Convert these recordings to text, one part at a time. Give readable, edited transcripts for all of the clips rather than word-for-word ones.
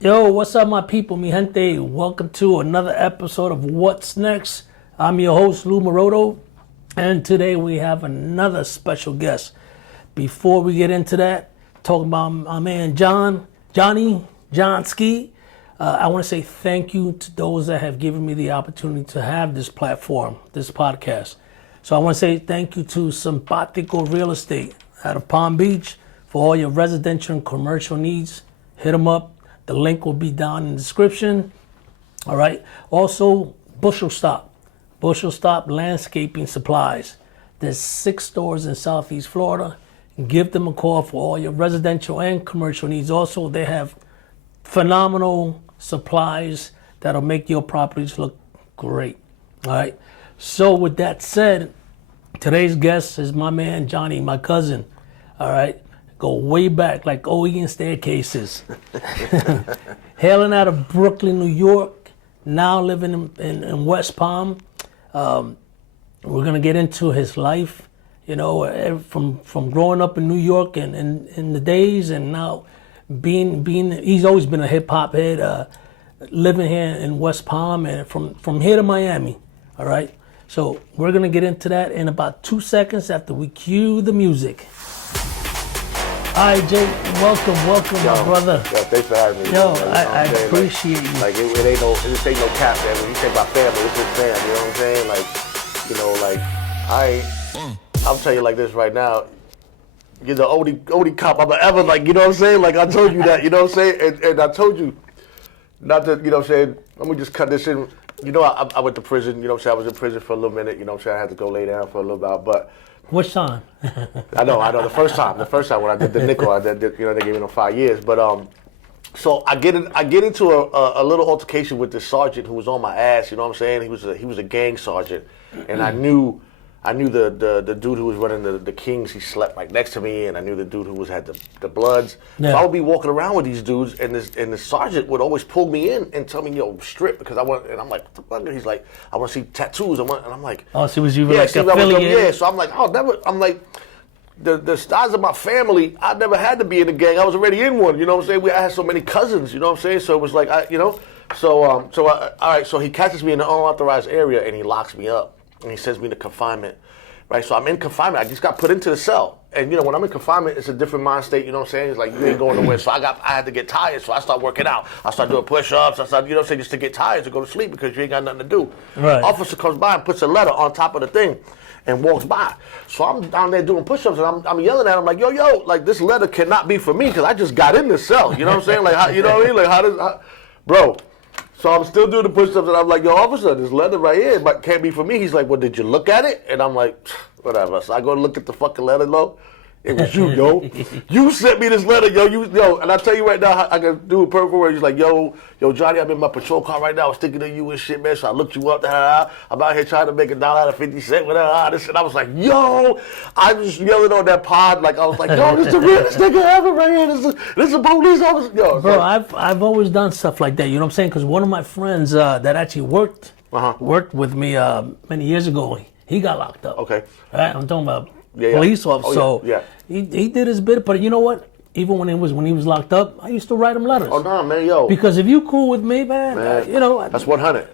Yo, what's up, my people, mi gente? Welcome to another episode of What's Next. I'm your host, Lou Maroto, and today we have another special guest. Before we get into that, talking about my man John Ski, I want to say thank you to those that have given me the opportunity to have this platform, this podcast. So I want to say thank you to Simpatico Real Estate out of Palm Beach for all your residential and commercial needs. Hit them up. The link will be down in the description. All right. Also, Bushel Stop Landscaping Supplies. There's 6 stores in Southeast Florida. Give them a call for all your residential and commercial needs. Also, they have phenomenal supplies that'll make your properties look great. All right. So with that said, today's guest is my man Johnny, my cousin. All right. Go way back, like Oregon staircases. Hailing out of Brooklyn, New York, now living in West Palm. We're gonna get into his life, you know, from growing up in New York and in the days, and now being he's always been a hip hop head, living here in West Palm, and from here to Miami. All right, so we're gonna get into that in about 2 seconds after we cue the music. All right, Jake, welcome, my brother. Yo, thanks for having me. Yo, I appreciate you. Like, it ain't no cap, man. When you think about family, it's just fam, you know what I'm saying? Like, you know, like, I'll tell you like this right now. You're the only cop I'm ever, like, you know what I'm saying? Like, I told you that, you know what I'm saying? And I told you, not to, you know what I'm saying? Let me just cut this in. You know, I went to prison, you know what I'm saying? I was in prison for a little minute, you know what I'm saying? I had to go lay down for a little while, but... Which time? I know. The first time when I did the nickel, you know, they gave me 5 years. But so I get into a little altercation with this sergeant who was on my ass. You know what I'm saying? He was a gang sergeant, and I knew the dude who was running the Kings. He slept right next to me, and I knew the dude who had the Bloods. Yeah. So I would be walking around with these dudes, and the sergeant would always pull me in and tell me, "Yo, strip," because I want. And I'm like, "What the fuck?" He's like, "I want to see tattoos." And I'm like, "Oh, so was you like affiliated?" Yeah. So I'm like, "Oh, never." I'm like, the size of my family, I never had to be in a gang. I was already in one. You know what I'm saying? I had so many cousins. You know what I'm saying? So it was like, all right. So he catches me in an unauthorized area and he locks me up. And he sends me to confinement, right? So I'm in confinement. I just got put into the cell. And, you know, when I'm in confinement, it's a different mind state, you know what I'm saying? It's like, you ain't going nowhere. So I had to get tired, so I start working out. I start doing push-ups. I start, you know what I'm saying, just to get tired, to go to sleep because you ain't got nothing to do. Right. Officer comes by and puts a letter on top of the thing and walks by. So I'm down there doing push-ups, and I'm yelling at him like, yo, like, this letter cannot be for me because I just got in this cell. You know what I'm saying? Like, how, you know what I mean? Like, bro. So I'm still doing the push-ups, and I'm like, yo, officer, this letter right here but can't be for me. He's like, well, did you look at it? And I'm like, whatever. So I go look at the fucking letter, though. It was you, yo. You sent me this letter, yo. And I tell you right now, I can do a perfect word. He's like, yo, Johnny, I'm in my patrol car right now. I was thinking of you and shit, man. So I looked you up. I'm out here trying to make $1 out of 50 cents. This, and I was like, yo. I was yelling on that pod. Like, I was like, yo, this is the realest nigga ever right here. This is a police officer. Yo, bro, I've always done stuff like that. You know what I'm saying? Because one of my friends that actually worked with me many years ago, he got locked up. Okay. Right? I'm talking about police officer. Oh, yeah. He did his bit, but you know what? Even when he was locked up, I used to write him letters. Oh no, man, yo. Because if you cool with me, man, you know that's 100.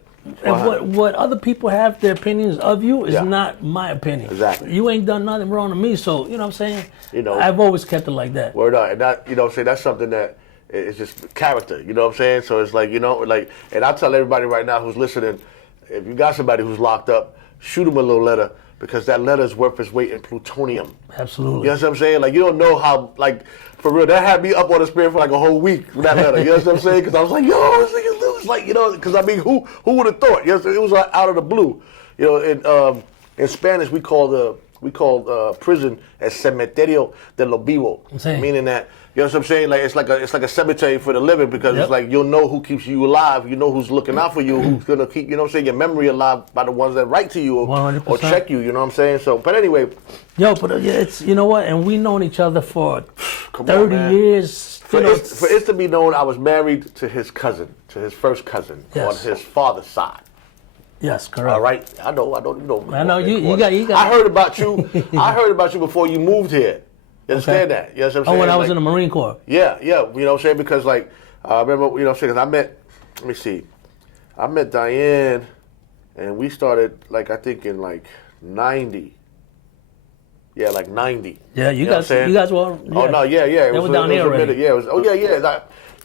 And what other people have their opinions of you is not my opinion. Exactly. You ain't done nothing wrong to me, so you know what I'm saying. You know, I've always kept it like that. Word on, and that, you know what I'm saying, that's something that it's just character. You know what I'm saying? So it's like, you know, like, and I tell everybody right now who's listening, if you got somebody who's locked up, shoot them a little letter. Because that letter is worth its weight in plutonium. Absolutely. You know what I'm saying? Like, you don't know how, like, for real, that had me up on the spirit for like a whole week with that letter. You know what I'm saying? Because I was like, yo, this nigga's loose. Like, you know, because I mean, who would have thought? You know, it was like out of the blue. You know, in Spanish, we call prison as cementerio de lo vivo, meaning that, you know what I'm saying? Like it's like a cemetery for the living because it's like you'll know who keeps you alive, you know who's looking out for you, who's gonna keep, you know what I'm saying, your memory alive by the ones that write to you or check you, you know what I'm saying? So, but anyway. Yo, but it's, you know what, and we known each other for 30 years. For it to be known, I was married to his cousin, to his first cousin on his father's side. Yes, correct. All right, I know. I know you got. I heard about you. I heard about you before you moved here. You understand that? You know what I'm saying? When I was in the Marine Corps. Yeah. You know what I'm saying? Because like I remember, you know what I'm saying, 'cause let me see, I met Diane, and we started, like, I think in, like, 90. Yeah, like 90. Yeah, you guys were. Yeah. Oh, no, yeah. They were down here already. Yeah,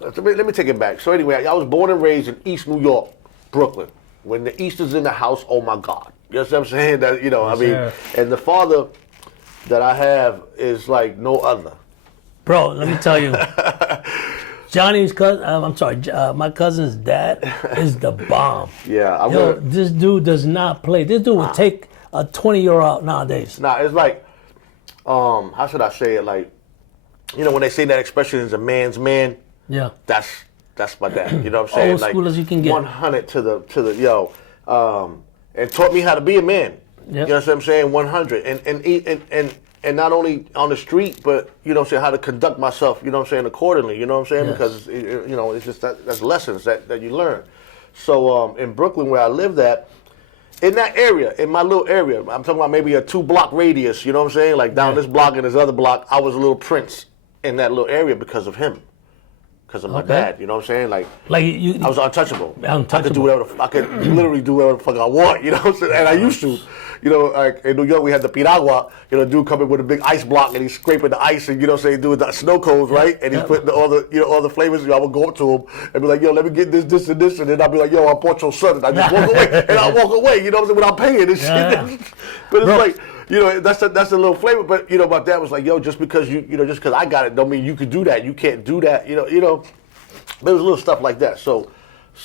let me take it back. So anyway, I was born and raised in East New York, Brooklyn. When the East is in the house, oh my God. You know what I'm saying? That, you know, Yes, I mean, sir. and the father that I have is like no other. Bro, let me tell you, Johnny's cousin. I'm sorry, my cousin's dad is the bomb. Yeah, Yo, this dude does not play. This dude would take a 20-year out nowadays. Nah, it's like, how should I say it? Like, you know, when they say that expression is a man's man, Yeah. that's my dad. You know what I'm saying? Old school as you can get. 100 to the and taught me how to be a man. Yep. You know what I'm saying? 100 and not only on the street, but you know what I'm saying, how to conduct myself. You know what I'm saying, accordingly. You know what I'm saying? Yes. Because you know, it's just that's lessons that you learn. So in Brooklyn, where I lived at. In that area, in my little area, I'm talking about maybe a 2-block radius, you know what I'm saying? Like down this block and this other block, I was a little prince in that little area because of him. Because of my dad, you know what I'm saying? Like you, I was untouchable. Untouchable. I could do whatever, I could literally do whatever the fuck I want, you know what I'm saying? And I used to. You know, like in New York, we had the piragua, you know, dude coming with a big ice block and he's scraping the ice and, you know what I'm saying, doing the snow cones, right? And he's putting all the flavors, you know, I would go up to him and be like, yo, let me get this, and this. And then I'll be like, yo, I bought your son. And I just walk away. And I walk away, you know what I'm saying, without paying and shit. But it's like, you know, that's a little flavor. But, you know, my dad was like, yo, just because just because I got it don't mean you could do that. You can't do that, you know. There was little stuff like that. So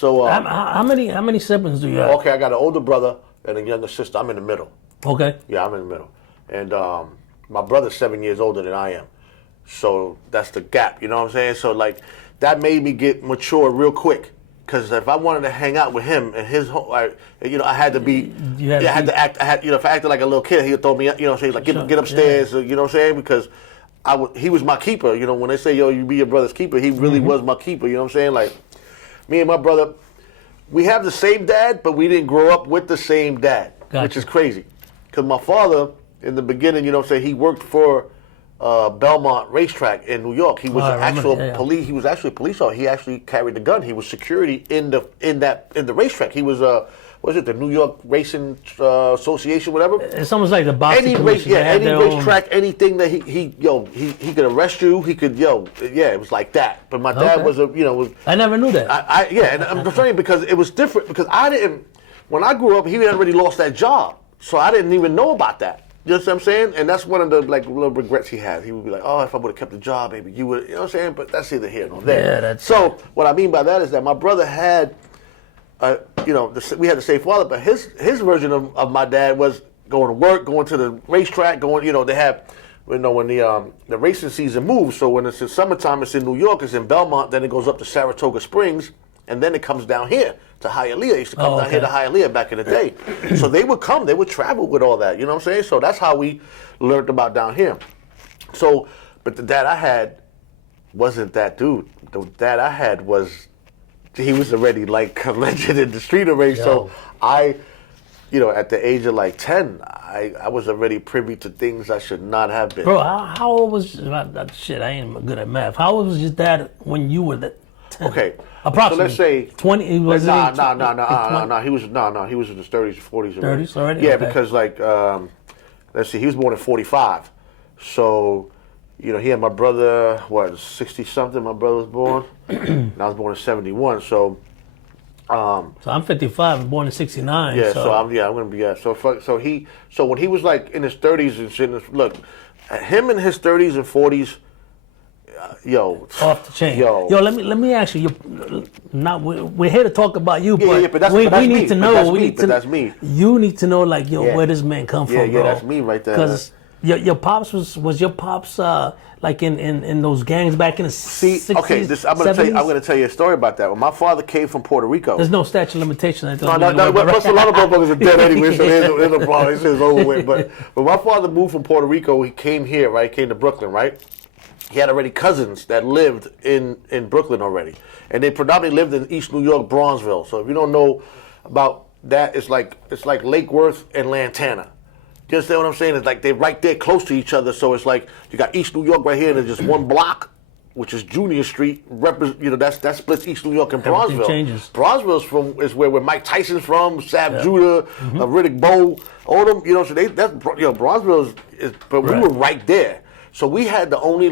how many siblings do you have? okay, I got an older brother and a younger sister. I'm in the middle. Okay. Yeah, I'm in the middle. And my brother's 7 years older than I am. So that's the gap, you know what I'm saying? So, like, that made me get mature real quick. Because if I wanted to hang out with him and his whole, you know, I had to be, you know, if I acted like a little kid, he would throw me, you know what I'm saying, like, get upstairs, you know what I'm saying? Because he was my keeper, you know, when they say, yo, you be your brother's keeper, he really was my keeper, you know what I'm saying? Like, me and my brother, we have the same dad, but we didn't grow up with the same dad, which is crazy. Because my father, in the beginning, you know what I'm saying, he worked for Belmont Racetrack in New York. He was police. He was actually a police officer. He actually carried the gun. He was security in the racetrack. He was what is it, the New York Racing Association, whatever. It's almost like the boxing. Any race, any racetrack, anything that he could arrest you. He could, it was like that. But my dad was I never knew that. And I'm saying because it was different because I didn't. When I grew up, he had already lost that job. So I didn't even know about that. You know what I'm saying? And that's one of the like little regrets he had. He would be like, "Oh, if I would have kept the job, maybe you would." You know what I'm saying? But that's either here nor there. Yeah, that's so. What I mean by that is that my brother had, we had the same father, but his version of my dad was going to work, going to the racetrack, going. You know, they have, when the racing season moves. So when it's in summertime, it's in New York. It's in Belmont. Then it goes up to Saratoga Springs, and then it comes down here to Hialeah. It used to come down here to Hialeah back in the day. So they would come, they would travel with all that, you know what I'm saying? So that's how we learned about down here. So, but the dad I had wasn't that dude. The dad I had he was already like a legend in the street already. So I, at the age of like 10, I was already privy to things I should not have been. Bro, how old was, shit, I ain't good at math. How old was your dad when you were 10? Okay. Approximately. So let's say 20. He was he was in his 30s, 40s. 30s already? Yeah, okay. because like let's see, he was born in 45. So, he had my brother, 60 something. My brother was born. And I was born in 71. So I'm 55 and born in 69. Yeah, so I'm gonna be So when he was like in his 30s and shit, look, him in his 30s and 40s. Off the chain. Let me ask you. We're here to talk about you, but we need to know. That's me. You need to know, like, where this man come from, bro. That's me right there. Because your pops was your pops like in those gangs back in the 60s. Okay, I'm gonna tell you a story about that. When my father came from Puerto Rico, there's no statute of limitation. No. Plus, a lot of motherfuckers are dead anyway, so there's no problem. It's over with. But when my father moved from Puerto Rico, he came here, right? He came to Brooklyn, right? He had already cousins that lived in Brooklyn already. And they predominantly lived in East New York, Bronzeville. So if you don't know about that, it's like Lake Worth and Lantana. Do you understand what I'm saying? It's like they're right there close to each other. So it's like you got East New York right here and it's just one block. which is Junior Street, that splits East New York and Everything Bronzeville. changes. Bronzeville is where Mike Tyson's from, Sav Judah, Riddick Bowe, all them. So Bronzeville is but we were right there. So we had the only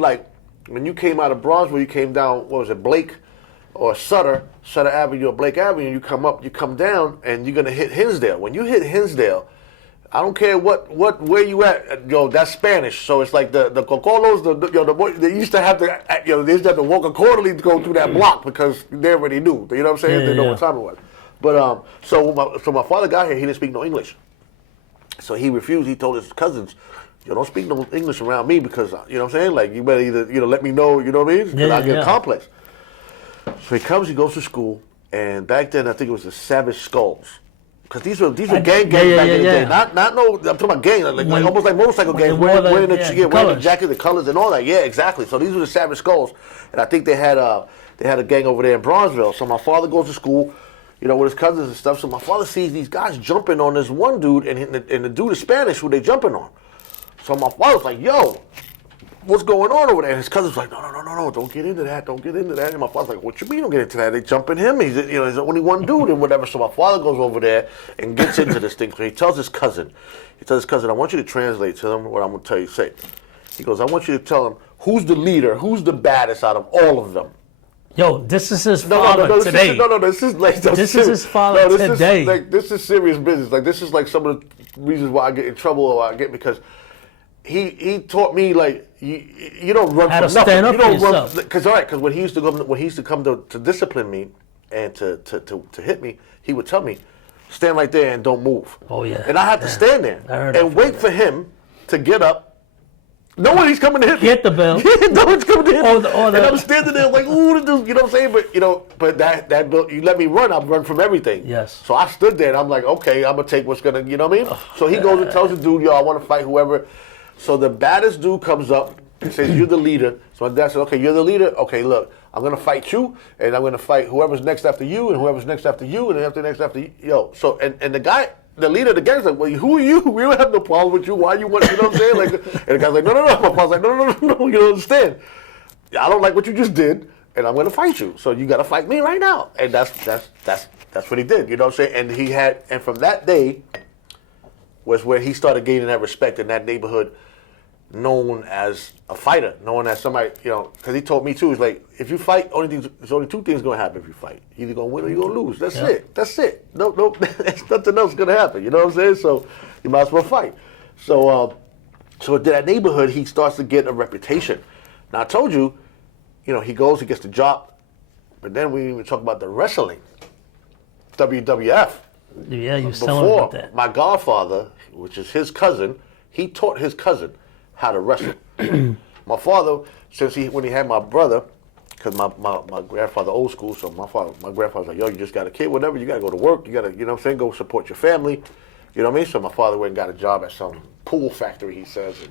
when you came out of Bronzeville, you came down. What was it, Blake or Sutter Avenue or Blake Avenue? You come down, and you're gonna hit Hinsdale. When you hit Hinsdale, I don't care where you at, that's Spanish. So it's like the Cocolos, they used to have to walk accordingly to go through that block because they already knew. You know what I'm saying? They know what time it was. But so my father got here, he didn't speak no English. So he refused. He told his cousins, don't speak no English around me because, you know what I'm saying? Like, you better either, let me know, you know what I mean? Because I get complex. So he goes to school, and back then I think it was the Savage Skulls. Because these were gang back in the day. Not no. I'm talking about gang, like almost like motorcycle gangs. Wearing the jacket, the colors, and all that. Yeah, exactly. So these were the Savage Skulls, and I think they had a gang over there in Bronzeville. So my father goes to school, with his cousins and stuff. So my father sees these guys jumping on this one dude, and the dude is Spanish who they jumping on. So my father's like, "Yo, what's going on over there?" And his cousin's like, no, don't get into that, And my father's like, what you mean don't get into that? They jumping him. He's only one dude and whatever. So my father goes over there and gets into this thing. So he tells his cousin, I want you to translate to him what I'm going to tell you. Say, he goes, I want you to tell him who's the leader, who's the baddest out of all of them. Yo, this is his father today. This is his father today. This is serious business. Like, this is like some of the reasons why I get in trouble or I get because he taught me you don't run from nothing. Stand up you don't for run because when he used to come to discipline me and to hit me, he would tell me, stand right there and don't move. Oh yeah. And I had to stand there and wait for him to get up. No one he's coming to hit me. Get the bell. No one's coming to hit me. And I'm standing there like, ooh, you know what I'm saying? But that bill, you let me run, I'll run from everything. Yes. So I stood there and I'm like, okay, I'm gonna take what's gonna, you know what I mean? So he goes and tells the dude, yo, I want to fight whoever. So the baddest dude comes up and says, you're the leader. So my dad said, okay, you're the leader? Okay, look, I'm going to fight you, and I'm going to fight whoever's next after you, and whoever's next after you, and next after you. Yo, so, and the guy, the leader of the gang is like, well, who are you? We don't have no problem with you. Why you want, you know what I'm saying? And the guy's like, no. My father's like, no, you don't understand. I don't like what you just did, and I'm going to fight you. So you got to fight me right now. And that's what he did, you know what I'm saying? And from that day was where he started gaining that respect in that neighborhood, known as a fighter, known as somebody, because he told me too, he's like, if you fight, there's only two things going to happen if you fight. You're either going to win or you're going to lose. That's it. No, there's nothing else going to happen. You know what I'm saying? So you might as well fight. So in that neighborhood, he starts to get a reputation. Now, I told you, he goes, he gets the job, but then we didn't even talk about the wrestling, WWF. Yeah, you was telling me about that. My godfather, which is his cousin, he taught his cousin how to wrestle. My father, when he had my brother, because my grandfather old school, so my grandfather's like, yo, you just got a kid, whatever, you got to go to work, you got to, you know what I'm saying, go support your family, you know what I mean? So my father went and got a job at some pool factory, he says, and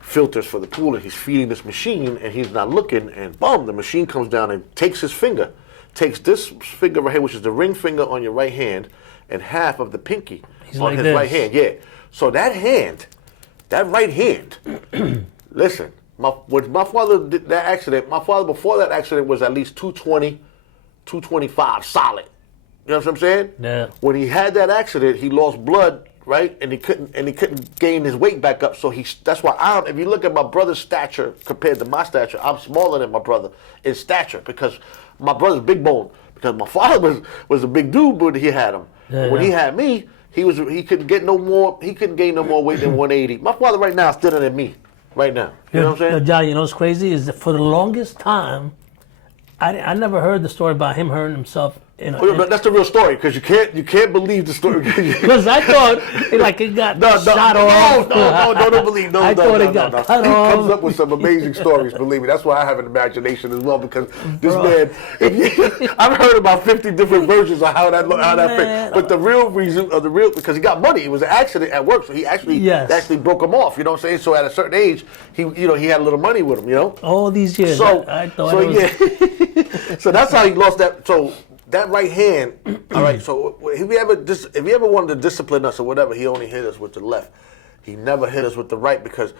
filters for the pool, and he's feeding this machine, and he's not looking, and boom, the machine comes down and takes his finger, takes this finger right here, which is the ring finger on your right hand, and half of the pinky on his right hand, yeah. So that right hand, listen, when my father did that accident, my father before that accident was at least 220, 225 solid. You know what I'm saying? Yeah. When he had that accident, he lost blood, right? And he couldn't gain his weight back up. So that's why if you look at my brother's stature compared to my stature, I'm smaller than my brother in stature because my brother's big bone. Because my father was a big dude, but he had him. Yeah, when he had me, he couldn't gain no more weight than 180. My father right now is thinner than me. Right now. You know what I'm saying? John, what's crazy is that for the longest time, I never heard the story about him hurting himself. That's the real story because you can't believe the story. Because I thought it got shot off. No, don't believe. I thought it got cut off. He comes up with some amazing stories. Believe me, that's why I have an imagination as well. Because this man, I've heard about 50 different versions of how that fit. But the real reason because he got money. It was an accident at work, so he actually broke him off. You know what I'm saying? So at a certain age, he had a little money with him. You know, all these years. So I thought it was... So that's how he lost that. So. That right hand, all right, so if he ever wanted to discipline us or whatever, he only hit us with the left. He never hit us with the right because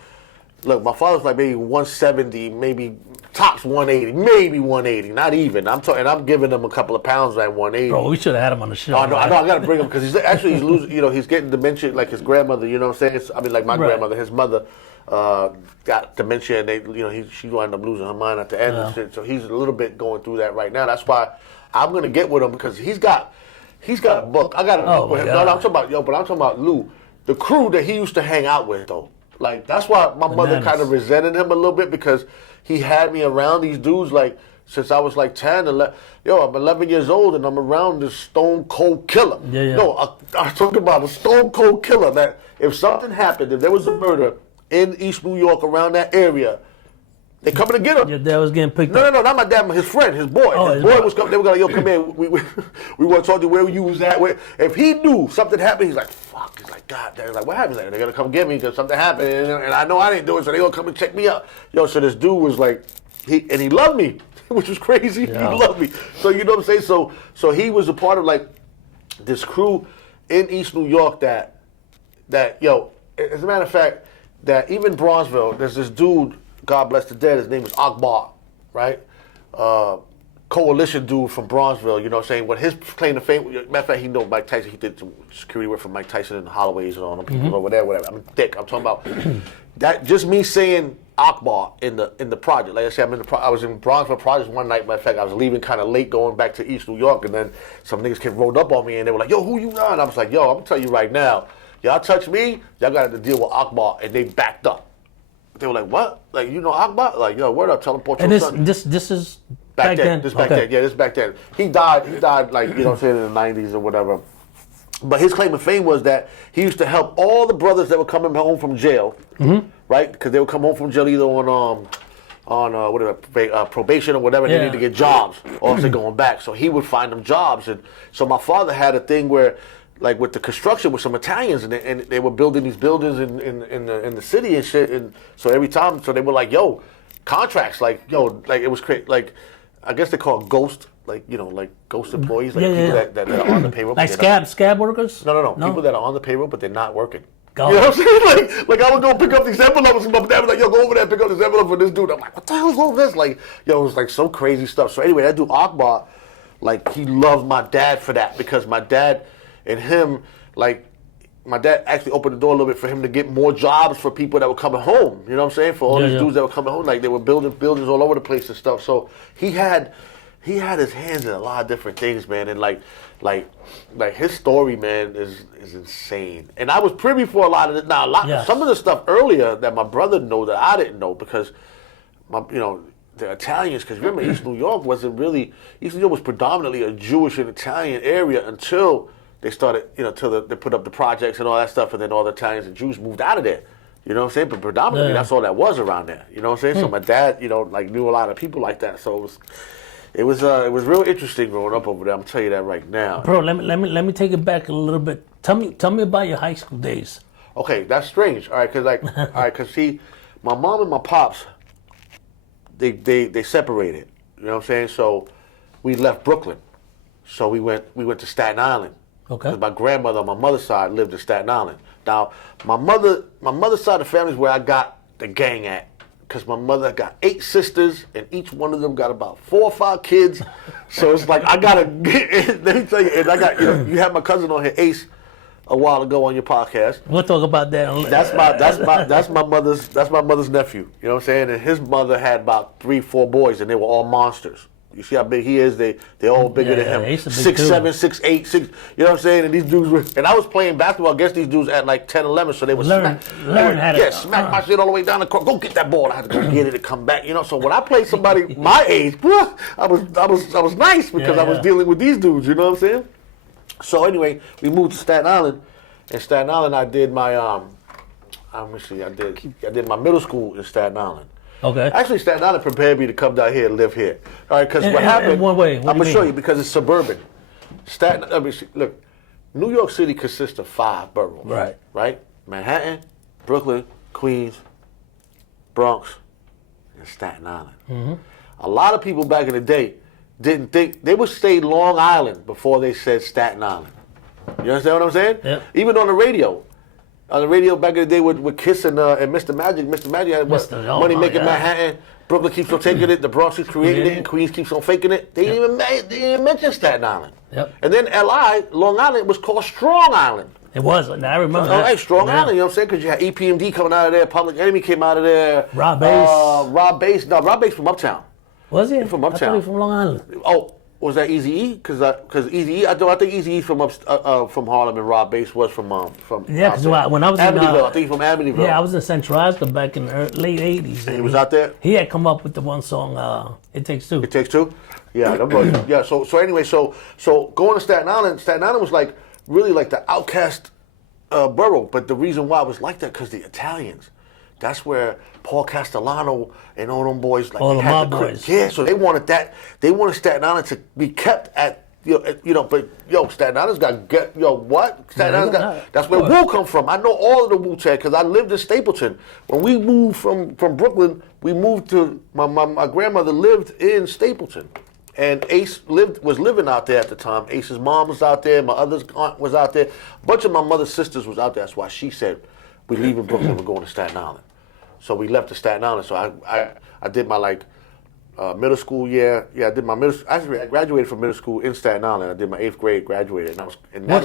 Look, my father's like maybe 170, maybe tops 180, maybe 180, not even. I'm giving him a couple of pounds at 180. Bro, we should have had him on the show. Oh, no, I know, I got to bring him because he's losing, he's getting dementia like his grandmother, you know what I'm saying? I mean, like my grandmother, his mother got dementia and she wound up losing her mind at the end and shit. So he's a little bit going through that right now. That's why I'm going to get with him because he's got a book. I got a book with him. No, I'm talking about Lou, the crew that he used to hang out with though. Like, that's why my mother kind of resented him a little bit because he had me around these dudes, like, since I was like 10, 11. Yo, I'm 11 years old and I'm around this stone cold killer. Yeah. No, I'm talking about a stone cold killer that if something happened, if there was a murder in East New York around that area, they coming to get him. Your dad was getting picked No, up. not my dad, but his friend, his boy. Oh, his boy was coming. They were like, yo, come here. We want to talk to you where you was at. If he knew something happened, he's like, fuck. He's like, God damn. He's like, what happened? They're going to come get me because something happened. And I know I didn't do it, so they're going to come and check me out. Yo, so this dude was like, he loved me, which was crazy. Yeah. He loved me. So, you know what I'm saying? So he was a part of, like, this crew in East New York that yo, as a matter of fact, that even Bronzeville, there's this dude, God bless the dead, his name is Uppbeat, right? Coalition dude from Bronzeville, you know what I'm saying? What his claim to fame, matter of fact, he know Mike Tyson, he did some security work for Mike Tyson in the Holloways and all them people over there, whatever. I'm thick, I'm talking about that, just me saying Uppbeat in the project. Like I said, I was in Bronzeville projects one night, matter of fact, I was leaving kind of late going back to East New York, and then some niggas came rolled up on me and they were like, yo, who you are? And I was like, yo, I'm gonna tell you right now, y'all touch me, y'all got to deal with Uppbeat, and they backed up. They were like, what? Like, you know Uppbeat? Like, yo, word up, teleport your son. And this is back then? This back then. Yeah, this back then. He died like, you know what I'm saying, in the 90s or whatever. But his claim to fame was that he used to help all the brothers that were coming home from jail, right? Because they would come home from jail either on probation or whatever, and they need to get jobs, or else they're going back. So he would find them jobs. And so my father had a thing where, like with the construction with some Italians, and they were building these buildings in the city and shit. And so every time, so they were like, yo, contracts, like, yo, like it was crazy. Like, I guess they call it ghost, like, you know, like ghost employees, like people that are on the payroll. Like scab workers? No. People that are on the payroll, but they're not working. God. You know what I'm saying? Like I would go pick up these envelopes, and my dad was like, yo, go over there and pick up this envelope for this dude. I'm like, what the hell is all this? Like, yo, it was like some crazy stuff. So anyway, that dude, Uppbeat, like, he loved my dad for that, because my dad and him, like, my dad actually opened the door a little bit for him to get more jobs for people that were coming home. You know what I'm saying? For all these dudes that were coming home, like they were building buildings all over the place and stuff. So he had his hands in a lot of different things, man. And like his story, man, is insane. And I was privy for a lot of it. Now, some of the stuff earlier that my brother knew that I didn't know, because the Italians, because remember, East New York East New York was predominantly a Jewish and Italian area until they started, until they put up the projects and all that stuff, and then all the Italians and Jews moved out of there. You know what I'm saying? But predominantly, that's all that was around there. You know what I'm saying? So my dad, knew a lot of people like that. So it was real interesting growing up over there. I'm gonna tell you that right now. Bro, let me take it back a little bit. Tell me about your high school days. Okay, that's strange. All right, cause see, my mom and my pops, they separated. You know what I'm saying? So we left Brooklyn. So we went to Staten Island. Okay. Because my grandmother on my mother's side lived in Staten Island. Now, my mother's side of the family is where I got the gang at. Because my mother got 8 sisters, and each one of them got about 4 or 5 kids. So it's like, I gotta get, let me tell you, and I got, you had my cousin on here, Ace, a while ago on your podcast. We'll talk about that. That's my mother's nephew. You know what I'm saying? And his mother had about 3, 4 boys, and they were all monsters. You see how big he is? They're all bigger than him. 6'7", 6'8", 6. You know what I'm saying? And these dudes were, and I was playing basketball against these dudes at like 10, 11, so they would smack my shit all the way down the court. Go get that ball. I had to go get it and come back. So when I played somebody my age, I was nice because I was dealing with these dudes. You know what I'm saying? So anyway, we moved to Staten Island. In Staten Island, I did my I did my middle school in Staten Island. Okay. Actually, Staten Island prepared me to come down here and live here. All right, because what happened? In one way. I'm gonna show you, because it's suburban. Look, New York City consists of 5 boroughs. Right. Right. Manhattan, Brooklyn, Queens, Bronx, and Staten Island. Mm-hmm. A lot of people back in the day didn't think, they would say Long Island before they said Staten Island. You understand what I'm saying? Yeah. Even on the radio. on the radio back in the day with Kiss and Mr. Magic. Mr. Magic had Money Making Manhattan. Brooklyn keeps on taking it. The Bronx keeps creating it, and Queens keeps on faking it. They didn't even mention Staten Island. Yep. And then L.I., Long Island, was called Strong Island. It was. I remember that. Right, Strong Island, you know what I'm saying? Because you had EPMD coming out of there, Public Enemy came out of there. Rob Bass. Rob Bass from Uptown. Was he? From I Uptown. thought he was from Long Island. Oh, was that Eazy-E? Because Eazy-E, I think Eazy-E from Harlem, and Rob Bass was from Yeah, because when I was Amityville, in I think he's from Amityville. Yeah, I was in Central Africa back in the late '80s. And he was out there. He had come up with the one song, "It Takes Two." It Takes Two. Yeah, yeah. So anyway, so going to Staten Island was like really like the outcast borough. But the reason why it was like that because the Italians. That's where Paul Castellano and all them boys, like all the mob boys. Yeah, so they wanted that. They wanted Staten Island to be kept at but Staten Island's got what? Staten Island's got. That's where Wu come from. I know all of the Wu-Tang because I lived in Stapleton. When we moved from Brooklyn, we moved to my grandmother lived in Stapleton, and Ace was living out there at the time. Ace's mom was out there. My other aunt was out there. A bunch of my mother's sisters was out there. That's why she said, "We're leaving Brooklyn. We're going to Staten Island." So we left to Staten Island. So I did my middle school year. Yeah, I did my middle. Actually, I graduated from middle school in Staten Island. I did my 8th grade. Graduated.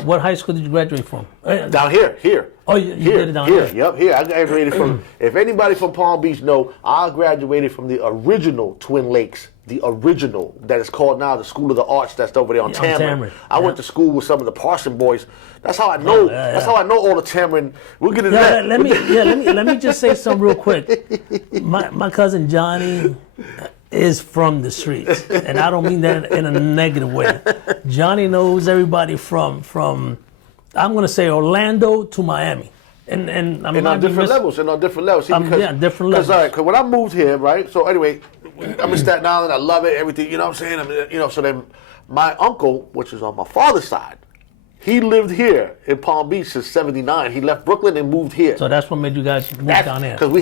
What high school did you graduate from? Down here. Oh, you did it down here. Yep, here. I graduated from. If anybody from Palm Beach know, I graduated from the original Twin Lakes. The original that is called now the School of the Arts. That's over there on Tamarind. I went to school with some of the Parson boys. That's how I know. That's how I know all the Tamarind. We'll get into that. Let me just say something real quick. My cousin Johnny is from the streets, and I don't mean that in a negative way. Johnny knows everybody from I'm gonna say Orlando to Miami. And I'm on different levels. See, different levels. Because when I moved here, right? So anyway, I'm in Staten Island. I love it. Everything. You know what I'm saying? So then my uncle, which is on my father's side, he lived here in Palm Beach since '79. He left Brooklyn and moved here. So that's what made you guys move down here. Because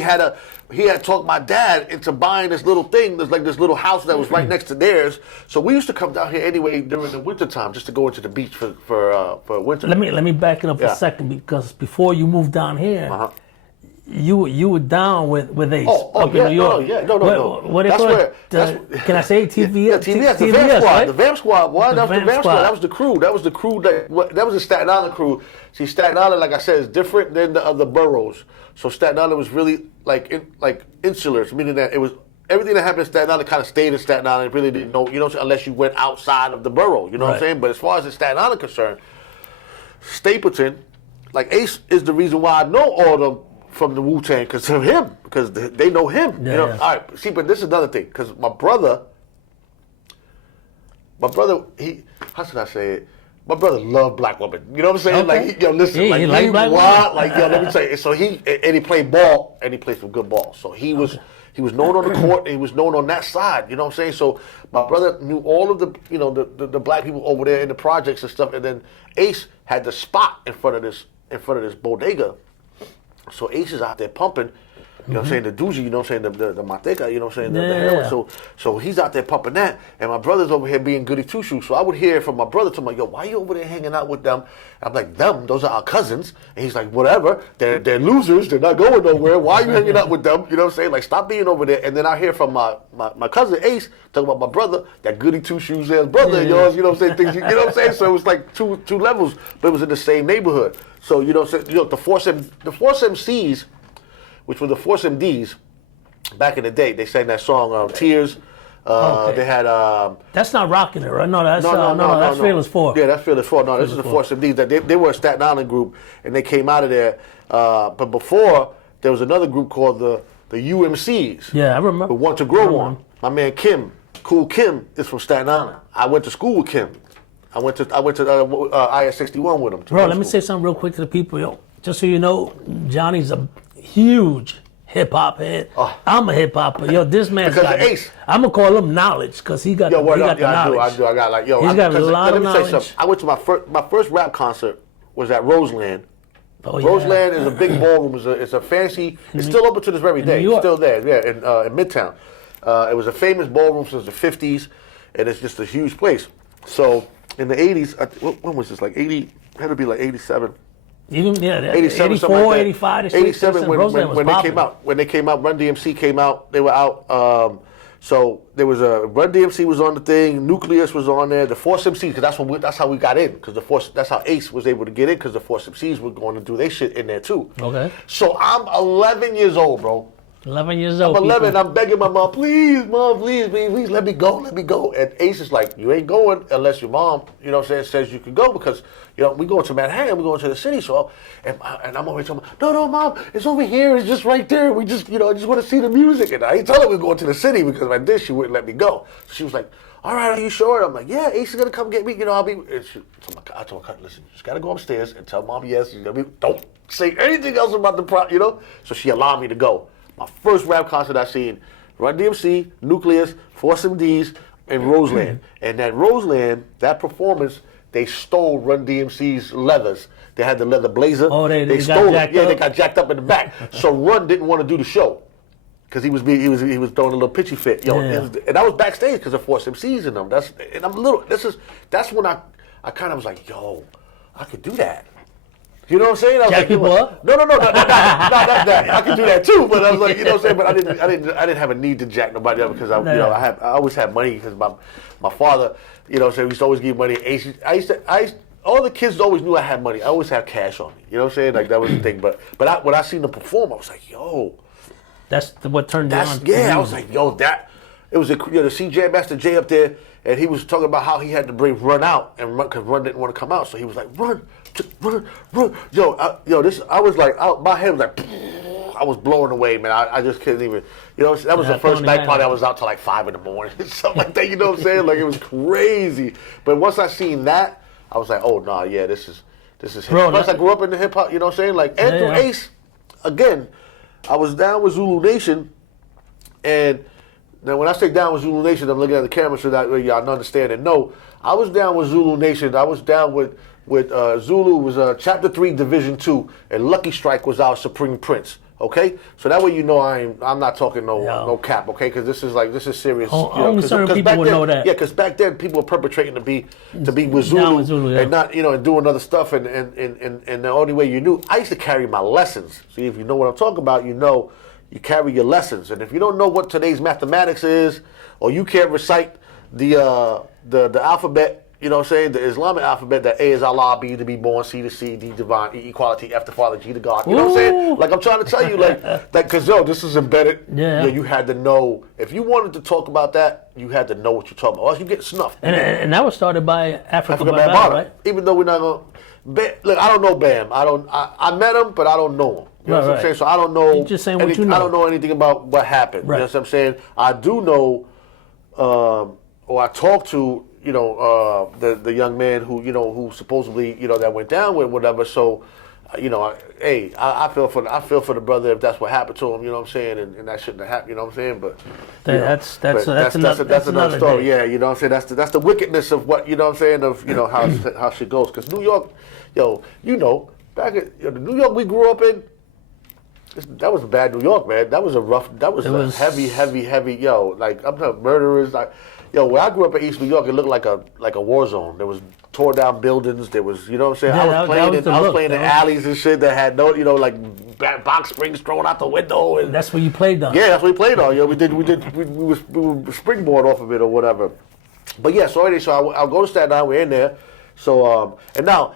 he had talked my dad into buying this little thing. There's like this little house that was right next to theirs. So we used to come down here anyway during the wintertime just to go into the beach for winter. Let me back it up a second because before you moved down here, you were down with Ace up in New York. No. What they call it? Can I say TV? Yeah, TVS, the Vamp Squad. Right? The Vamp Squad, that was the Vamp Squad. That was the crew. That was the Staten Island crew. See, Staten Island, like I said, is different than the other boroughs. So Staten Island was really like insular, meaning that it was everything that happened in Staten Island kind of stayed in Staten Island. Really didn't know, unless you went outside of the borough. You know what I'm saying? But as far as the Staten Island concerned, Stapleton, like Ace is the reason why I know all them from the Wu-Tang because of him, because they know him. All right, see, but this is another thing, because my brother, how should I say it? My brother loved black women. You know what I'm saying? Okay. Like, listen, he liked black women. Like, let me tell you. So he played ball, and he played some good ball. So he was known on the court, and he was known on that side. You know what I'm saying? So my brother knew all of the, the black people over there in the projects and stuff. And then Ace had the spot in front of this bodega. So Ace is out there pumping, you know what I'm saying, the doozy, you know what I'm saying, the mateca, you know what I'm saying, the heroin. So he's out there pumping that, and my brother's over here being goody two-shoes. So I would hear from my brother to me, yo, why you over there hanging out with them? I'm like, them, those are our cousins. And he's like, whatever, they're losers, they're not going nowhere. Why are you hanging out with them? You know what I'm saying? Like, stop being over there. And then I hear from my cousin Ace talking about my brother, that goody two-shoes ass brother of yours, you know what I'm saying, things, you know what I'm saying? So it was like two levels, but it was in the same neighborhood. So, the Force MCs, which were the Force MDs, back in the day, they sang that song, Tears. They had... that's not Rockin' It, right? No, that's Fearless 4. Yeah, that's Fearless 4. No, this is the Force MDs. They were a Staten Island group, and they came out of there. But before, there was another group called the UMCs. Yeah, I remember. Who Want to Grow On. My man Kim, Cool Kim, is from Staten Island. I went to school with Kim. I went to IS-61 with him. Bro, let me say something real quick to the people, yo. Just so you know, Johnny's a huge hip-hop head. I'm a hip-hopper. Yo, this man's got Ace. I'm going to call him knowledge because he got the knowledge. I do. I got like, yo. He's got a lot of knowledge. Let me say something. I went to my first rap concert was at Roseland. Oh, yeah. Roseland is a big ballroom. It's a fancy. It's still open to this very day. It's still there. Yeah, in Midtown. It was a famous ballroom since the 50s, and it's just a huge place. So in the 80s, when was this? Like 80? Had to be like 87. Even 87, 84, something like that. 85, 87 Roseland was when they popping. came out. When they came out, Run DMC came out. They were out. So there was a Run DMC was on the thing. Nucleus was on there. The Force MCs, because that's how we got in. Because that's how Ace was able to get in. Because the Force MCs were going to do their shit in there too. Okay. So I'm 11 years old, bro. 11 years old. I'm 11. People. I'm begging my mom, please, mom, please, let me go, let me go. And Ace is like, you ain't going unless your mom, you know what I'm saying, says you can go because, you know, we going to Manhattan, we going to the city. So, and I'm always telling her, no, mom, it's over here, it's just right there. We just, I just want to see the music. And I ain't tell her we're going to the city because if I did, she wouldn't let me go. So she was like, all right, are you sure? I'm like, yeah, Ace is going to come get me. I'll be. I told her, listen, you just got to go upstairs and tell mom yes. Don't say anything else about the So she allowed me to go. My first rap concert I seen, Run DMC, Nucleus, Force MDs, and Roseland. And that Roseland, that performance, they stole Run DMC's leathers. They had the leather blazer. Oh, they stole got it. Yeah, they got jacked up in the back. So Run didn't want to do the show because he was throwing a little pitchy fit. And I was backstage because of Force MCs and them. That's when I kind of was like, yo, I could do that. You know what I'm saying? I was Jack people up? No, not that. I could do that too, but I was like, you know what I'm saying? But I didn't have a need to jack nobody up because I always had money because my father, you know what I'm saying, we used to always give money. All the kids always knew I had money. I always had cash on me. You know what I'm saying? Like that was the thing. But when I seen them perform, I was like, yo, that's what turned it on. Yeah, I was like, yo, it was the CJ Master J up there, and he was talking about how he had to bring Run out and because Run didn't want to come out, so he was like, run. I was like, my head was like, I was blown away, man. I just couldn't even, that was the first night party I was out till like 5 in the morning, something like that, you know what I'm saying? Like, it was crazy. But once I seen that, I was like, oh, nah, yeah, this is hip. Plus, I grew up in the hip hop, you know what I'm saying? Like, and through Ace, again, I was down with Zulu Nation, and now when I say down with Zulu Nation, I'm looking at the camera so that y'all understand and know. I was down with Zulu Nation. I was down with Zulu was Chapter 3, Division 2, and Lucky Strike was our Supreme Prince. Okay, so that way you know I'm not talking no cap. Okay, because this is serious. Only certain people would know that. Yeah, because back then people were perpetrating to be with Zulu, and not and doing other stuff and the only way you knew. I used to carry my lessons. See, if you know what I'm talking about, you carry your lessons, and if you don't know what today's mathematics is, or you can't recite the alphabet. You know what I'm saying? The Islamic alphabet, that A is Allah, B to be born, C to C, D divine, E equality, F to Father, G to God. You know what I'm saying? Like, I'm trying to tell you, because, this is embedded. Yeah. You had to know. If you wanted to talk about that, you had to know what you're talking about. Or else you get snuffed. And that was started by Africa Bambaataa, right? Even though we're not going to. Look, I don't know Bam. I met him, but I don't know him. You know what I'm saying? So I don't know. You're just saying what you know. I don't know anything about what happened. Right. You know what I'm saying? I do know, or I talked to, the young man who supposedly, that went down with whatever. So, I feel for the brother if that's what happened to him. You know what I'm saying, and that shouldn't have happened. You know what I'm saying, but that's another story. Day. Yeah, you know what I'm saying. That's the wickedness of what you know what I'm saying of how shit goes. Because New York, back at the New York we grew up in. That was a bad New York, man. That was a heavy. Like I'm talking murderers, like. When I grew up in East New York, it looked like a war zone. There was tore down buildings. There was, you know what I'm saying? Yeah, I was playing in alleys and shit that had no, like box springs thrown out the window. And that's where you played on. Yeah, that's what we played on. We were springboard off of it or whatever. But yeah, so I'll go to Staten Island. We're in there. So and now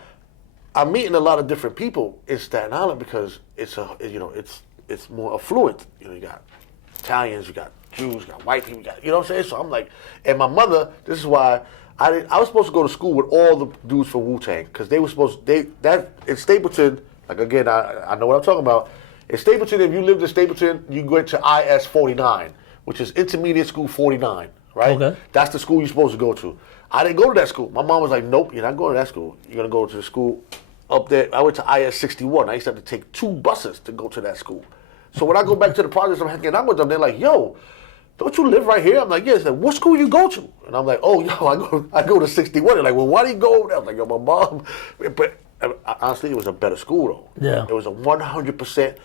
I'm meeting a lot of different people in Staten Island because it's more affluent. You got Italians, you got Jews, you got white people, you know what I'm saying? So I'm like, and my mother, this is why I was supposed to go to school with all the dudes from Wu-Tang because they were in Stapleton, like again, I know what I'm talking about. In Stapleton, if you lived in Stapleton, you went to IS 49, which is Intermediate School 49, right? Okay. That's the school you're supposed to go to. I didn't go to that school. My mom was like, nope, you're not going to that school. You're going to go to the school up there. I went to IS 61. I used to have to take 2 buses to go to that school. So when I go back to the projects, I'm hanging out with them, they're like, yo, don't you live right here? I'm like, yes. Yeah. What school you go to? And I'm like, oh, I go to 61. They're like, well, why do you go over there? I was like, yo, my mom. But honestly, it was a better school, though. Yeah. It was a 100%,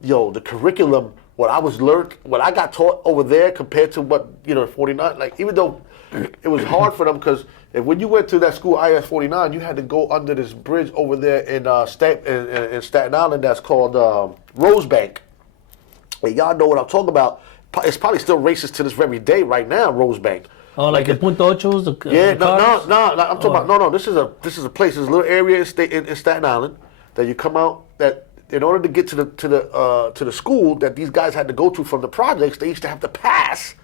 the curriculum, what I got taught over there compared to what, 49, like, even though it was hard for them because, if when you went to that school, IS 49, you had to go under this bridge over there in Staten Island that's called Rosebank. And y'all know what I'm talking about. It's probably still racist to this very day right now, Rosebank. Oh, like the Punta Ochos? Yeah, no, I'm talking about, no, this is a place, this is a little area in Staten Island that you come out, that in order to get to the school that these guys had to go to from the projects, they used to have to pass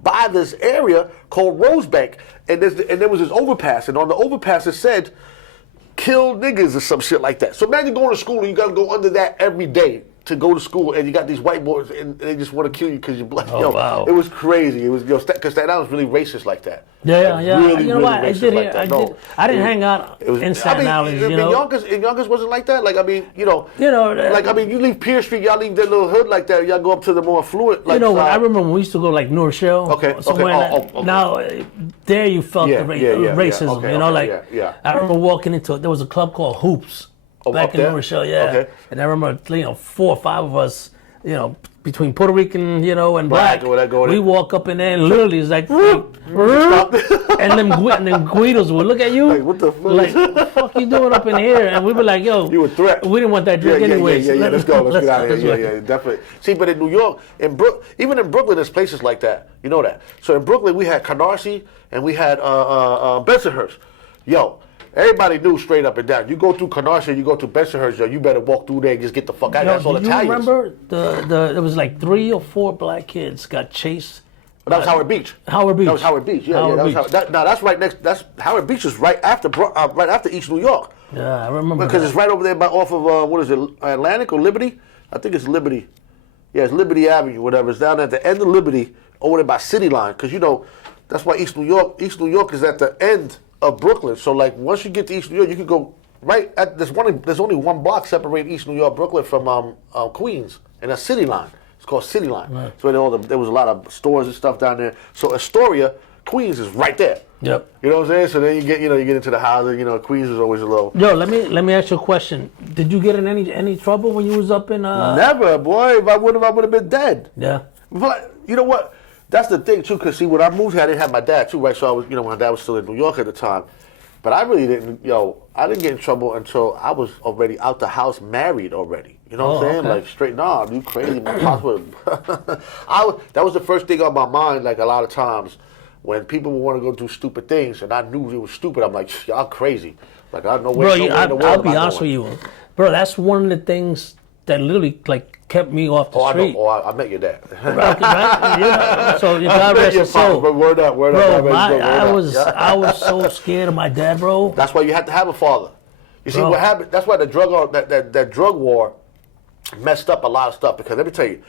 by this area called Rosebank, and there was this overpass, and on the overpass it said, "Kill niggas" or some shit like that. So imagine going to school and you got to go under that every day to go to school, and you got these white boys, and they just want to kill you because you're black. Oh, wow. It was crazy. It was because Staten Island was really racist like that. Yeah. Really, you know what? really I did like hear. I didn't hang out in Staten Island. You know, in Yonkers wasn't like that. Like I mean, you leave Pierce Street, y'all leave that little hood like that. Y'all go up to the more affluent. Like, I remember when we used to go like New Rochelle. Okay. Now, there you felt the racism. I remember walking into. There was a club called Hoops. Back in New Rochelle, Okay. And I remember, 4 or 5 of us, between Puerto Rican, and black, we walk up in there and literally it's like, and them Guidos would look at you, like, what the fuck? Like, what the fuck you doing up in here? And we were like, yo, you a threat. We didn't want that drink anyways. Yeah. Let's go. Let's get out of here. Yeah, definitely. See, but in New York, even in Brooklyn, there's places like that. You know that. So in Brooklyn, we had Canarsie and we had Bensonhurst. Yo. Everybody knew straight up and down. You go through Canarsie, you go to Bensonhurst, you better walk through there and just get the fuck out. That's all Italians. You remember there was like 3 or 4 black kids got chased. That was Howard Beach. That was Howard Beach. That's right next. That's Howard Beach is right after East New York. Yeah, I remember. Because it's right over there off of what is it, Atlantic or Liberty? I think it's Liberty. Yeah, it's Liberty Avenue, whatever. It's down at the end of Liberty, over there by City Line. Because that's why East New York is at the end of Brooklyn. So like once you get to East New York, you can go right at there's only one block separating East New York, Brooklyn from Queens, and that's City Line. It's called City Line. Right. So there was a lot of stores and stuff down there. So Astoria, Queens is right there. Yep. You know what I'm saying? So then you get into the houses. Queens is always a little. Yo, let me ask you a question. Did you get in any trouble when you was up in? Never, boy. If I would have been dead. Yeah. But you know what? That's the thing too, because see, when I moved here, I didn't have my dad too, right? So I was, my dad was still in New York at the time, but I really didn't, I didn't get in trouble until I was already out the house, married already. You know what I'm saying? Okay. Like straight, nah, you crazy, my pops would. That was the first thing on my mind. Like a lot of times, when people would want to go do stupid things, and I knew it was stupid, I'm like, y'all crazy. Like I don't know where. Bro, I'll be honest with you, bro. That's one of the things that literally kept me off the street. I met your dad. Right? So God rest his soul. Word up. Bro, I was so scared of my dad, bro. That's why you had to have a father. You see what happened? That's why the drug war messed up a lot of stuff. Because let me tell you,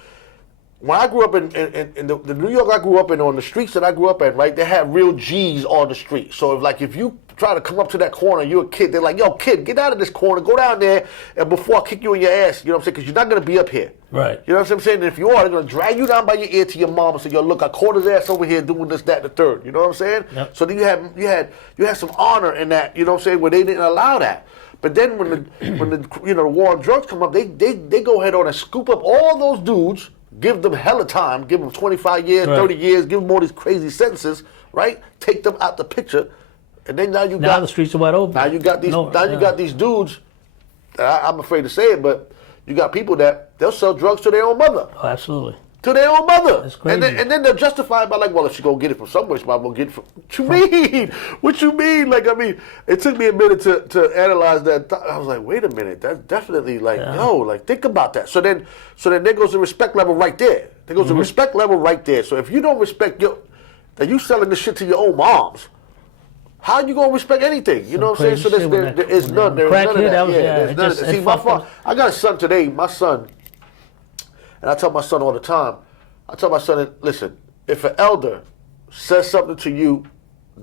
when I grew up in the New York I grew up in, on the streets that I grew up in, right, they had real G's on the street. So if you try to come up to that corner, you're a kid, they're like, yo, kid, get out of this corner, go down there, and before I kick you in your ass, you know what I'm saying? Because you're not going to be up here. Right. You know what I'm saying? And if you are, they're going to drag you down by your ear to your mom and say, yo, look, I caught his ass over here doing this, that, and the third. You know what I'm saying? Yep. So then you had some honor in that, you know what I'm saying, where they didn't allow that. But then when the war on drugs come up, they go ahead on and scoop up all those dudes, give them hella time, give them 25 years, right. 30 years, give them all these crazy sentences, right? Take them out the picture. And then now the streets are wide open. Now you got these. You got these dudes. I'm afraid to say it, but you got people that they'll sell drugs to their own mother. Oh, absolutely. To their own mother. That's crazy. And then they're justified by like, well, if she gonna get it from somewhere, she might well get it from. What you mean? What you mean? Like, I mean, it took me a minute to analyze that. I was like, wait a minute, that's definitely like, like think about that. So then there goes the respect level right there. There goes the respect level right there. So if you don't respect that you selling this shit to your own moms. How you gonna respect anything? You know what I'm saying? So there is none. There's none of that. There's none of that. See, my father, I got a son today. My son, and I tell my son all the time. I tell my son, listen, if an elder says something to you,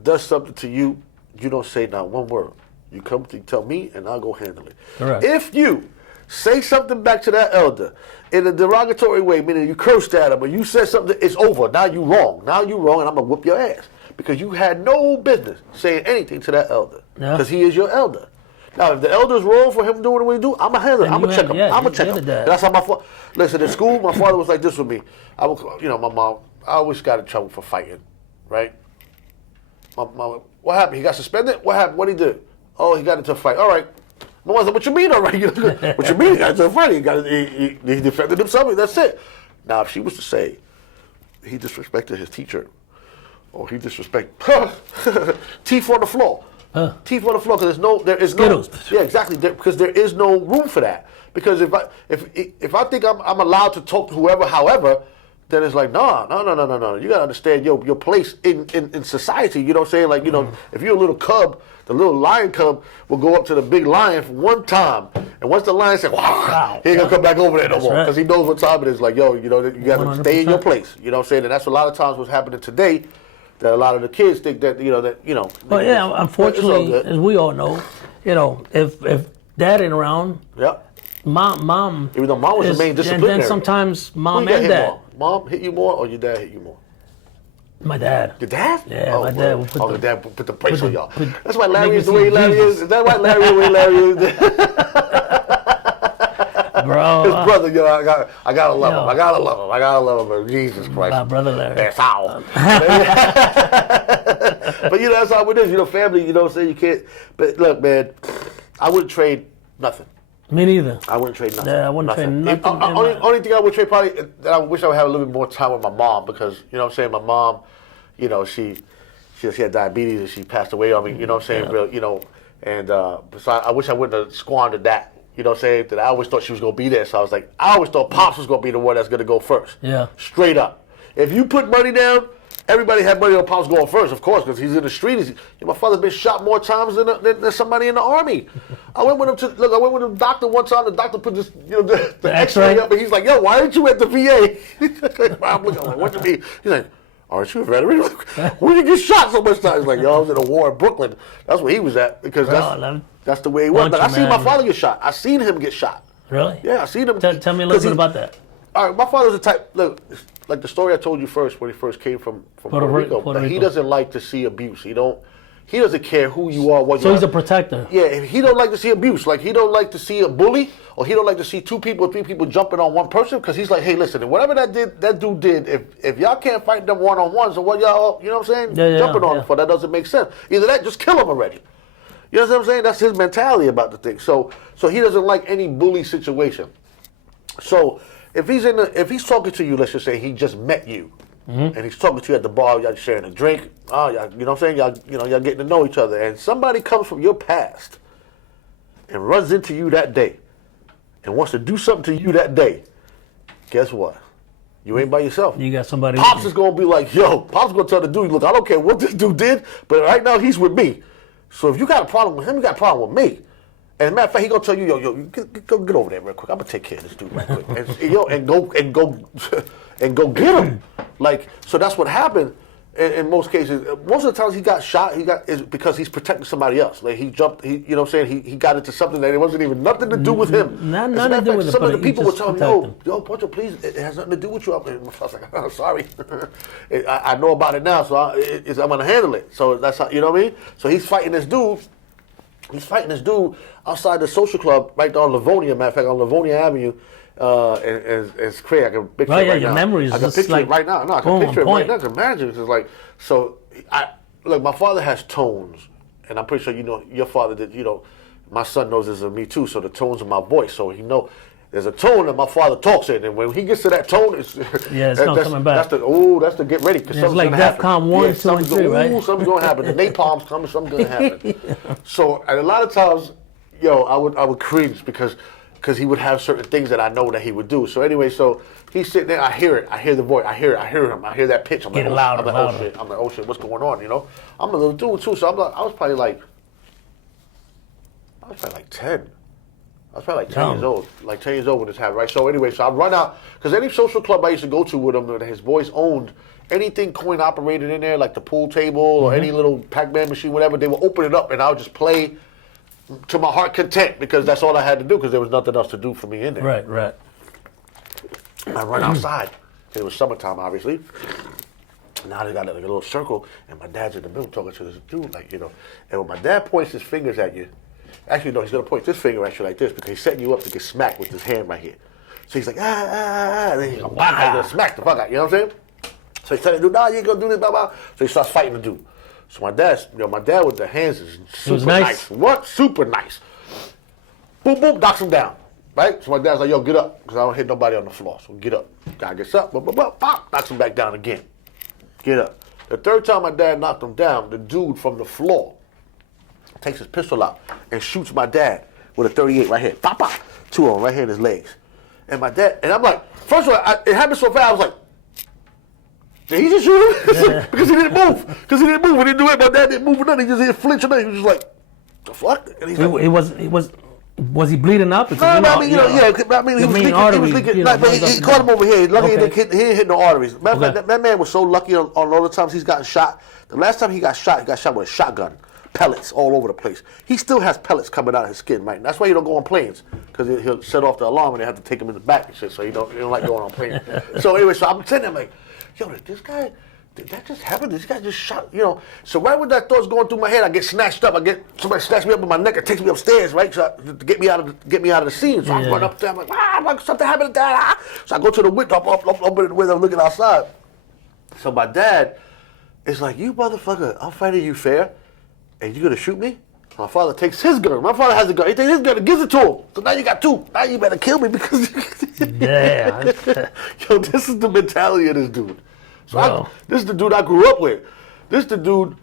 does something to you, you don't say not one word. You come to tell me, and I'll go handle it. Correct. If you say something back to that elder in a derogatory way, meaning you cursed at him, or you said something, it's over. Now you wrong. Now you wrong, and I'm gonna whoop your ass. Because you had no business saying anything to that elder. Because he is your elder. Now, if the elder's wrong for him doing what he do, I'm going to handle it. I'm going to check him. I'm going to check him. That's how my father... Listen, in school, my father was like this with me. My mom, I always got in trouble for fighting, right? What happened? He got suspended? What happened? What he did? Oh, he got into a fight. All right. My mother said, what you mean, all right? What you mean he got into a fight? He defended himself. That's it. Now, if she was to say he disrespected his teacher, or he disrespected teeth on the floor. Teeth on the floor, because there is Skittles. no. Yeah, exactly. Because there is no room for that. Because if I think I'm allowed to talk to whoever, however, then it's like, no. You gotta understand your place in society. You know what I'm saying? Like, if you're a little cub, the little lion cub will go up to the big lion for one time, and once the lion says, wow, he ain't gonna come back over there no more, because he knows what time it is. Like, yo, you gotta 100%. Stay in your place. You know what I'm saying? And that's a lot of times what's happening today. That a lot of the kids think that Well, yeah, unfortunately, as we all know, if dad ain't around, mom. Even though mom was the main disciplinary. And then sometimes mom and dad. More? Mom hit you more, or your dad hit you more? My dad. Your dad? Yeah, my dad. Your dad put the brakes on y'all. That's why Larry is the way Larry is. Is that why Larry is the way Larry is? Bro, his brother, I gotta love him. I gotta love him. Jesus Christ. My brother Larry. That's how. But that's how it is. Family. You know what I'm saying? You can't. But look, man, I wouldn't trade nothing. Me neither. I wouldn't trade nothing. Yeah, I wouldn't trade nothing. Only thing I would trade probably that I wish I would have a little bit more time with my mom, because you know what I'm saying. My mom, she had diabetes and she passed away on me. You know what I'm saying? And besides, I wish I wouldn't have squandered that. You know what I'm saying? That I always thought she was going to be there. So I was like, I always thought Pops was going to be the one that's going to go first. Yeah. Straight up. If you put money down, everybody had money on Pops going first, of course, because he's in the street. My father's been shot more times than somebody in the army. I went with him to the doctor one time. The doctor put this, the X-ray up, and he's like, yo, why aren't you at the VA? I'm looking like, what do you mean? He's like, aren't you a veteran? Where did you get shot so much time? He's like, yo, I was in a war in Brooklyn. That's where he was at, because that's the way it was. But I seen my father get shot. I seen him get shot. Really? Yeah, I seen him. Tell me a little bit about that. All right, my father's the type, look, like the story I told you first, when he first came from Puerto Rico. He doesn't like to see abuse. He doesn't care who you are, what you are. So he's a protector. Yeah, he don't like to see abuse. Like, he don't like to see a bully, or he don't like to see 2 people or 3 people jumping on one person, because he's like, hey, listen, whatever that dude did, if y'all can't fight them one-on-ones, or what y'all, you know what I'm saying, jumping on him for, that doesn't make sense. Either that, just kill him already. You know what I'm saying? That's his mentality about the thing. So he doesn't like any bully situation. So if he's talking to you, let's just say he just met you, and he's talking to you at the bar, y'all sharing a drink, y'all, you know what I'm saying? Y'all getting to know each other, and somebody comes from your past and runs into you that day and wants to do something to you that day, guess what? You ain't by yourself. You got somebody. Pops is gonna be like, yo, Pops gonna tell the dude, look, I don't care what this dude did, but right now he's with me. So if you got a problem with him, you got a problem with me. And as a matter of fact, he gonna tell you, yo, get over there real quick. I'm gonna take care of this dude real quick. And go get him. Like, so that's what happened. In most cases, most of the times he got shot, is because he's protecting somebody else. Like, he jumped, you know what I'm saying? He got into something that it wasn't even nothing to do with him. Nothing to do with it. Some of the people were telling me, yo, Poncho, please, it has nothing to do with you. I was like, oh, sorry. I know about it now, so I'm gonna handle it. So that's how, you know what I mean? So he's fighting this dude. He's fighting this dude outside the social club right there on Livonia. Matter of fact, on Livonia Avenue. And it's crazy. I can picture it right your now. memories I can picture it right now. No, I can picture it right now. I can imagine. It's like, so, look, my father has tones, and I'm pretty sure your father did. My son knows this of me too. So the tones of my voice. So there's a tone that my father talks in, and when he gets to that tone, it's not coming back. That's the get ready, because something's like gonna happen. DEFCON 1, 2, and 3, right? Something's gonna happen. The napalm's coming. Something's gonna happen. So, and a lot of times, I would cringe because he would have certain things that I know that he would do. So anyway, so he's sitting there. I hear it. I hear the voice. I hear him. I hear that pitch. I'm like, louder. oh shit, what's going on? I'm a little dude too. So I was probably like 10. I was probably like 10 years old. Like 10 years old when this happened, right? So anyway, so I run out, because any social club I used to go to with him, that his boys owned, anything coin operated in there, like the pool table or any little Pac-Man machine, whatever, they would open it up and I would just play to my heart content, because that's all I had to do, because there was nothing else to do for me in there. Right. I run outside. It was summertime, obviously. Now they got like a little circle, and my dad's in the middle talking to this dude, and when my dad points his fingers at you, actually, no, he's going to point this finger at you like this, because he's setting you up to get smacked with his hand right here. So he's like, and then he's going to smack the fuck out, you know what I'm saying? So he's telling the dude, nah, you ain't going to do this, blah, blah. So he starts fighting the dude. So my dad with the hands is super was nice. What? Super nice. Boom, boom, knocks him down. Right? So my dad's like, yo, get up, because I don't hit nobody on the floor. So get up. Guy gets up, boom, boom, boom, pop, knocks him back down again. Get up. The third time my dad knocked him down, the dude from the floor takes his pistol out and shoots my dad with a 38 right here. Pop, pop. Two of them right here in his legs. And my dad, and I'm like, first of all, it happened so fast, I was like, did he just shoot him? Because he didn't move. Because he didn't move. He didn't do it. My dad didn't move or nothing. He just didn't flinch or nothing. He was just like, the fuck? And he's like, Was he bleeding out? No, I mean, he was leaking. But he caught him over here. Luckily, he didn't hit no arteries. That man was so lucky on all the times he's gotten shot. The last time he got shot with a shotgun. Pellets all over the place. He still has pellets coming out of his skin, right? And that's why he don't go on planes, because he'll set off the alarm and they have to take him in the back and shit, so he don't like going on planes. So anyway, so I'm sitting there like, yo, did that just happen? This guy just shot, So right when that thought's going through my head, I get snatched up. Somebody snatched me up with my neck and takes me upstairs, right? So to get me out of the scene. So I'm running up there. I'm like, something happened to Dad. So I go to the window, open the window, looking outside. So my dad is like, you motherfucker, I'm fighting you fair, and you gonna shoot me? My father takes his gun. My father has a gun. He takes his gun and gives it to him. So now you got two. Now you better kill me because. Yeah. Yo, this is the mentality of this dude. So this is the dude I grew up with. This is the dude.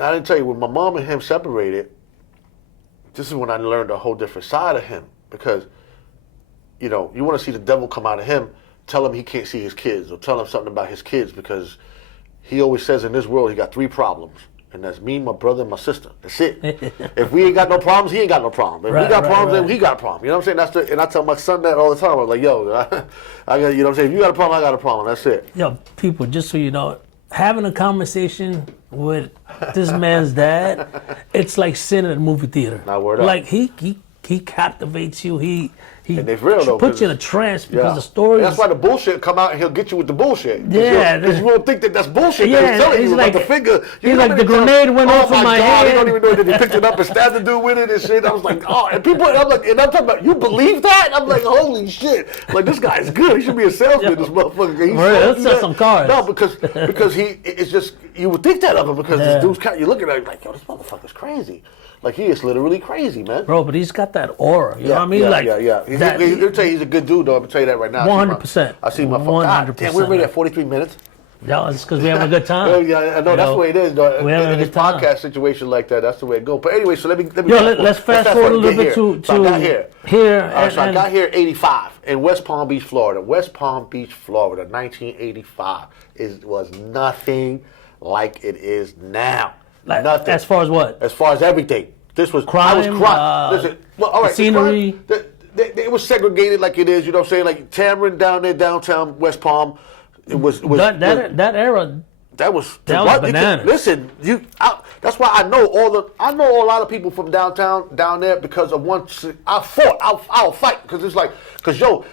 I didn't tell you, when my mom and him separated, this is when I learned a whole different side of him. Because, you want to see the devil come out of him, tell him he can't see his kids, or tell him something about his kids, because he always says in this world he got 3 problems. And that's me, my brother, and my sister. That's it. If we ain't got no problems, he ain't got no problem. If we got problems, then he got a problem. You know what I'm saying? And I tell my son that all the time. I'm like, yo, I got, you know what I'm saying? If you got a problem, I got a problem. That's it. Yo, people, just so you know, having a conversation with this man's dad, it's like sitting at a movie theater. Not word up. Like he captivates you. He and it's real, though, puts you in a trance because the story. That's why the bullshit come out and he'll get you with the bullshit. Because you won't think that that's bullshit. Yeah, that he's telling you like, about the finger. He's like, the grenade went off in my head. They don't even know that they picked it up and stabbed the dude with it and shit. I was like, and people, and I'm talking about, you believe that? I'm like, holy shit! Like, this guy's good. He should be a salesman. This motherfucker. Let's sell some cars. No, because it's just, you would think that of him, because this dude's kind. You look at him like, yo, this motherfucker's crazy. Like, he is literally crazy, man. Bro, but he's got that aura. You know what I mean? Yeah. He'll tell you he's a good dude, though. I'm going to tell you that right now. 100%. I see my 100%. Damn, we're already at 43 minutes. No, it's because we're having a good time. Yeah, I know. That's the way it is, though. We're having in a this good time. podcast situation like that, that's the way it goes. But anyway, so let me let's fast forward a little bit to so I got here. Here. I got here 85 in West Palm Beach, Florida. West Palm Beach, Florida, 1985 was nothing like it is now. Nothing. As far as what? As far as everything. This was crime. Listen, well, all right. Scenery. It was segregated like it is. You know what I'm saying? Like Tamron down there, downtown West Palm. It was that era. That was bananas. Listen, that's why I know a lot of people from downtown down there because of one. I'll fight because it's like,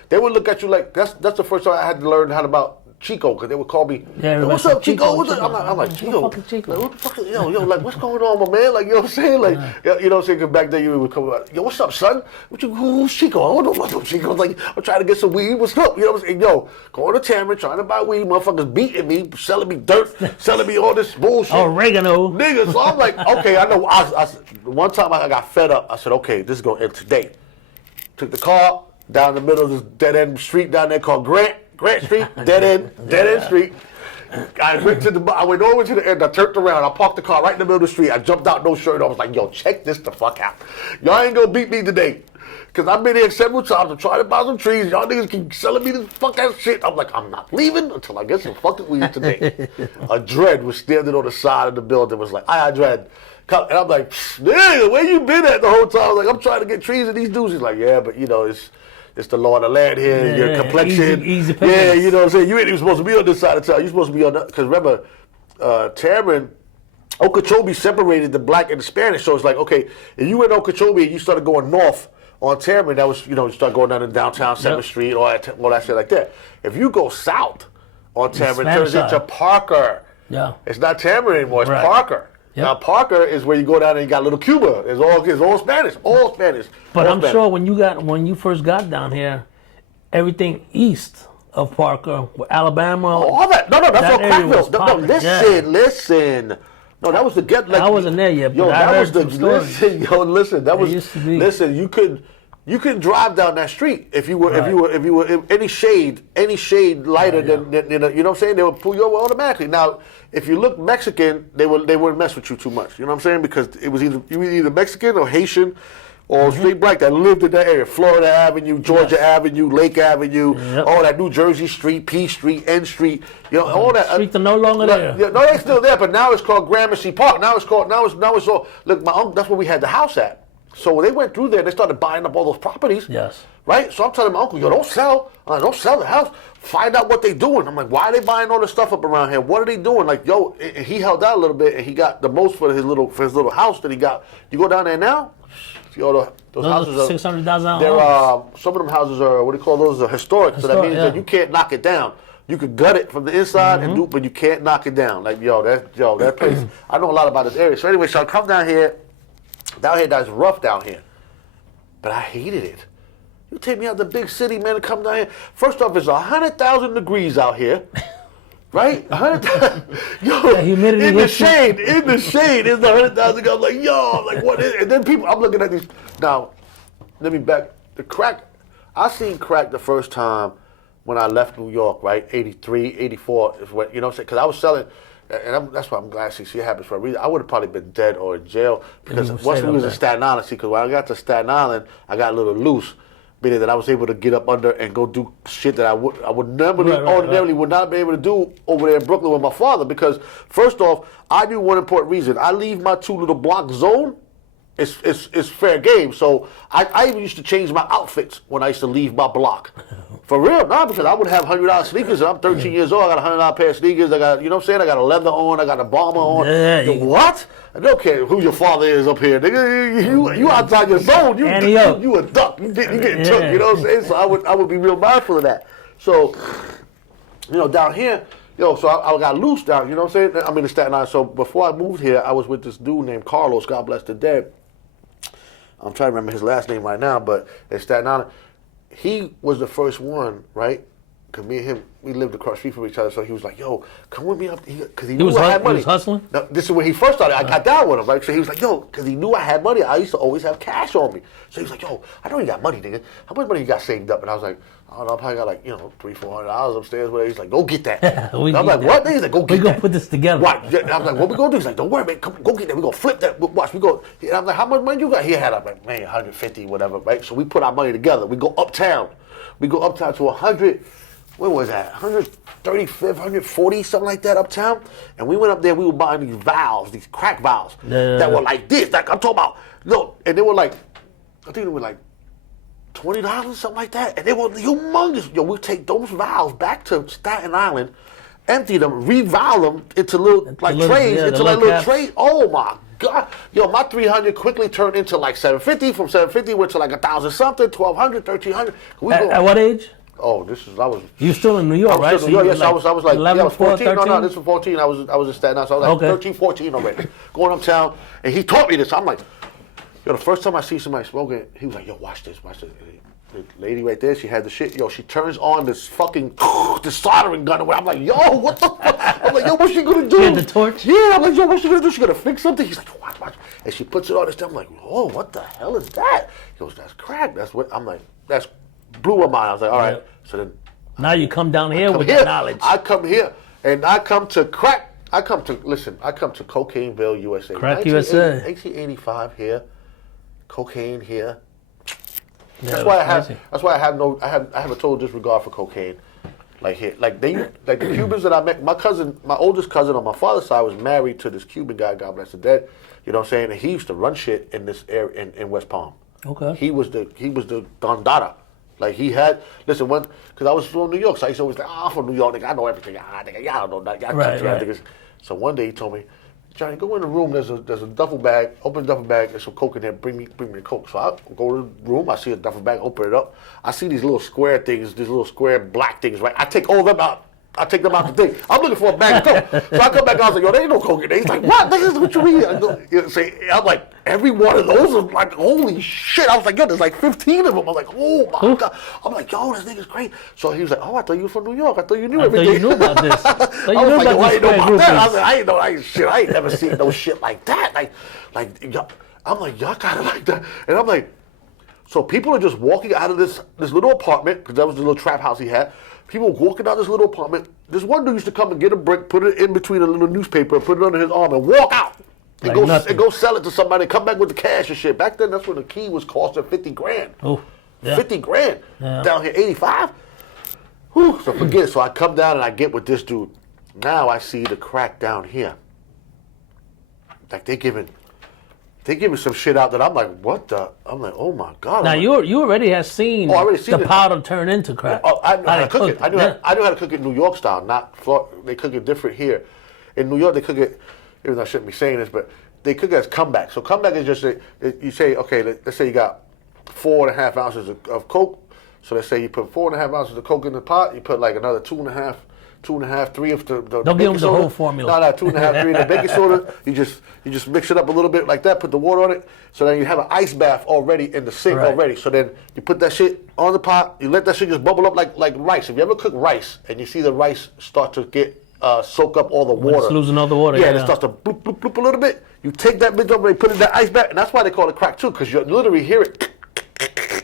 they would look at you like that's the first time I had to learn how about Chico, because they would call me, what's up, Chico? I'm like, Chico? What the fuck? Yo, like, what's going on, my man? Like, you know what I'm saying? Like, you know what I'm saying? Because back then you would come out, yo, what's up, son? Who's Chico? I don't know what's up, Chico. Like, I'm trying to get some weed. What's up? You know what I'm saying? Yo, going to Tamron, trying to buy weed. Motherfuckers beating me, selling me dirt, selling me all this bullshit. Oregano. Nigga, so I'm like, okay, I know. One time I got fed up. I said, okay, this is going to end today. Took the car down the middle of this dead-end street down there called Grant Street, dead end street. I went over to the end, I turned around, I parked the car right in the middle of the street, I jumped out, no shirt, I was like, yo, check this the fuck out. Y'all ain't gonna beat me today. Cause I've been here several times, I'm trying to buy some trees, y'all niggas keep selling me this fuck ass shit. I'm like, I'm not leaving until I get some fucking weed today. A dread was standing on the side of the building, was like, I dread. And I'm like, nigga, where you been at the whole time? Like, I'm trying to get trees, and these dudes, he's like, yeah, but it's the law of the land here, your complexion. Easy yeah, you know what I'm saying? You ain't even supposed to be on this side of town. You're supposed to be on that. Because remember, Tamron, Okeechobee separated the black and the Spanish. So it's like, okay, if you went to Okeechobee and you started going north on Tamron, that was, you start going down in downtown 7th Street, all that shit like that. If you go south on Tamron, it turns into Parker. Yeah. It's not Tamron anymore, it's Parker. Yep. Now Parker is where you go down and you got little Cuba. It's all Spanish, all Spanish. But I'm sure when you first got down here, everything east of Parker, Alabama, all that. No, that's all Crackville. No, listen. No, that was the get. Like, I wasn't there yet, but yo, I that heard was the some stories. listen. That was used to be. listen. You could drive down that street if you were in any shade lighter than you know what I'm saying. They would pull you over automatically. Now, if you look Mexican, they wouldn't mess with you too much. You know what I'm saying? Because it was you were either Mexican or Haitian. Or straight black that lived in that area, Florida Avenue, Georgia Avenue, Lake Avenue, all that, New Jersey Street, P Street, N Street, you know, all that. Streets are no longer there. Yeah, no, they're still there, but now it's called Gramercy Park. Now it's all. Look, my uncle, that's where we had the house at. So when they went through there, they started buying up all those properties. Yes. Right? So I'm telling my uncle, yo, don't sell. Don't sell the house. Find out what they're doing. I'm like, why are they buying all this stuff up around here? What are they doing? Like, yo, and he held out a little bit, and he got the most for his little house that he got. You go down there now. Yo, those houses are $600,000. They're some of them houses are what do you call those? Are historic. So that means that you can't knock it down. You could gut it from the inside and do, but you can't knock it down. Like that place. I know a lot about this area. So anyway, so I come down here. That's rough down here, but I hated it. You take me out the big city, man, and come down here. First off, it's 100,000 degrees out here. Right? 100,000. Yo, humidity in the shade, it's 100,000. I'm like, yo, I'm like, what is it? And then I'm looking at these. Now, let me back. The crack, I seen crack the first time when I left New York, right? 83, 84, is what, you know what I'm saying? Because I was selling, and that's why I'm glad it happens for a reason. I would have probably been dead or in jail because once we was in Staten Island, see, because when I got to Staten Island, I got a little loose. Meaning that I was able to get up under and go do shit that I would never ordinarily would not be able to do over there in Brooklyn with my father. Because first off, I knew one important reason. I leave my 2 little block zone, it's fair game. So I even used to change my outfits when I used to leave my block. For real, nah, because I would have $100 sneakers and I'm 13 years old. I got a $100 pair of sneakers. I got, you know what I'm saying? I got a leather on. I got a bomber on. Yeah, what? I don't care who your father is up here, nigga. You outside your zone. You a duck. You getting took. You know what I'm saying? So I would be real mindful of that. So, you know, down here, so I got loose down. You know what I'm saying? I'm in Staten Island. So before I moved here, I was with this dude named Carlos. God bless the dead. I'm trying to remember his last name right now, but in Staten Island, he was the first one, right? Because me and him, we lived across the street from each other, so he was like, yo, come with me up. Because he knew I had money. He was hustling? Now, this is when he first started. I got down with him, right? So he was like, yo, because he knew I had money. I used to always have cash on me. So he was like, yo, I know you got money, nigga. How much money you got saved up? And I was like, I don't know, I probably got like, $300-$400 upstairs. Whatever. He's like, go get that. I'm like, what? He's like, go get that. We're going to put this together. Right. I was like, what we going to do? He's like, don't worry, man. Come, go get that. We're going to flip that. Watch, we go. And I'm like, how much money you got? He had, I'm like, man, 150, whatever, right? So we put our money together. We go uptown. We go uptown to 100. When was that? 135th, 140, something like that uptown. And we went up there, we were buying these valves, these crack valves that were like this. Like I'm talking about, and they were like, I think they were like $20, something like that. And they were humongous. We take those valves back to Staten Island, empty them, revalve them into little trays, into like little trays. Oh my God. My 300 quickly turned into like 750. From 750 went to like 1,000 something, 1,200, 1,300. At what age? Oh, I was. You still in New York, right? New York, yes, I was like 11, I was 14. 13? No, this was 14. I was in Staten Island, so I was like 13, 14 already. Going uptown, and he taught me this. I'm like, the first time I see somebody smoking, he was like, yo, watch this. The lady right there, she had the shit. She turns on this fucking this soldering gun away. I'm like, yo, what the fuck? I'm like, yo, what's she gonna do? She had the torch? Yeah, I'm like, yo, what's she gonna do? She gonna fix something? He's like, watch. And she puts it on this stuff. I'm like, oh, what the hell is that? He goes, that's crack. That's what I'm like, that's blew my mind. I was like, all right. So then now you come down here with that knowledge. I come here and I come to crack. I come to Cocaineville, USA. Crack USA. 1885 here, cocaine here. Yeah, that's why I have a total disregard for cocaine. Like the Cubans that I met. My oldest cousin on my father's side was married to this Cuban guy. God bless the dead. You know what I'm saying? And he used to run shit in this area in West Palm. Okay. He was the Don Dada. Like he had, because I was from New York, so I used to always like, I'm from New York, nigga, I know everything. Nigga, y'all don't know that. Right. So one day he told me, Johnny, go in the room, there's a duffel bag, open the duffel bag, there's some coke in there, bring me the coke. So I go to the room, I see a duffel bag, open it up, I see these little square things, these little square black things, right? I take all of them out. I take them out the thing. I'm looking for a bag of coke. So I come back, I was like, yo, there ain't no coke in there. He's like, what? This is what you mean? I'm like, every one of those was like, holy shit. I was like, yo, there's like 15 of them. I was like, oh my God. I'm like, yo, this nigga's great. So he was like, oh, I thought you were from New York. I thought you knew everything. I thought you knew about this. I thought you I knew was like, about yo, I this didn't know about that. I was groupies. like, I ain't know, I ain't never seen no shit like that. I'm like, y'all got it like that. And I'm like, so people are just walking out of this little apartment, because that was the little trap house he had. People walking out this little apartment. This one dude used to come and get a brick, put it in between a little newspaper, put it under his arm, and walk out. And go sell it to somebody, come back with the cash and shit. Back then, that's when the key was costing 50 grand. Oh, yeah. 50 grand. Yeah. Down here, 85. Whew, so forget it. So I come down and I get with this dude. Now I see the crack down here. Like they giving some shit out that I'm like, what the? I'm like, oh my God. Now you already have seen, the powder turn into crack. Oh, I know how to cook it. I knew how to cook it New York style, not Florida. They cook it different here. In New York, they cook it, even though I shouldn't be saying this, but they cook it as comeback. So comeback is just, you say, okay, let's say you got 4.5 ounces of Coke. So let's say you put 4.5 ounces of Coke in the pot, you put like another 2.5, 3 of the Don't give them the whole formula. No, 2.5, 3 of the baking soda. You just mix it up a little bit like that, put the water on it. So then you have an ice bath already in the sink already. So then you put that shit on the pot, you let that shit just bubble up like rice. If you ever cook rice and you see the rice start to get soak up all the water. It's losing all the water. Yeah, and it starts to bloop, bloop, bloop a little bit. You take that bitch over and put it in that ice bath, and that's why they call it crack too, because you literally hear it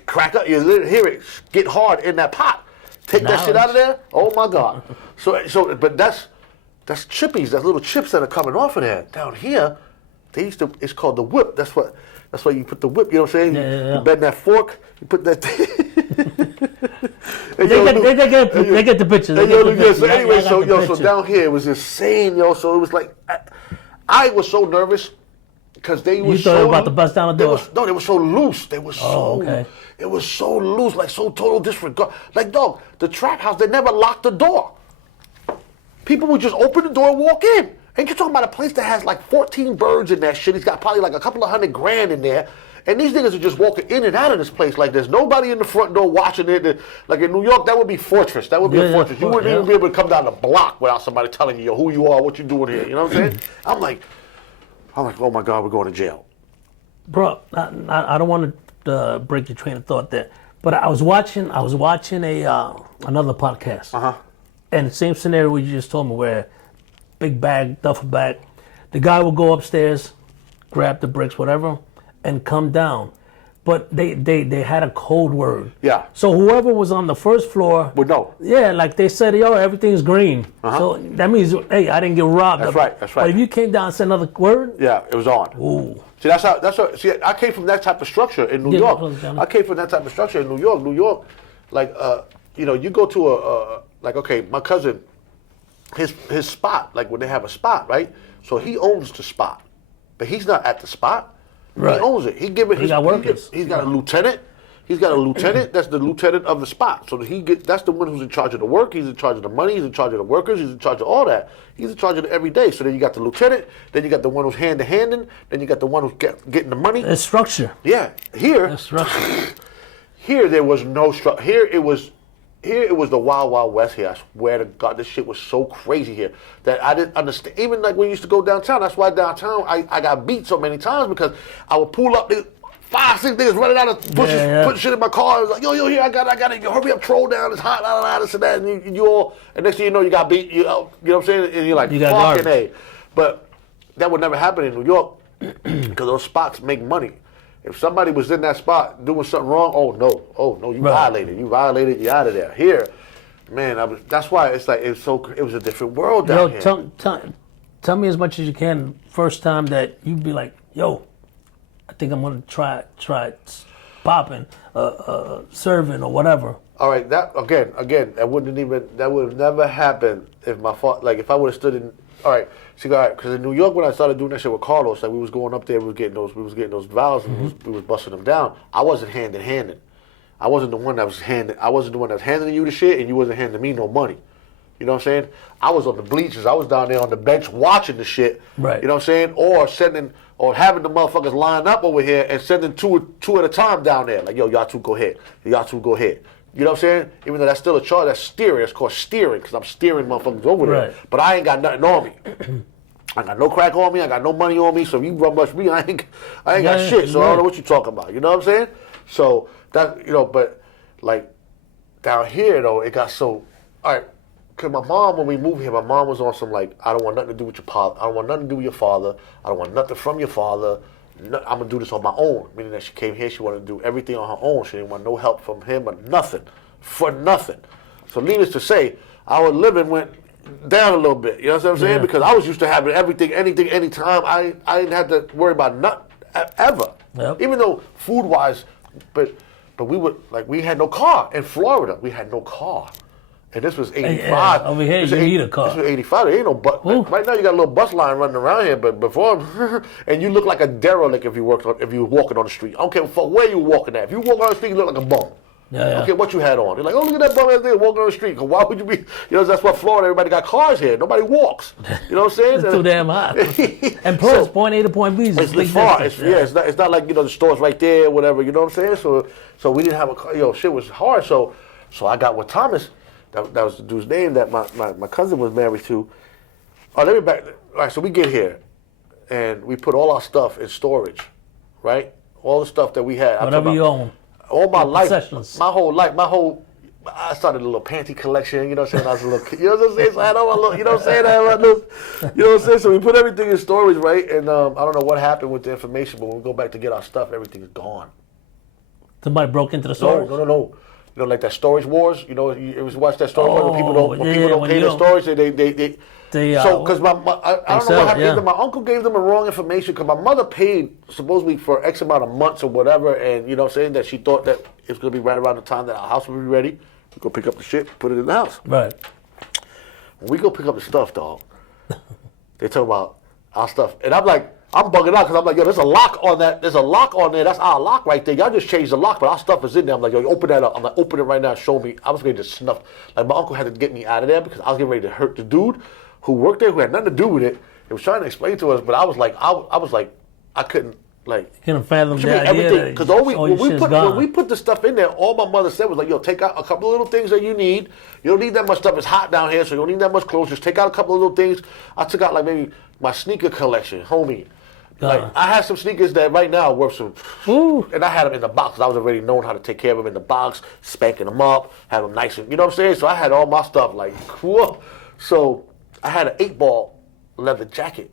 crack up. You literally hear it get hard in that pot. Take that shit out of there. Oh my God. So, but that's chippies. That's little chips that are coming off of there. Down here, they used to. It's called the whip. That's why you put the whip. You know what I'm saying? Yeah. You bend that fork. You put that. They get the picture. So anyway, so down here it was insane, yo. So it was like, I was so nervous because they were. You thought they were about to bust down the door? They were so loose. They were so. Okay. It was so loose, like so total disregard. Like, dog, the trap house, they never locked the door. People would just open the door and walk in. And you're talking about a place that has like 14 birds in that shit. He's got probably like a couple of $100,000 in there. And these niggas are just walking in and out of this place like there's nobody in the front door watching it. Like in New York, that would be fortress. That would be a fortress. You wouldn't even be able to come down the block without somebody telling you, yo, who you are, what you doing here. You know what I'm saying? I'm like, oh my God, we're going to jail. Bro, I don't want to break your train of thought there, but I was watching another podcast. And the same scenario you just told me, where big bag, duffel bag, the guy will go upstairs, grab the bricks, whatever, and come down. But they had a code word. Yeah. So whoever was on the first floor would know. Yeah, like they said, yo, everything's green. So that means, hey, I didn't get robbed. That's right. But if you came down and said another word, yeah, it was on. Ooh. See, I came from that type of structure in New York. I came from that type of structure in New York. New York, like, you go to okay, my cousin, his spot, like when they have a spot, right? So he owns the spot, but he's not at the spot. Right. He owns it. He got workers. He's got a lieutenant. He's got a lieutenant. That's the lieutenant of the spot. So that's the one who's in charge of the work. He's in charge of the money. He's in charge of the workers. He's in charge of all that. He's in charge of it every day. So then you got the lieutenant. Then you got the one who's hand to handing. Then you got the one who's getting the money. It's structure. Yeah. Here. It's structure. Here there was no structure. Here it was the wild, wild west here. I swear to God, this shit was so crazy here that I didn't understand. Even like when we used to go downtown, that's why downtown I got beat so many times, because I would pull up, 5, 6 niggas running out of bushes, putting shit in my car. I was like, yo, here, I got it. Hurry up, troll down, it's hot, this and that. And you all, and next thing you know, you got beat. You know what I'm saying? And you're like, fucking A. But that would never happen in New York because those spots make money. If somebody was in that spot doing something wrong, oh no, you violated, you're out of there. Here, man, that's why it's like it was a different world down here. Tell me as much as you can. First time that you'd be like, yo, I think I'm gonna try popping, serving or whatever. All right, that again, that would have never happened if my fault. Like if I would have stood in. All right, because in New York when I started doing that shit with Carlos, like we was going up there, we was getting those valves, and we was busting them down. I wasn't handing. I wasn't the one that was handing you the shit, and you wasn't handing me no money. You know what I'm saying? I was on the bleachers. I was down there on the bench watching the shit. Right. You know what I'm saying? Or having the motherfuckers line up over here and sending two at a time down there. Like, yo, y'all two go ahead. Y'all two go ahead. You know what I'm saying? Even though that's still a charge, that's steering. It's called steering because I'm steering motherfuckers over there. But I ain't got nothing on me. I got no crack on me. I got no money on me. So if you run rush me, I ain't got shit. So I don't know what you're talking about. You know what I'm saying? So that, but like down here though, it got so, all right. Cause my mom, when we moved here, my mom was on some like, I don't want nothing to do with your father. I don't want nothing to do with your father. I don't want nothing from your father. I'm gonna do this on my own. Meaning that she came here, she wanted to do everything on her own. She didn't want no help from him or nothing, for nothing. So needless to say, our living went down a little bit. You know what I'm saying? Because I was used to having everything, anything, anytime. I didn't have to worry about nothing ever. Yep. Even though food wise, but we would like we had no car in Florida. We had no car. And this was 85. Yeah, over here, you need a car. This was 85. There ain't no bus. Right now, you got a little bus line running around here, but before, and you look like a derelict if you were walking on the street. I don't care where you walking at. If you walk on the street, you look like a bum. Yeah. I don't care what you had on. You're like, oh, look at that bum ass nigga walking on the street. Cause why would you be? That's what Florida. Everybody got cars here. Nobody walks. You know what I'm saying? It's too damn hot. And plus, point A to point B is it's far. It's not like the store's right there, whatever. You know what I'm saying? So we didn't have a car. Shit was hard. So I got with Thomas. That was the dude's name that my cousin was married to. Oh, let me back. All right, so we get here, and we put all our stuff in storage, right? All the stuff that we had. Whatever you own. All my life, possessions. I started a little panty collection, you know what I'm saying? I was a little, you know what I'm saying? So I had all my little, you know what I'm saying? I had my little, you know what I'm saying? So we put everything in storage, right? And I don't know what happened with the information, but when we go back to get our stuff, everything's gone. Somebody broke into the storage? No. Like that storage wars. You ever watch that storage wars when people don't pay the storage, because I don't know what happened. Either my uncle gave them the wrong information because my mother paid supposedly for X amount of months or whatever, and you know what I'm saying, that she thought that it's going to be right around the time that our house will be ready. We go pick up the shit, put it in the house. Right. When we go pick up the stuff, dog, they talk about our stuff, and I'm like, I'm bugging out because I'm like, yo, there's a lock on that. There's a lock on there. That's our lock right there. Y'all just changed the lock, but our stuff is in there. I'm like, yo, open that up. I'm like, open it right now. Show me. I was ready to snuff. Like, my uncle had to get me out of there because I was getting ready to hurt the dude who worked there, who had nothing to do with it. He was trying to explain to us, but I was like, I couldn't, like. Couldn't fathom that everything. Because when we put the stuff in there, all my mother said was like, yo, take out a couple of little things that you need. You don't need that much stuff. It's hot down here, so you don't need that much clothes. Just take out a couple of little things. I took out, like, maybe my sneaker collection, homie. Like, I had some sneakers that right now are worth some, and I had them in the box. I was already known how to take care of them in the box, spanking them up, have them nice and, you know what I'm saying? So I had all my stuff, like, whoa. So I had an 8-ball leather jacket.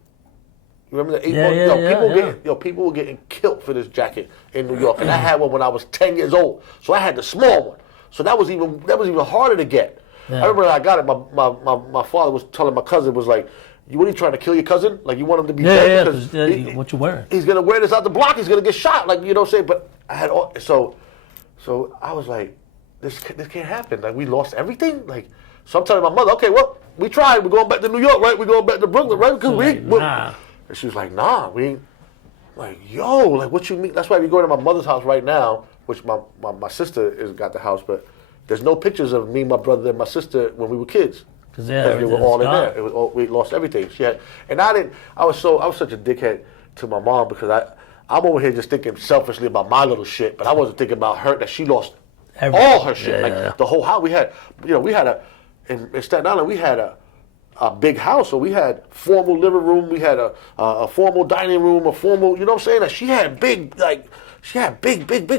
You remember the 8-ball? People were getting killed for this jacket in New York, and I had one when I was 10 years old. So I had the small one. So that was even harder to get. Yeah. I remember when I got it, my father was telling my cousin, was like, what are you trying to kill your cousin? Like, you want him to be dead? Because what you wearing? He's going to wear this out the block. He's going to get shot. Like, you know what I'm saying? But I had all, so I was like, this can't happen. Like, we lost everything? Like, so I'm telling my mother, okay, well, we tried. We're going back to New York, right? We're going back to Brooklyn, right? Because nah. And she was like, nah, we ain't. Like, yo, like, what you mean? That's why we go to my mother's house right now, which my sister has got the house, but there's no pictures of me, my brother, and my sister when we were kids. Because they were all in there. It was we lost everything. I was such a dickhead to my mom because I'm over here just thinking selfishly about my little shit, but I wasn't thinking about her, that she lost all her shit. The whole house. We had in Staten Island, we had a big house, so we had formal living room, we had a formal dining room, a formal, you know what I'm saying? That she had big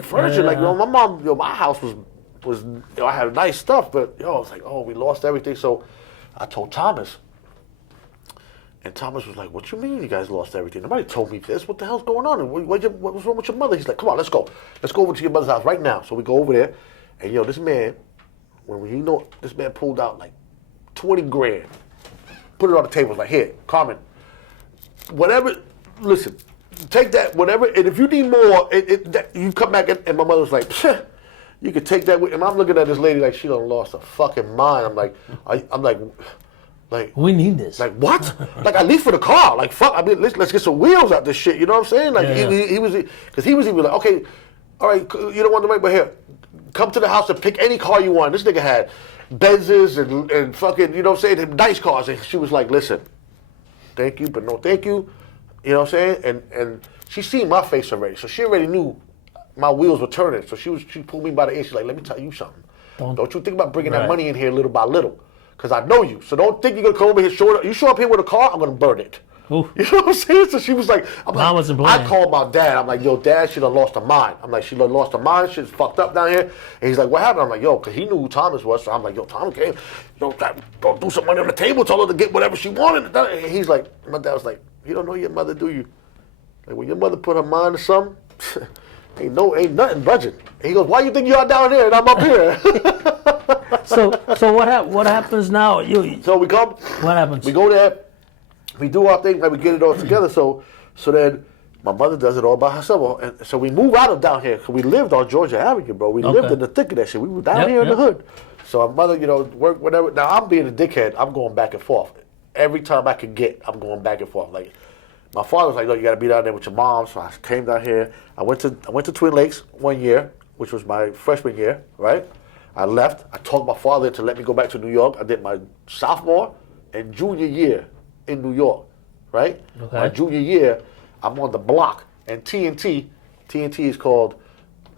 furniture. Like, my mom, my house was I had nice stuff, but I was like, we lost everything. So I told Thomas, and Thomas was like, what you mean you guys lost everything? Nobody told me this. What the hell's going on? And what was wrong with your mother? He's like, come on, let's go. Let's go over to your mother's house right now. So we go over there, and this man, this man pulled out like 20 grand, put it on the table, like, here, Carmen, whatever, listen, take that, whatever, and if you need more, you come back, and my mother was like, psh, you could take that with, and I'm looking at this lady like she done lost her fucking mind. I'm like, we need this. Like, what? Like, I leave for the car. Like, fuck, I mean, let's get some wheels out this shit. You know what I'm saying? Like, he was even like, okay, all right, you don't want to wait, but here, come to the house and pick any car you want. This nigga had Benzes and fucking, you know what I'm saying, nice cars. And she was like, listen, thank you, but no thank you. You know what I'm saying? And she seen my face already, so she already knew my wheels were turning. So she pulled me by the ear. She's like, let me tell you something. Don't you think about bringing that money in here little by little. Because I know you. So don't think you're going to come over here, you show up here with a car, I'm going to burn it. Ooh. You know what I'm saying? So she was like, Mom wasn't playing. I called my dad. I'm like, yo, Dad, she done lost her mind. I'm like, she done lost her mind. Shit's fucked up down here. And he's like, what happened? I'm like, yo, because he knew who Thomas was. So I'm like, yo, Thomas came. Yo, go do some money on the table. Told her to get whatever she wanted. And he's like, my dad was like, you don't know your mother, do you? Like, when your mother put her mind to something, ain't nothing budget. And he goes, why you think you are down here and I'm up here? So what happens now? So we come. What happens? We go there. We do our thing, like we get it all together. So then my mother does it all by herself. And so we move out of down here because we lived on Georgia Avenue, bro. We lived in the thick of that shit. We were down here in the hood. So my mother, work whatever. Now I'm being a dickhead. I'm going back and forth. Every time I can get, I'm going back and forth. Like my father was like, "No, you got to be down there with your mom." So I came down here. I went to Twin Lakes 1 year, which was my freshman year, right? I left. I talked my father to let me go back to New York. I did my sophomore and junior year in New York, right? Okay. My junior year, I'm on the block, and TNT is called,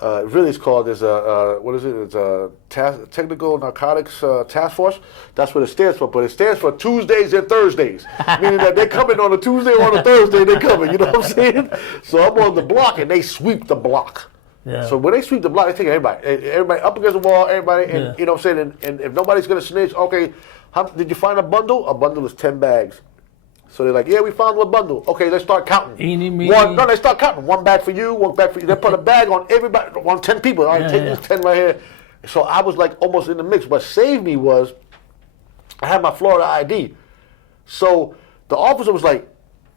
really it's called, what is it? It's a Technical Narcotics Task Force. That's what it stands for, but it stands for Tuesdays and Thursdays, meaning that they come in on a Tuesday or on a Thursday, they come in, you know what I'm saying? So I'm on the block, and they sweep the block. Yeah. So when they sweep the block, they take everybody up against the wall, everybody, and you know what I'm saying? And if nobody's going to snitch, okay, did you find a bundle? A bundle is 10 bags. So they're like, yeah, we found one bundle. Okay, let's start counting. They start counting. One bag for you, one bag for you. They put a bag on everybody, on 10 people. All right, take this 10 right here. So I was like almost in the mix. What saved me was I had my Florida ID. So the officer was like,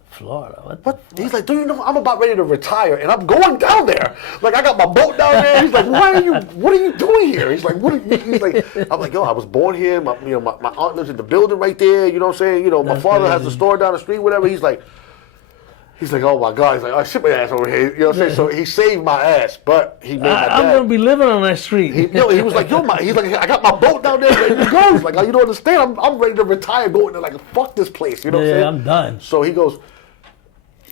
Florida, what? He's like, do you know I'm about ready to retire and I'm going down there. Like I got my boat down there. He's like, what are you doing here? He's like, he's like, I'm like, yo, I was born here. My aunt lives in the building right there. You know what I'm saying? My father has a store down the street, whatever. He's like, oh my God. He's like, oh, shit my ass over here. You know what I'm saying? So he saved my ass, but he made my dad. I'm gonna be living on that street. He was like, he's like, I got my boat down there ready to go. He's like, you don't understand. I'm ready to retire, going there. Like, fuck this place. You know what I'm saying? I'm done. So he goes,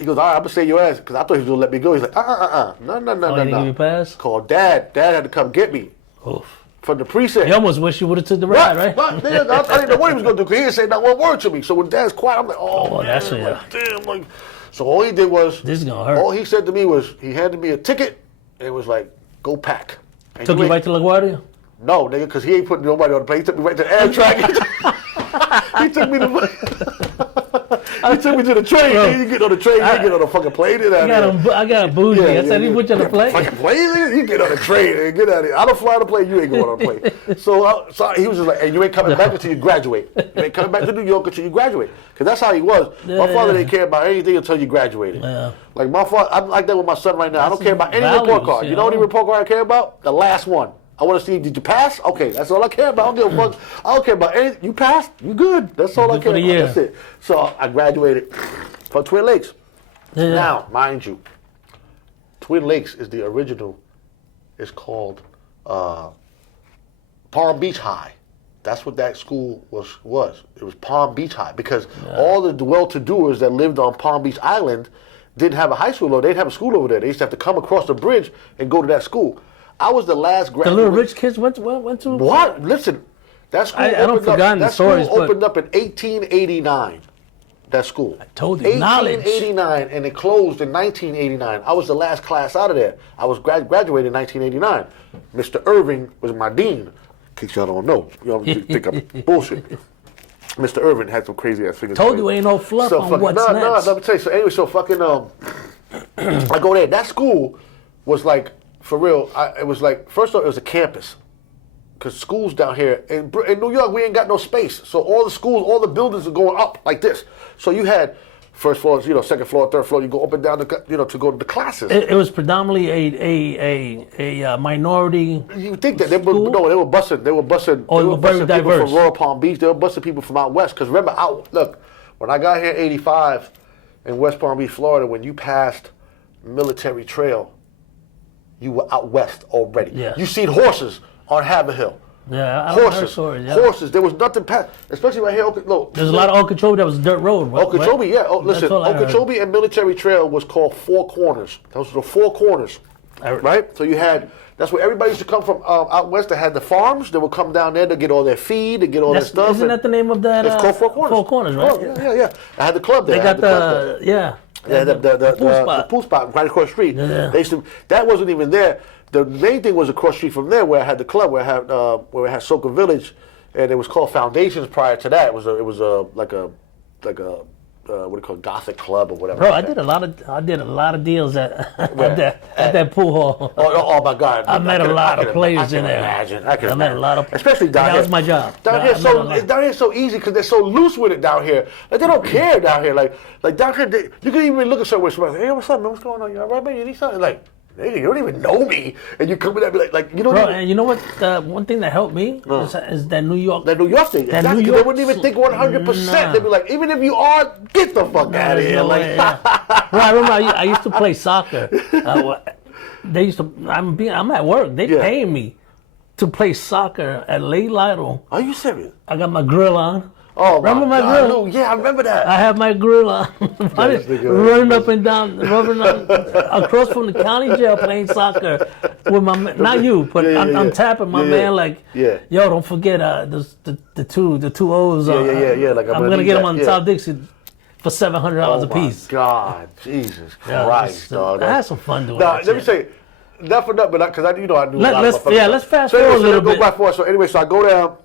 all right, I'm gonna save your ass because I thought he was gonna let me go. He's like, no. Didn't give you a pass? Called Dad. Dad had to come get me. Oof. From the precinct. You almost wish you would have took the ride, right? I didn't know what he was gonna do because he didn't say not one word to me. So when Dad's quiet, I'm like, that's it. Like, damn. Like, so all he did was, this is gonna hurt. All he said to me was, he handed me a ticket and it was like, go pack. And took you right to LaGuardia? No, nigga, because he ain't putting nobody on the plane. He took me right to the Amtrak. He took me to the train. Bro, You get on the train, you get on the fucking plane. I got a bougie. I said he put you on the plane. Fucking plane? You get on the train and get out of here. I don't fly on the plane, you ain't going on the plane. So he was just like, hey, you ain't coming back until you graduate. You ain't coming back to New York until you graduate. Because that's how he was. My father didn't care about anything until you graduated. Yeah. Like my father, I'm like that with my son right now. I don't care about any report card. You know any report card I care about? The last one. I want to see, did you pass? Okay, that's all I care about. I don't give a fuck. I don't care about anything. You passed? You good. That's all I care about. That's it. So I graduated from Twin Lakes. Yeah. Now, mind you, Twin Lakes is the original. It's called Palm Beach High. That's what that school was. It was Palm Beach High because all the well-to-doers that lived on Palm Beach Island didn't have a high school, or they'd have a school over there. They used to have to come across the bridge and go to that school. I was the last graduate. The little rich kids went to what? Listen, that school opened up in 1889. That school. I told you, 1889, and it closed in 1989. I was the last class out of there. I was graduated in 1989. Mr. Irving was my dean. In case y'all don't know, y'all think I'm bullshit. Mr. Irving had some crazy ass figures. Told you ain't no fluff on what's next. No, let me tell you. So anyway, so fucking I go there. That school was like. For real, it was like, first off, it was a campus. Because schools down here, in New York, we ain't got no space. So all the schools, all the buildings are going up like this. So you had first floor, second floor, third floor, you go up and down, to go to the classes. It was predominantly a minority. You think that? They were busting. They were busting very diverse. People from Royal Palm Beach. They were busting people from out west. Because remember, look, when I got here in 85 in West Palm Beach, Florida, when you passed Military Trail, you were out west already. Yeah. You seen horses on Haverhill. Yeah, horses. There was nothing past, especially right here. There's a lot of Okeechobee that was dirt road. Okeechobee, right? Yeah. Listen, Okeechobee and Military Trail was called Four Corners. Those were the four corners right? So you had, that's where everybody used to come from out west. They had the farms. They would come down there to get all their feed, to get all their stuff. Isn't that the name of that? It's called Four Corners. Four Corners, right? Oh, yeah. I had the club there. They got the pool spot right across the street. Yeah. They used to, that wasn't even there. The main thing was across the street from there, where I had the club, where I had Soca Village, and it was called Foundations. Prior to that, it was like a what do you call it, Gothic club or whatever. Bro, I did a lot of deals at that pool hall. Oh my God! I met a lot of players in there. I met a lot of, especially down here. That was my job. Down here, so easy because they're so loose with it down here. Like they don't care down here. Like down here, you can even look at somewhere. Somebody, hey, what's up, man? What's going on? You all right, man? You need something? Like, nigga, you don't even know me, and you come in there and be like you don't. Bro, even, and you know what? One thing that helped me is that New York. That New York thing. That exactly. New York, they wouldn't even think 100%. Nah. They'd be like, even if you are, get the fuck out of here. No Like, way, yeah. Bro, I remember I used to play soccer. They used to. I'm at work. They paying me to play soccer at Lake Lidle. Are you serious? I got my grill on. Oh, remember my God, grill? no, yeah, I remember that. I have my grill on. Running up and down, across from the county jail playing soccer with my man. Not you, but I'm tapping my man like, yo, don't forget the two O's. Yeah. Like I'm gonna get them on South Dixie for $700 a piece. God, Jesus Christ, dog. I had some fun doing that. that. Let me say, not for nothing, but because I knew a lot of let's fast forward a little bit. Go back forward. So anyway, so I go down.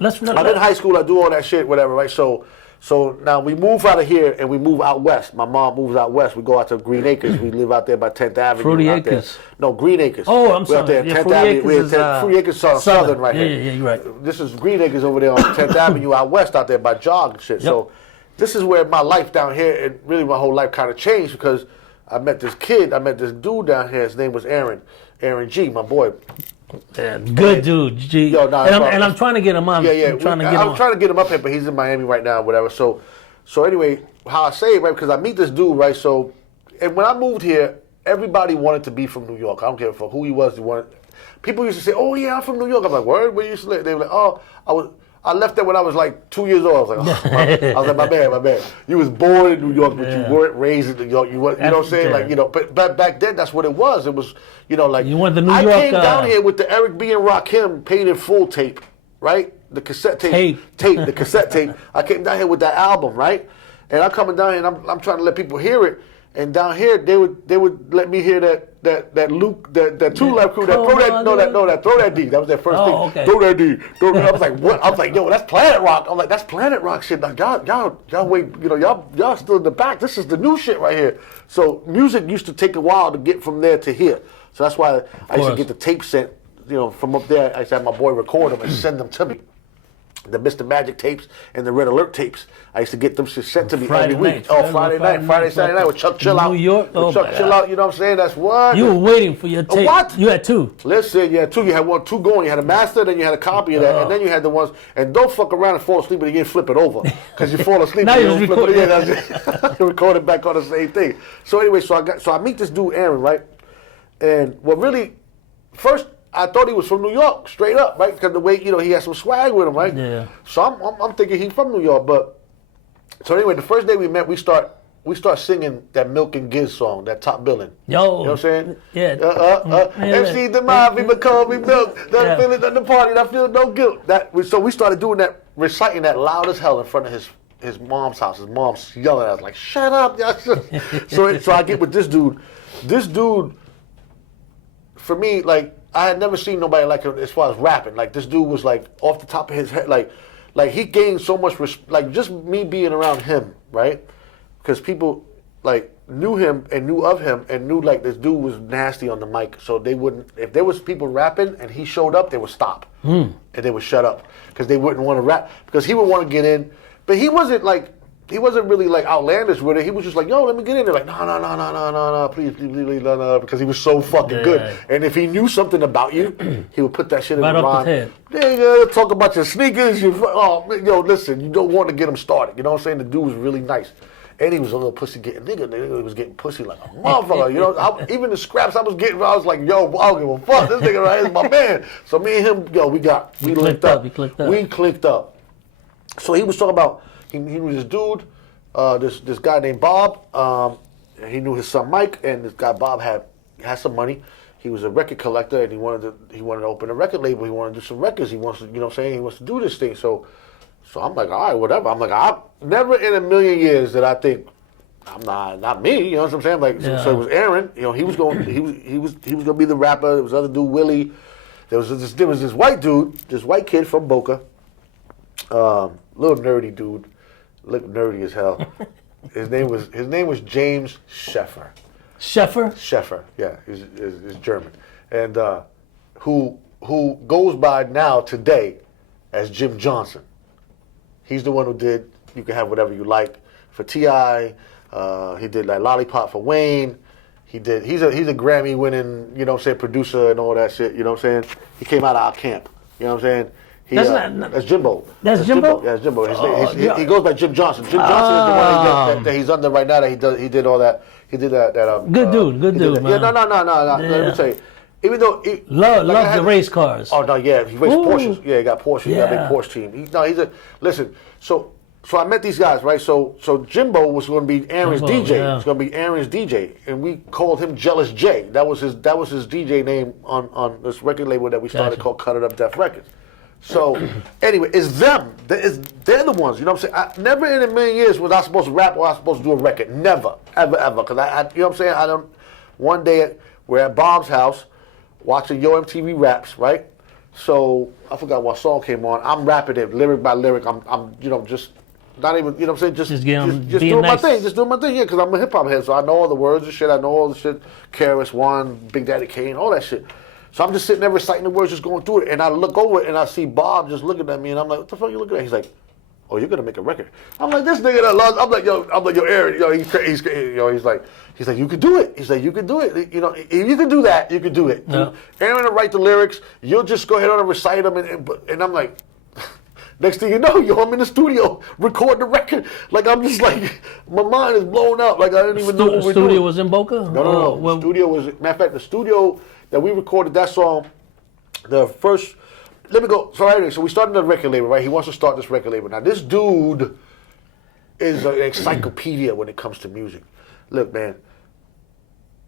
I'm in high school. I do all that shit, whatever, right? So now we move out of here and we move out west. My mom moves out west. We go out to Green Acres. We live out there by 10th Avenue. Fruity Acres. No, Green Acres. Oh, I'm sorry. Out there, Yeah, 10th Avenue. Fruity Acres is southern right here. Yeah, you're right. This is Green Acres over there on 10th Avenue out west, out there by Jog and shit. Yep. So this is where my life down here, and really my whole life kind of changed because I met this dude down here. His name was Aaron G, my boy. Yeah, good dude, G. Yo, and I'm trying to get him on. Yeah. I'm trying to get him up here, but he's in Miami right now, whatever. So anyway, how I say it, right? Because I meet this dude, right? So, and when I moved here, everybody wanted to be from New York. I don't care for who he was. People used to say, "Oh yeah, I'm from New York." I'm like, "Word? Where you used to live?" They were like, "Oh, I left there when I was like 2 years old." I was like, my man. You was born in New York, but you weren't raised in New York. You know what I'm saying? Like, but back then, that's what it was. It was, like, you want the New I York, came down here with the Eric B. and Rakim Paid in Full tape, right? The cassette tape, the cassette tape. I came down here with that album, right? And I'm coming down here, and I'm trying to let people hear it. And down here, they would let me hear that Luke, that Two Life Crew, throw that D. That was their first thing. Okay. Throw that D. I was like, what? I was like, yo, that's Planet Rock. I'm like, that's Planet Rock shit. Like, y'all wait, y'all still in the back. This is the new shit right here. So music used to take a while to get from there to here. So that's why I used to get the tape sent, from up there. I used to have my boy record them and send them to me. The Mr. Magic tapes and the Red Alert tapes. I used to get them sent to me every week. Friday, Saturday night with Chuck Chill Out. New York? Chuck Chill Out, you know what I'm saying? That's what. You were waiting for your tape. What? You had two. Listen, you had two. You had two going. You had a master, then you had a copy of that, and then you had the ones. And don't fuck around and fall asleep and again flip it over. Because you fall asleep now and you don't flip it again. You record it back on the same thing. So anyway, so I meet this dude, Aaron, right? And first, I thought he was from New York, straight up, right? Because the way, he had some swag with him, right? Yeah. So I'm thinking he's from New York, but so anyway, the first day we met, we start singing that Milk and Giz song, that Top Billin'. Yo. You know what I'm saying? Yeah. MC the mob, people call me Milk. That feeling at the party, I feel no guilt. So we started doing that, reciting that loud as hell in front of his mom's house. His mom's yelling at us like, "Shut up!" So I get with this dude. This dude, for me, like, I had never seen nobody like him as far as rapping. Like, this dude was like off the top of his head, like he gained so much like just me being around him, right? Because people like knew him and knew of him and knew like this dude was nasty on the mic, so they wouldn't. If there was people rapping and he showed up, they would stop and they would shut up because they wouldn't want to rap because he would want to get in, but he wasn't really like outlandish with it. He was just like, yo, let me get in there. Like, no, please, no, because he was so fucking good. And if he knew something about you, he would put that shit in the rhyme. Nigga, talk about your sneakers. Listen, you don't want to get him started. You know what I'm saying? The dude was really nice. And he was a little pussy getting nigga. He was getting pussy like a motherfucker. Even the scraps I was getting, I was like, yo, I don't give a fuck. This nigga right here is my man. So me and him, we linked up. We clicked up. So he was talking about, he was this dude, this guy named Bob. He knew his son Mike, and this guy Bob had some money. he was a record collector and he wanted to open a record label. He wanted to do some records. He wants to, you know what I'm saying? He wants to do this thing. So I'm like, all right, whatever. I'm like, I never in a million years that I think I'm not me. You know what I'm saying? Like, so it was Aaron. You know, he was going to be the rapper. There was other dude, Willie. There was this white dude, this white kid from Boca, little nerdy dude, looked nerdy as hell. His name was James Sheffer. Sheffer, yeah, he's German, and who goes by now today as Jim Johnson. He's the one who did "You Can Have Whatever You Like" for T.I. He did like "Lollipop" for Wayne. He's a Grammy winning, you know what I'm saying, producer and all that shit. You know what I'm saying? He came out of our camp. You know what I'm saying? That's Jimbo. That's Jimbo? Yeah, that's Jimbo. He goes by Jim Johnson. Jim Johnson is the one that he's under right now. He did all that. He did that. Good dude, man. Yeah, no. Yeah. Let me tell you. Even though love the race cars. Oh no, yeah, he raced Porsches. Yeah, he got Porsche. He got a big Yeah. Porsche team. Listen. So I met these guys, right? So Jimbo was going to be Aaron's Jimbo, DJ. yeah. It's going to be Aaron's DJ, and we called him Jealous J. That was his DJ name on this record label that we started called Cut It Up Def Records. So anyway, it's them. They're the ones. You know what I'm saying? Never in a million years was I supposed to rap or I was supposed to do a record. Never, ever. Because I you know what I'm saying? One day we're at Bob's house watching Yo MTV Raps, right? So I forgot what song came on. I'm rapping it lyric by lyric. I'm just. Not even, you know what I'm saying? Just doing my thing. Just doing my thing, yeah, because I'm a hip-hop head, so I know all the words and shit. I know all the shit. KRS One, Big Daddy Kane, all that shit. So I'm just sitting there reciting the words, just going through it, and I look over it, and I see Bob just looking at me, and I'm like, what the fuck are you looking at? He's like, oh, you're going to make a record. I'm like, this nigga that loves, I'm like, yo, Aaron, yo, he's like, you could do it. He's like, you could do it. You know, if you can do that, you could do it. Yeah. Aaron will write the lyrics. You'll just go ahead and recite them, and I'm like, next thing you know, I'm in the studio recording the record. Like, I'm just like, my mind is blown up. Like, I didn't even know what we're doing. The studio was in Boca? No. The studio was, matter of fact, the studio that we recorded that song, the first, so we started the record label, right? He wants to start this record label. Now, this dude is an encyclopedia when it comes to music. Look, man,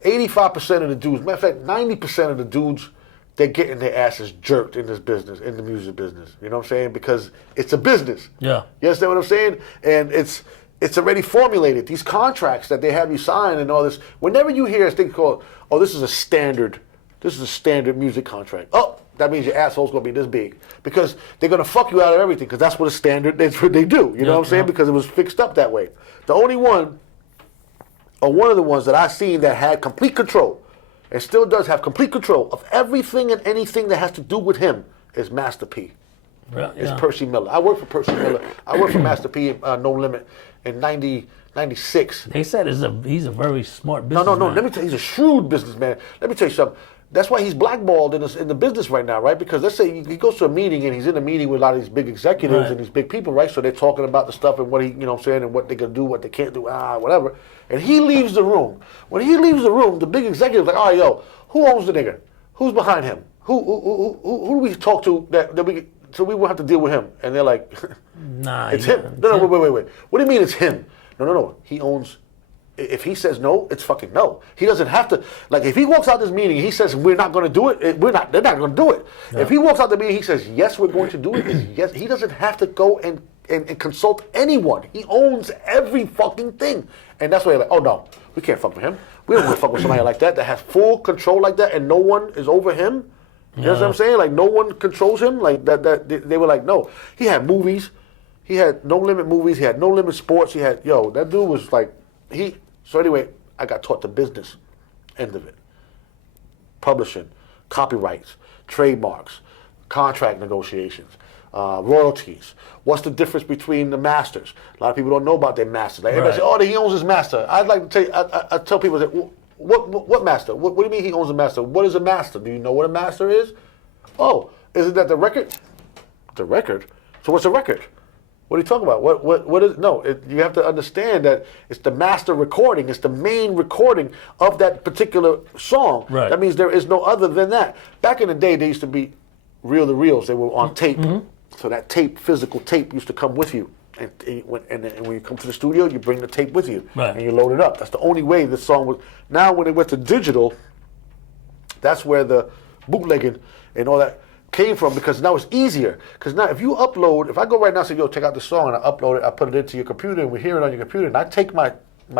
85% of the dudes, matter of fact, 90% of the dudes, they're getting their asses jerked in this business, in the music business. You know what I'm saying? Because it's a business. Yeah. You understand what I'm saying? And it's already formulated. These contracts that they have you sign and all this. Whenever you hear a thing called, oh, this is a standard music contract. Oh, that means your asshole's gonna be this big. Because they're gonna fuck you out of everything, because that's what a standard, that's what they do. You know what I'm saying? Because it was fixed up that way. The only one, or one of the ones that I've seen that had complete control, and still does have complete control of everything and anything that has to do with him, is Master P. It's Percy Miller. I worked for Percy Miller. I worked for Master P, No Limit, in 96. They said he's a very smart businessman. No. Let me tell you, he's a shrewd businessman. Let me tell you something. That's why he's blackballed in the business right now, right? Because let's say he goes to a meeting and he's in a meeting with a lot of these big executives and these big people, right? So they're talking about the stuff and what he, you know what I'm saying, and what they can do, what they can't do, whatever. And he leaves the room. When he leaves the room, the big executive's like, all right, yo, who owns the nigga? Who's behind him? Who do we talk to so we won't have to deal with him? And they're like, nah, it's him. No, wait. What do you mean it's him? No. He owns. If he says no, it's fucking no. He doesn't have to. Like, if he walks out this meeting and he says we're not going to do it, they're not going to do it. No. If he walks out the meeting, he says yes, we're going to do it. It's yes. He doesn't have to go and consult anyone. He owns every fucking thing, and that's why you're like, oh no, we can't fuck with him. We don't want to fuck with somebody like that has full control like that, and no one is over him. You know what I'm saying? Like, no one controls him. Like that. They were like, no. He had movies. He had No Limit movies. He had No Limit sports. He had that dude was like he. So anyway, I got taught the business end of it. Publishing, copyrights, trademarks, contract negotiations, royalties. What's the difference between the masters? A lot of people don't know about their masters. Like, everybody say, oh, he owns his master. I'd like to tell you, I tell people, what master? What do you mean he owns a master? What is a master? Do you know what a master is? Oh, isn't that the record? The record? So what's a record? What are you talking about? What is no? You have to understand that it's the master recording. It's the main recording of that particular song. Right. That means there is no other than that. Back in the day, they used to be reel-to-reels. They were on tape. Mm-hmm. So that tape, physical tape, used to come with you. And when you come to the studio, you bring the tape with you. Right. And you load it up. That's the only way this song was. Now when it went to digital, That's where the bootlegging and all that came from, because now it's easier. Because now if you upload, if I go right now and say, yo, check out the song, and I upload it, I put it into your computer, and we hear it on your computer, and I take my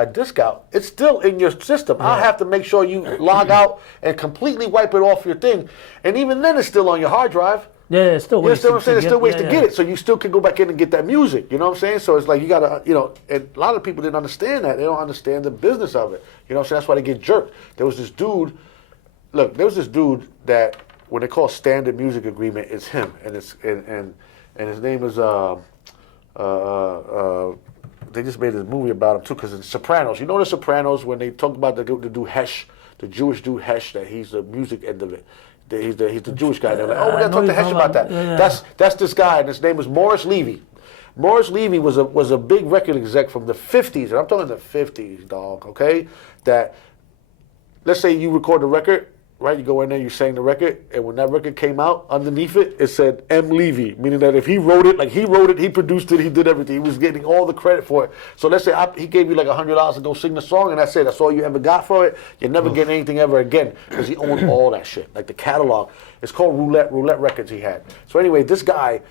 disc out, it's still in your system. I have to make sure you log out and completely wipe it off your thing. And even then, it's still on your hard drive. Yeah, it's still ways It's still ways to get it. So you still can go back in and get that music. You know what I'm saying? So it's like you got to, and a lot of people didn't understand that. They don't understand the business of it. You know what I'm saying? That's why they get jerked. There was this dude that, when they call standard music agreement, it's him. And it's and his name is, they just made this movie about him too, because it's Sopranos. You know the Sopranos, when they talk about the dude Hesh, the Jewish dude Hesh, that he's the music end of it. He's the Jewish guy. They're like, oh, we got to talk to Hesh about that. Yeah. That's this guy, and his name is Morris Levy. Morris Levy was a big record exec from the 50s, and I'm talking the 50s, dog, okay? That, let's say you record the record, right? You go in there, you sang the record, and when that record came out, underneath it, it said M. Levy, meaning that if he wrote it, he produced it, he did everything. He was getting all the credit for it. So let's say he gave you like $100 to go sing the song, and that's it. That's all you ever got for it. You're never getting anything ever again, because he owned all that shit. Like the catalog. It's called Roulette Records he had. So anyway, this guy,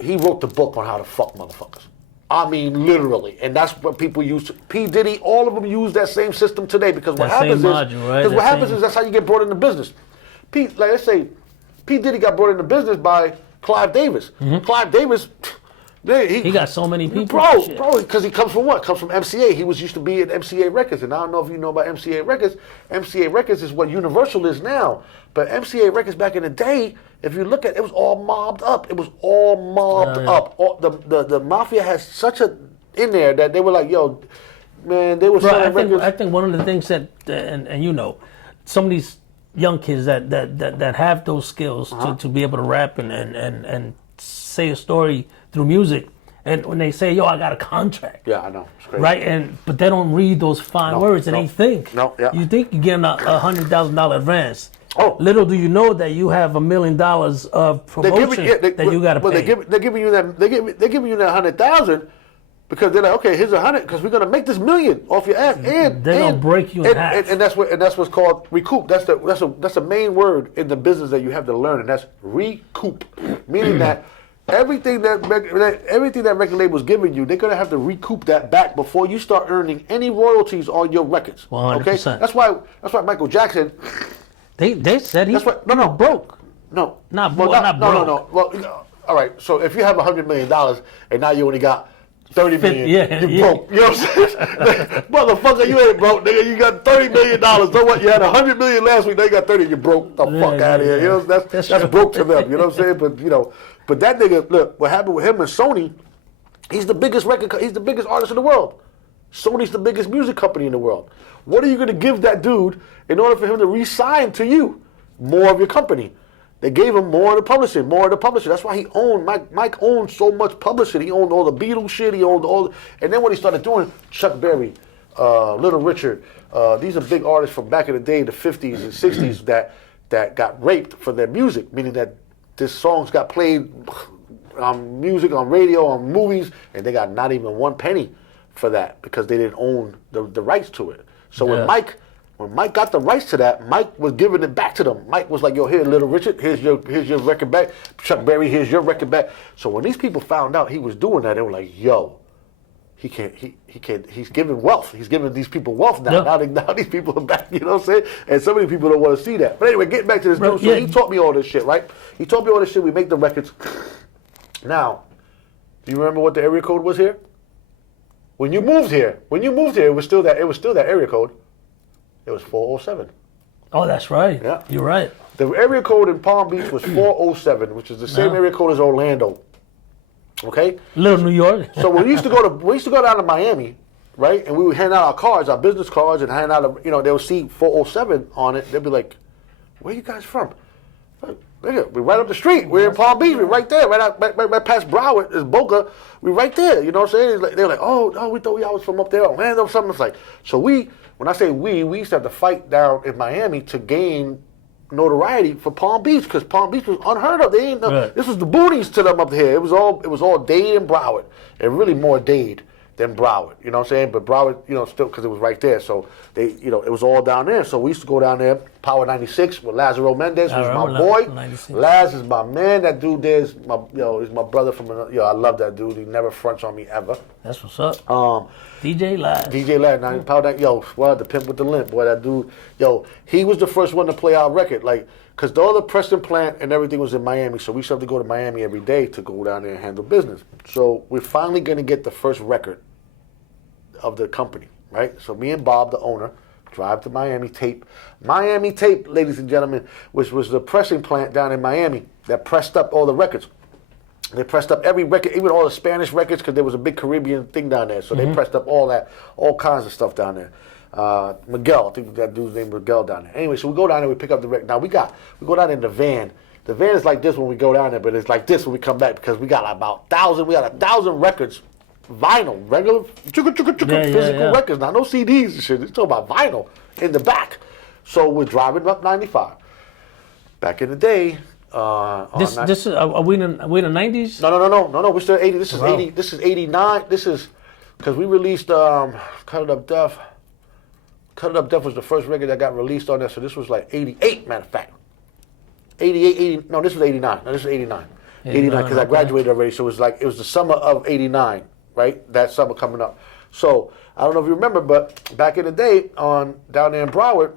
he wrote the book on how to fuck motherfuckers. I mean, literally. And that's what people use. P. Diddy, all of them use that same system today, because what happens is that's how you get brought into business. Like let's say, P. Diddy got brought into business by Clive Davis. Mm-hmm. Clive Davis, he got so many people. Bro, because he comes from what? Comes from MCA. He used to be at MCA Records. And I don't know if you know about MCA Records. MCA Records is what Universal is now. But MCA Records back in the day, if you look at it, it was all mobbed up. It was all mobbed up. The Mafia has such a in there that they were like, yo, man, they were selling records. I think one of the things that, and some of these young kids that have those skills to be able to rap and say a story through music, and when they say, yo, I got a contract. Yeah, I know. It's crazy. Right? But they don't read those fine words, and they think. You think you're getting a $100,000 advance. Oh. Little do you know that you have $1 million of promotion that you got to pay. They're giving you that. They're giving you that 100,000 because they're like, okay, here's 100 because we're gonna make this million off your ass, and they're gonna break you in half. And that's what's called recoup. That's a main word in the business that you have to learn, and that's recoup, meaning that everything that record label is giving you, they're gonna have to recoup that back before you start earning any royalties on your records. 100%. Okay, that's why Michael Jackson. They said he's broke. No. Not broke. No. Well, all right. So if you have $100 million and now you only got $30 million, you're broke. You know what I'm saying? Motherfucker, you ain't broke, nigga. You got $30 million. So what? You had $100 million last week. Now you got 30. You're broke. The fuck out of here. You know that's broke to them. You know what I'm saying? But that nigga, look, what happened with him and Sony? He's the biggest He's the biggest artist in the world. Sony's the biggest music company in the world. What are you going to give that dude in order for him to re-sign to you? More of your company. They gave him more of the publishing, That's why he owned, Mike owned so much publishing. He owned all the Beatles shit, he owned all, and then when he started doing Chuck Berry, Little Richard, these are big artists from back in the day, the 50s and 60s that got raped for their music, meaning that this songs got played on music, on radio, on movies, and they got not even one penny for that because they didn't own the rights to it. So when Mike got the rights to that, Mike was giving it back to them. Mike was like, yo, here, Little Richard, here's your record back. Chuck Berry, here's your record back. So when these people found out he was doing that, they were like, yo, he can't, he's giving wealth. He's giving these people wealth now. Yeah. Now these people are back, you know what I'm saying? And so many people don't want to see that. But anyway, getting back to this dude, so he taught me all this shit, right? He taught me all this shit, we make the records. Now, do you remember what the area code was here? When you moved here, it was still that area code. It was 407. Oh, that's right. Yeah. You're right. The area code in Palm Beach was 407, which is the same area code as Orlando. Okay? Little New York. So we used to go down to Miami, right? And we would hand out our cards, our business cards, and hand out they would see 407 on it. They'd be like, where you guys from? Nigga, we're right up the street. We're in Palm Beach. We're right there, right past Broward is Boca. We're right there. You know what I'm saying? They're like, oh, we thought y'all was from up there, Orlando or something. It's like, so when I say we used to have to fight down in Miami to gain notoriety for Palm Beach because Palm Beach was unheard of. This was the booties to them up here. It was all Dade and Broward, and really more Dade. then Broward. You know what I'm saying? But Broward, still because it was right there. So they, it was all down there. So we used to go down there, Power 96 with Lazaro Mendez, who's my boy. 96. Laz is my man. That dude there is my, he's my brother from another. I love that dude. He never fronts on me ever. That's what's up. DJ Laz. DJ Laz, now Power that the pimp with the limp, boy. That dude, he was the first one to play our record, like. Because all the Preston plant and everything was in Miami, so we used to have to go to Miami every day to go down there and handle business. So we're finally going to get the first record of the company, right? So me and Bob, the owner, drive to Miami Tape. Miami Tape, ladies and gentlemen, which was the pressing plant down in Miami that pressed up all the records. They pressed up every record, even all the Spanish records, because there was a big Caribbean thing down there. So they pressed up all that, all kinds of stuff down there. Miguel, I think that dude's name was Miguel down there. Anyway, so we go down there, we pick up the record. Now we go down in the van. The van is like this when we go down there, but it's like this when we come back because we got about 1,000 records, vinyl, regular physical records. Now no CDs and shit. It's talking about vinyl in the back. So we're driving up 95. Back in the day. This is are we in the 90s? No. We're still 80. This is 80. This is 89. This is because we released Cut It Up Duff. Cut It Up Duff was the first record that got released on there, so this was like 88, matter of fact. 88, 80, no, this was 89. No, this was 89. 89, because I graduated already, so it was the summer of 89, right? That summer coming up. So, I don't know if you remember, but back in the day, down there in Broward,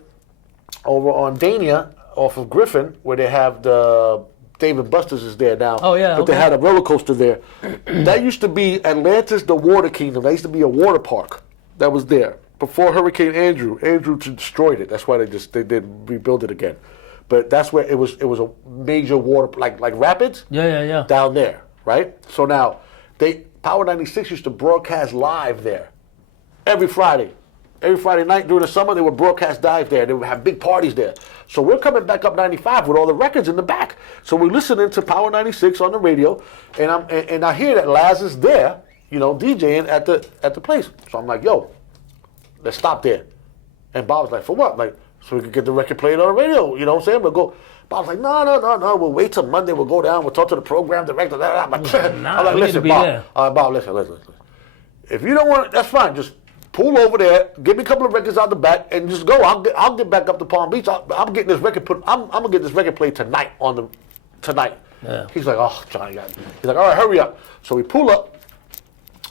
over on Dania, off of Griffin, where they have the Dave & Buster's is there now. Oh, yeah. But they had a roller coaster there. That used to be Atlantis, the Water Kingdom. That used to be a water park that was there. Before Hurricane Andrew destroyed it. That's why they did rebuild it again. But that's where it was a major water, like rapids. Yeah. Down there, right? So now, Power 96 used to broadcast live there every Friday. Every Friday night during the summer, they would broadcast live there. They would have big parties there. So we're coming back up 95 with all the records in the back. So we're listening to Power 96 on the radio, and I hear that Laz is there, DJing at the place. So I'm like, yo, let's stop there. And Bob was like, for what? Like, so we could get the record played on the radio, you know what I'm saying? We'll go. Bob's like, no, we'll wait till Monday, we'll go down, we'll talk to the program director. I'm like, listen, Bob, listen. If you don't want it, that's fine. Just pull over there, give me a couple of records out the back, and just go. I'll get back up to Palm Beach. I'm getting this record I'm gonna get this record played tonight tonight. Yeah. He's like, oh, Johnny, he's like, all right, hurry up. So we pull up.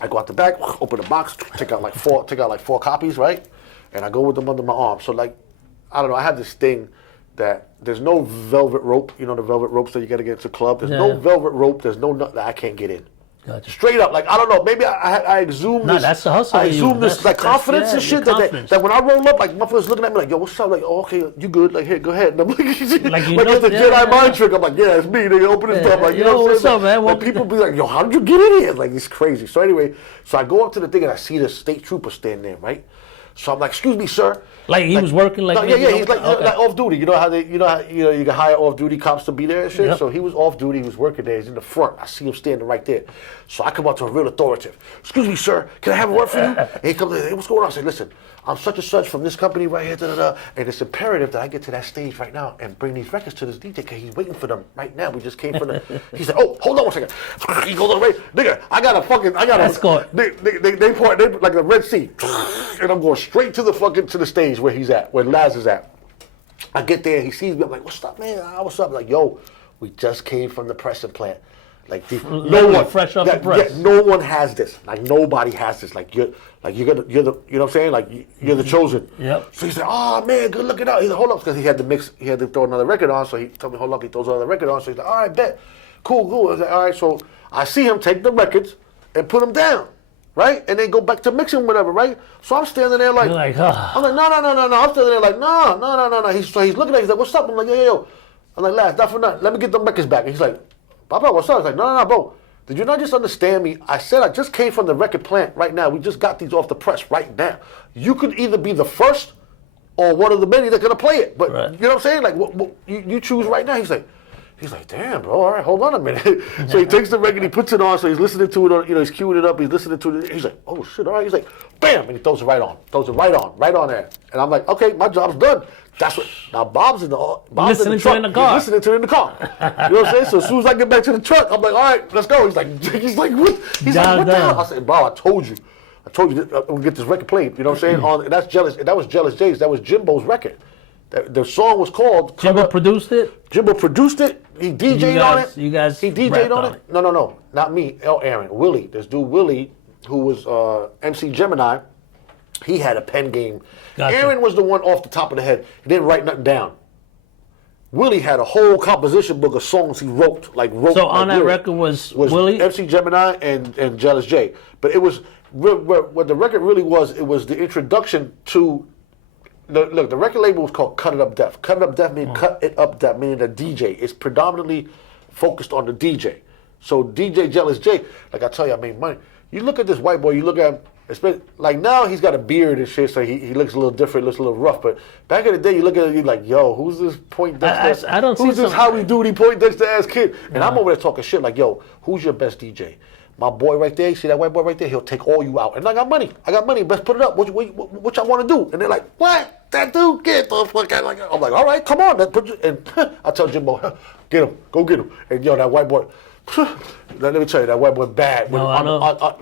I go out the back, open the box, take out like four copies, right? And I go with them under my arm. So like, I don't know, I have this thing that there's no velvet rope, the velvet ropes that you gotta get into the club. There's no velvet rope, there's no nut that I can't get in. Gotcha. Straight up, like, I don't know, maybe I exhume this. That's the hustle. I exhume this like confidence and shit that when I roll up, like motherfuckers looking at me like, yo, what's up? Like, oh, okay, you good? Like, here, go ahead. And I'm like it's a Jedi mind trick. I'm like, yeah, it's me. They open this up, like, you know what I'm saying? What's up, man? Like, people be like, yo, how did you get in here? Like, it's crazy. So anyway, I go up to the thing and I see the state trooper standing there, right? So I'm like, excuse me, sir. Like he was working like he's like off duty. You know how you can hire off duty cops to be there and shit. Yep. So he was off duty. He was working there. He's in the front. I see him standing right there. So I come up to him real authoritative. Excuse me, sir. Can I have a word for you? And he comes in. Hey, what's going on? I say, listen, I'm such and such from this company right here. And it's imperative that I get to that stage right now and bring these records to this DJ because he's waiting for them right now. We just came from the. He said, oh, hold on 1 second. He goes on the way, nigga. I got a escort. They like the Red Sea, and I'm going straight to the stage where he's at, where Laz is at. I get there, he sees me. I'm like, what's up, man? What's up? Like, yo, we just came from the pressing plant. Like, no one fresh off the press. Yeah, no one has this. Like, nobody has this. Like, you're the, you know what I'm saying? Like, you're the chosen. Yep. So he said, oh man, good looking out. He's like, hold up, because he had to throw another record on. So he told me, hold up. He throws another record on. So he's like, all right, bet, cool. I was like, all right. So I see him take the records and put them down. Right? And then go back to mixing whatever, right? So I'm standing there like, you're like, I'm like, no. I'm standing there like, no. He's looking at me, he's like, what's up? I'm like, yo. I'm like, Laz, not for nothing. Let me get the records back. And he's like, Papa, what's up? I was like, no, bro. Did you not just understand me? I said I just came from the record plant right now. We just got these off the press right now. You could either be the first or one of the many that's going to play it. But you know what I'm saying? Like, you choose right now. He's like, damn, bro, all right, hold on a minute. So he takes the record, he puts it on, so he's listening to it, he's queuing it up, he's listening to it. He's like, oh, shit, all right. He's like, bam, and he throws it right on there. And I'm like, okay, my job's done. That's what, now Bob's in the truck. He's listening to it in the car. You know what I'm saying? So as soon as I get back to the truck, I'm like, all right, let's go. He's like, what? He's like, what the hell? I said, Bob, I told you. I told you I'm gonna get this record played. You know what I'm saying? And that was Jealous J's. That was Jimbo's record. The song was called. Jimbo produced it. Jimbo produced it. He DJ'd on it. You guys. He DJ'd on it. No, not me. Aaron. Willie. This dude Willie, who was MC Gemini. He had a pen game. Gotcha. Aaron was the one off the top of the head. He didn't write nothing down. Willie had a whole composition book of songs he wrote. So on that record was Willie? MC Gemini and Jealous J. But it was, what the record really was, it was the introduction to, the record label was called Cut It Up Def. Cut It Up Def meaning Cut It Up Def, meaning the DJ. It's predominantly focused on the DJ. So DJ Jealous J, like I tell you, I made money. You look at this white boy, you look at him, like now he's got a beard and shit, so he looks a little different, looks a little rough. But back in the day, you look at it, you're like, yo, who's this Poindexter? I don't see who's this Howie Doody Poindexter ass kid? And I'm over there talking shit like, yo, who's your best DJ? My boy right there, you see that white boy right there? He'll take all you out. And I got money. Best put it up. What y'all want to do? And they're like, what? That dude, get the fuck out. I'm like, all right, come on. And I tell Jimbo, get him. Go get him. And yo, that white boy. Let me tell you, that white boy bad.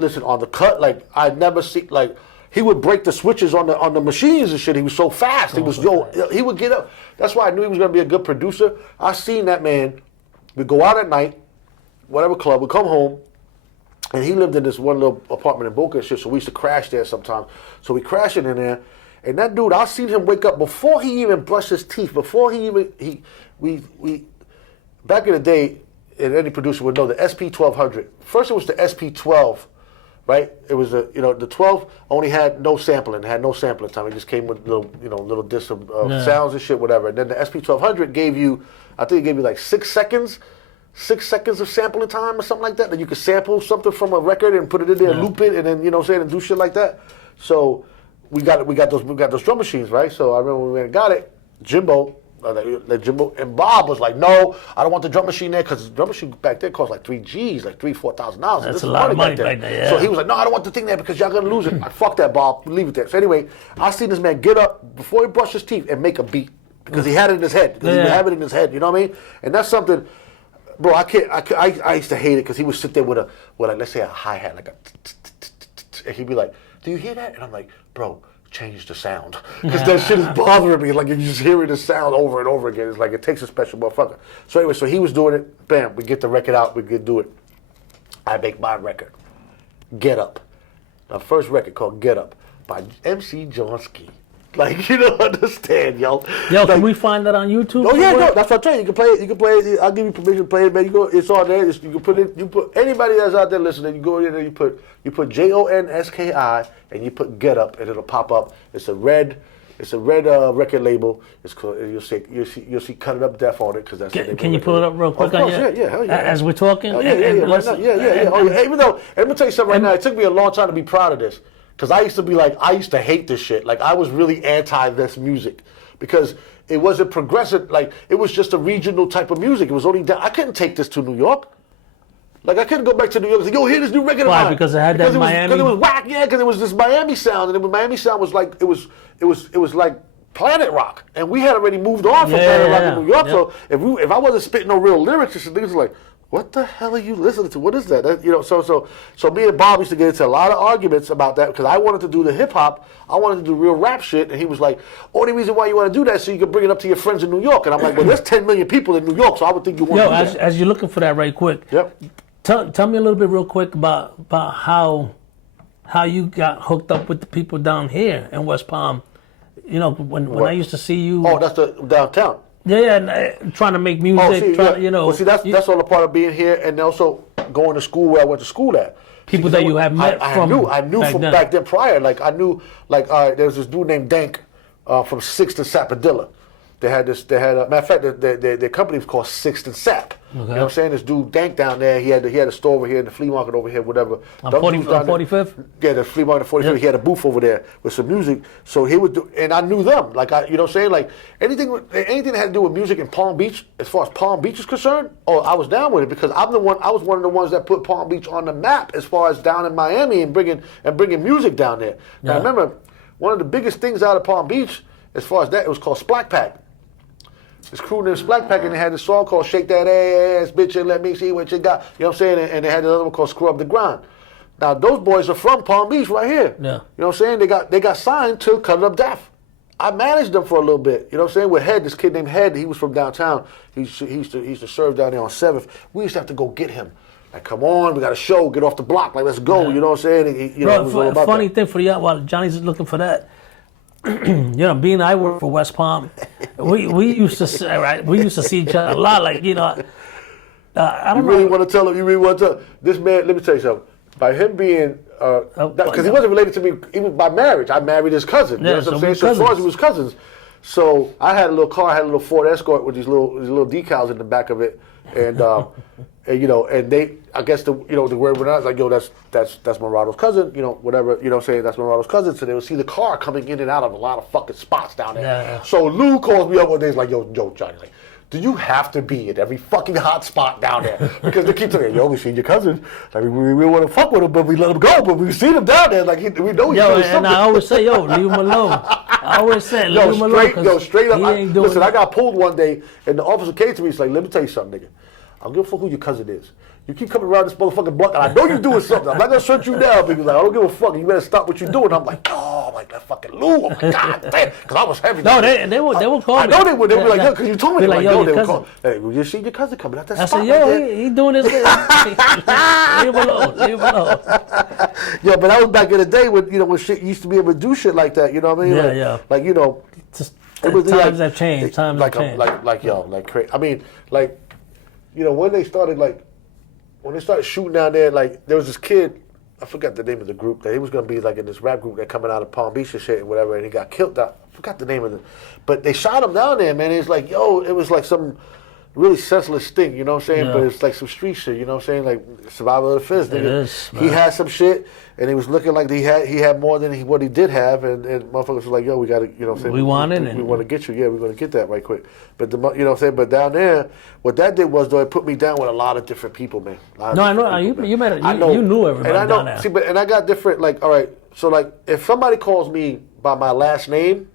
Listen, on the cut, like I never see, like he would break the switches on the machines and shit. He was so fast. He would get up. That's why I knew he was gonna be a good producer. I seen that man. We go out at night, whatever club. We come home, and he lived in this one little apartment in Boca and shit. So we used to crash there sometimes. So we crashing in there, and that dude, I seen him wake up before he even brushed his teeth. Before he even we back in the day. And any producer would know the SP1200. First, it was the SP12, right? It was the 12 only had no sampling. It had no sampling time. It just came with little discs of sounds and shit, whatever. And then the SP1200 gave you, I think it gave you like 6 seconds of sampling time or something like that. That you could sample something from a record and put it in there, loop it, and then and do shit like that. So we got those drum machines, right? So I remember when we got it, Jimbo. Jimbo and Bob was like, no, I don't want the drum machine there because the drum machine back there cost like $3,000, like $4,000. That's a lot of money back there. Yeah. So he was like, no, I don't want the thing there because y'all gonna lose it. Like, fuck that, Bob, leave it there. So anyway, I seen this man get up before he brushed his teeth and make a beat because he had it in his head. Because he would have it in his head. You know what I mean? And that's something, bro. I used to hate it because he would sit there with like let's say a hi hat, like and he'd be like, do you hear that? And I'm like, bro, change the sound, because that shit is bothering me. Like, you're just hearing the sound over and over again. It's like, it takes a special motherfucker. So anyway, so he was doing it. Bam, we get the record out. We could do it. I make my record, Get Up. My first record called Get Up by MC Johnsky. Like, you don't understand, yo. Yo, like, can we find that on YouTube? Oh yeah, no, that's what I'm saying. You can play it. You can play it. I'll give you permission to play it, man. It's on there. You can put it. You put anybody that's out there listening. You go in there. You put JONSKI and you put Get Up, and it'll pop up. It's a red record label. It's called. You'll see Cut It Up Def on it, because that's. Can you pull it up real quick? Of course, hell yeah. As we're talking. Oh, yeah. Right now, yeah. Oh, yeah. Even though, let me tell you something right now. It took me a long time to be proud of this. Because I used to hate this shit. Like, I was really anti this music because it wasn't progressive. Like, it was just a regional type of music. It was only I couldn't take this to New York. Like, I couldn't go back to New York and say, yo, hear this new record of mine. Because it had that Miami. Because it was whack, yeah, because it was this Miami sound. And the Miami sound was like, it was like Planet Rock. And we had already moved on from Planet Rock in New York. So if I wasn't spitting no real lyrics, niggas were like, what the hell are you listening to? What is that? So me and Bob used to get into a lot of arguments about that because I wanted to do the hip hop. I wanted to do real rap shit, and he was like, only reason why you want to do that is so you can bring it up to your friends in New York. And I'm like, well, there's 10 million people in New York, so I would think you want to do that. As you're looking for that right quick, tell me a little bit real quick about how you got hooked up with the people down here in West Palm. You know, when I used to see you. Oh, that's the downtown. Yeah, and trying to make music, Well, see, that's all a part of being here, and also going to school where I went to school at. People that you have met from. I knew from back then prior. Like, I knew, like, there was this dude named Dank from Sixth and Sapadilla. Matter of fact, their company was called Sixth and Sap. Okay. You know what I'm saying? This dude Dank down there, he had a store over here, the flea market over here, whatever. On 45th? Yeah, the flea market 45th. Yep. He had a booth over there with some music. So he would do, and I knew them. Like, you know what I'm saying? Like, anything that had to do with music in Palm Beach, as far as Palm Beach is concerned, I was down with it because I was one of the ones that put Palm Beach on the map as far as down in Miami and bringing music down there. Now, I remember one of the biggest things out of Palm Beach, as far as that, it was called Splack Pack. This crew named Splack Pack, and they had this song called Shake That Ass, Bitch, and Let Me See What You Got. You know what I'm saying? And they had another one called Screw Up the Grind. Now those boys are from Palm Beach right here. Yeah. You know what I'm saying? They got signed to Cut It Up Def. I managed them for a little bit. You know what I'm saying? With Head, this kid named Head, he was from downtown. He used to serve down there on 7th. We used to have to go get him. Like, come on, we got a show, get off the block. Like, let's go. You know what I'm saying? And Bro, it was all about funny that. thing for you, while Johnny's looking for that, being I work for West Palm, we used to see, right? We used to see each other a lot. Like, I don't You really know. want to tell him? You really want to tell this man? Let me tell you something. By him being, because he wasn't related to me even by marriage. I married his cousin. You know what I'm saying? So as far as we was cousins. So I had a little car. I had a little Ford Escort with these little decals in the back of it, and and they, I guess the word went out like, yo, that's Marato's cousin. Whatever. You know what I'm saying? That's Marato's cousin. So they would see the car coming in and out of a lot of fucking spots down there. Yeah. So Lou calls me up one day. He's like, yo, Johnny, like, do you have to be at every fucking hot spot down there? Because they keep telling me, yo, we seen your cousins. Like, we want to fuck with him, but we let him go. But we seen him down there. Like, we know he's doing something. And I always say, yo, leave him alone. I always say, leave him alone. Straight up. He ain't doing Listen, it. I got pulled one day, and the officer came to me. He's like, let me tell you something, nigga. I don't give a fuck who your cousin is. You keep coming around this motherfucking block, and I know you're doing something. I'm not going to shut you down. Because like, I don't give a fuck. You better stop what you're doing. I'm like, oh, like that fucking Lou. Oh, my God damn. Because I was heavy. No, they will call me. I know they would. They were like, yo, because you told me. Be Like, yo, they your would call. cousin. Hey, we just seen your cousin coming out that I spot. said, yo, right there. he doing his thing. Leave him alone. Leave him alone. Yeah, but that was back in the day when shit used to be able to do shit like that. You know what I mean? Yeah, like, yeah. Like, Just, it was times have changed. Times like, have changed. like crazy. I mean, like, when they started shooting down there, like, there was this kid, I forgot the name of the group, that he was going to be, like, in this rap group that coming out of Palm Beach and shit and whatever, and he got killed. I forgot the name of it. But they shot him down there, man. It's like, yo, it was like some really senseless thing, you know what I'm saying? Yeah. But it's like some street shit, you know what I'm saying? Like, survival of the fittest. It nigga. is, He man. had some shit, and he was looking like he had more than what he did have, and motherfuckers was like, yo, we got to, you know what I'm saying? We want it, We and- want to get you. Yeah, we're going to get that right quick. But, you know what I'm saying? But down there, what that did was, though, it put me down with a lot of different people, man. No, I know. You knew everybody and I know, down there. see, and I got different, like, all right, so, like, if somebody calls me by my last name,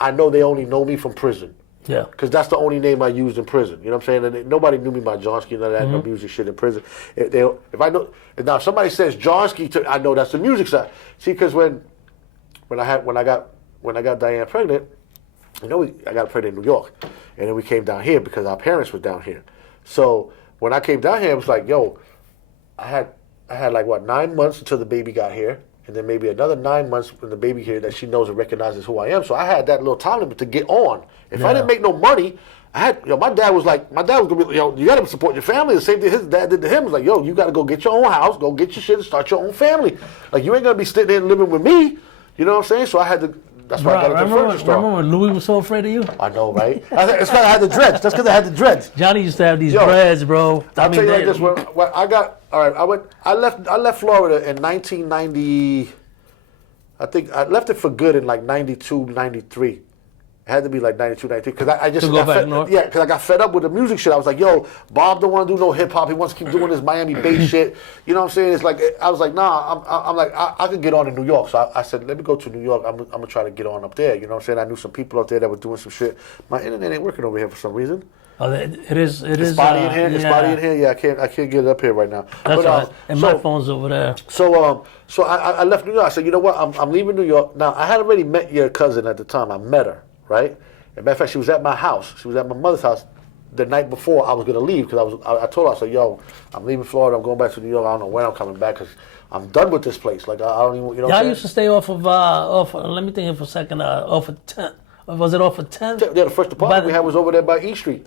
I know they only know me from prison. Yeah. Because that's the only name I used in prison. You know what I'm saying? And nobody knew me by Johnsky, none of that, Mm-hmm. no music shit in prison. If I know, now if somebody says Johnsky, I know that's the music side. See, because when I got Diane pregnant, I got pregnant in New York, and then we came down here because our parents were down here. So when I came down here, it was like, yo, I had like 9 months until the baby got here. And then maybe another 9 months when the baby here that she knows and recognizes who I am. So I had that little time limit to get on. If I didn't make no money, my dad was gonna be, you gotta support your family. The same thing his dad did to him. Was like, yo, you gotta go get your own house, go get your shit and start your own family. Like, you ain't gonna be sitting there living with me. You know what I'm saying? So I had to, that's why I got into the furniture store. Remember when Louis was so afraid of you? I know, right? It's because I had the dreads. That's because I had the dreads. Johnny used to have these dreads, bro. I'll tell you like this. When I got, all right, I left Florida in 1990. I think I left it for good in like 92, 93. It had to be like 92, 93. Because I just To go back north? Yeah, because I got fed up with the music shit. I was like, yo, Bob don't want to do no hip hop. He wants to keep doing this Miami bass shit. You know what I'm saying? It's like, I was like, nah, I'm like, I could get on in New York. So I said, let me go to New York. I'm going to try to get on up there. You know what I'm saying? I knew some people up there that were doing some shit. My internet ain't working over here for some reason. Oh, it is. It's spotty in here. It's spotty in here. Yeah, I can't get it up here right now. That's right. And my phone's over there. So I left New York. I said, you know what? I'm leaving New York. Now, I had already met your cousin at the time. I met her, right? As a matter of fact, she was at my house. She was at my mother's house the night before I was going to leave because I told her, I said, yo, I'm leaving Florida. I'm going back to New York. I don't know when I'm coming back because I'm done with this place. Like, I don't even, you know what I'm saying? Y'all used to stay off of, let me think for a second, off of 10th. Was it off of 10th? Yeah, the first apartment we had was over there by E Street.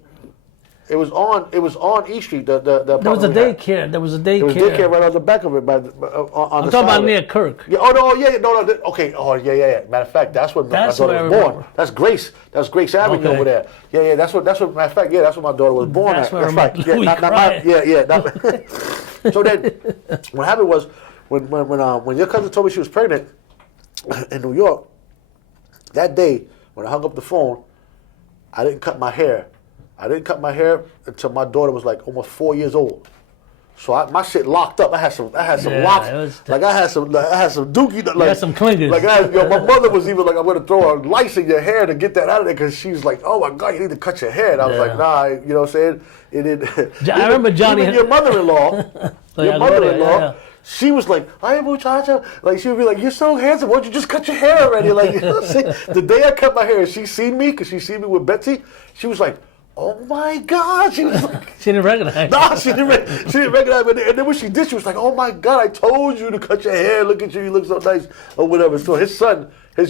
It was on E Street. The There was a daycare. There was a daycare. There was daycare right on the back of it, on I'm the talking side about of it. near Kirk. Yeah. Oh no. Yeah. No. Okay. Oh yeah. Matter of fact, that's where my daughter where I was born. remember. That's Grace. That's Grace Avenue Okay. over there. Yeah. That's what. Matter of fact, yeah. That's where my daughter was born. That's at. where That's right. Louis cried. Yeah. So then, what happened was when your cousin told me she was pregnant in New York, that day when I hung up the phone, I didn't cut my hair. I didn't cut my hair until my daughter was like almost 4 years old. So my shit locked up. I had some Yeah, locks. it was Like I had some dookie. Like, had some clingers. Like my mother was even like, I'm gonna throw a lice in your hair to get that out of there because she's like, oh my god, you need to cut your hair. And I was like, nah, you know what I'm saying? It did. I remember Johnny. Even your mother-in-law. So your yeah, mother-in-law. yeah. She was like, "Ay, muchacha," like she would be like, "You're so handsome. Why don't you just cut your hair already?" Like, you know what I'm saying? The day I cut my hair, she seen me because she seen me with Betsy. She was like, "Oh my God!" She was like, She didn't recognize. "Nah, she didn't recognize me." And then when she did, she was like, "Oh my God! I told you to cut your hair. Look at you. You look so nice," or whatever. So his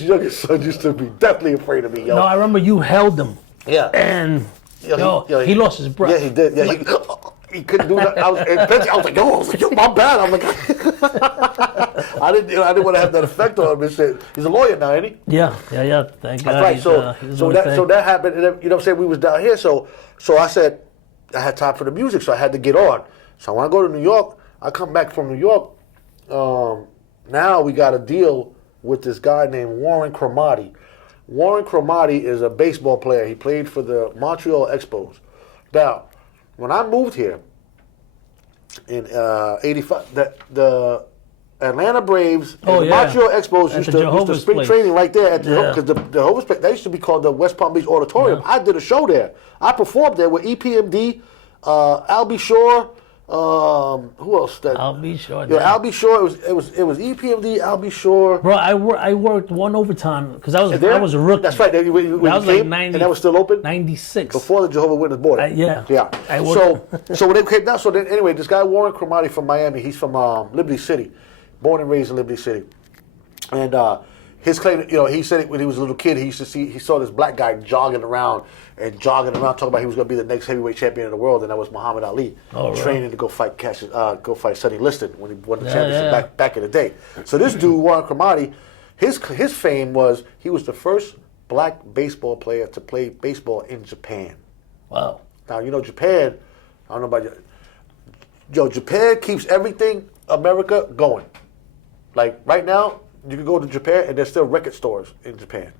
youngest son, used to be definitely afraid of me, yo. No, I remember you held him. Yeah. And he lost his breath. Yeah, he did. Yeah, he couldn't do that. I was like, yo, my bad. I'm like, I didn't want to have that effect on him. And shit. He's a lawyer now, ain't he? Yeah. Thank God. That's right. So that happened. And then, you know what I'm saying? We was down here. So I said I had time for the music, so I had to get on. So when I go to New York, I come back from New York. Now we got a deal with this guy named Warren Cromartie. Warren Cromartie is a baseball player. He played for the Montreal Expos. Now, when I moved here in '85, the Atlanta Braves and the Montreal Expos used to spring training right there at the because the Jehovah's Place, that used to be called the West Palm Beach Auditorium. Yeah. I did a show there. I performed there with EPMD, Albie Shore. Who else? Albie Shore. Albie Shore. It was EPMD, Albie Shore. Bro, I worked one overtime because I was a rookie. That's right. When you was came, like 90, and that was still open. 96. Before the Jehovah's Witness bought it. Yeah. So when they came down, so then anyway, this guy Warren Cromartie from Miami. He's from Liberty City, born and raised in Liberty City, and his claim, he said when he was a little kid, he saw this black guy jogging around, talking about he was going to be the next heavyweight champion in the world, and that was Muhammad Ali, training to go fight Sonny Liston when he won the championship back in the day. So this dude Warren Cromartie, his fame was he was the first black baseball player to play baseball in Japan. Wow. Now Japan, I don't know about you. Japan keeps everything America going. Like right now, you can go to Japan and there's still record stores in Japan.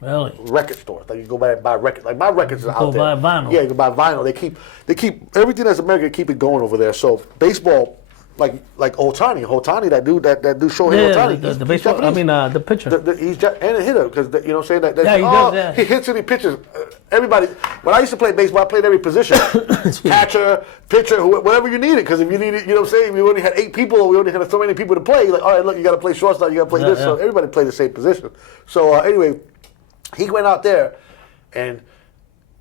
Really? Record stores. Like you go buy records. Like my records are out there. Go buy vinyl. Yeah, you can buy vinyl. They keep everything that's American, keep it going over there. So baseball, like Otani, that dude Shohei Otani. The baseball. Japanese. I mean the pitcher. He's and a hitter because you know what I'm saying that. Yeah, he does. Yeah. He hits and he pitches. Everybody. When I used to play baseball, I played every position: catcher, pitcher, whatever you needed. Because if you needed, you know what I'm saying, we only had 8 people, or we only had so many people to play. Like, all right, look, you got to play shortstop, you got to play this. So everybody played the same position. So anyway, he went out there, and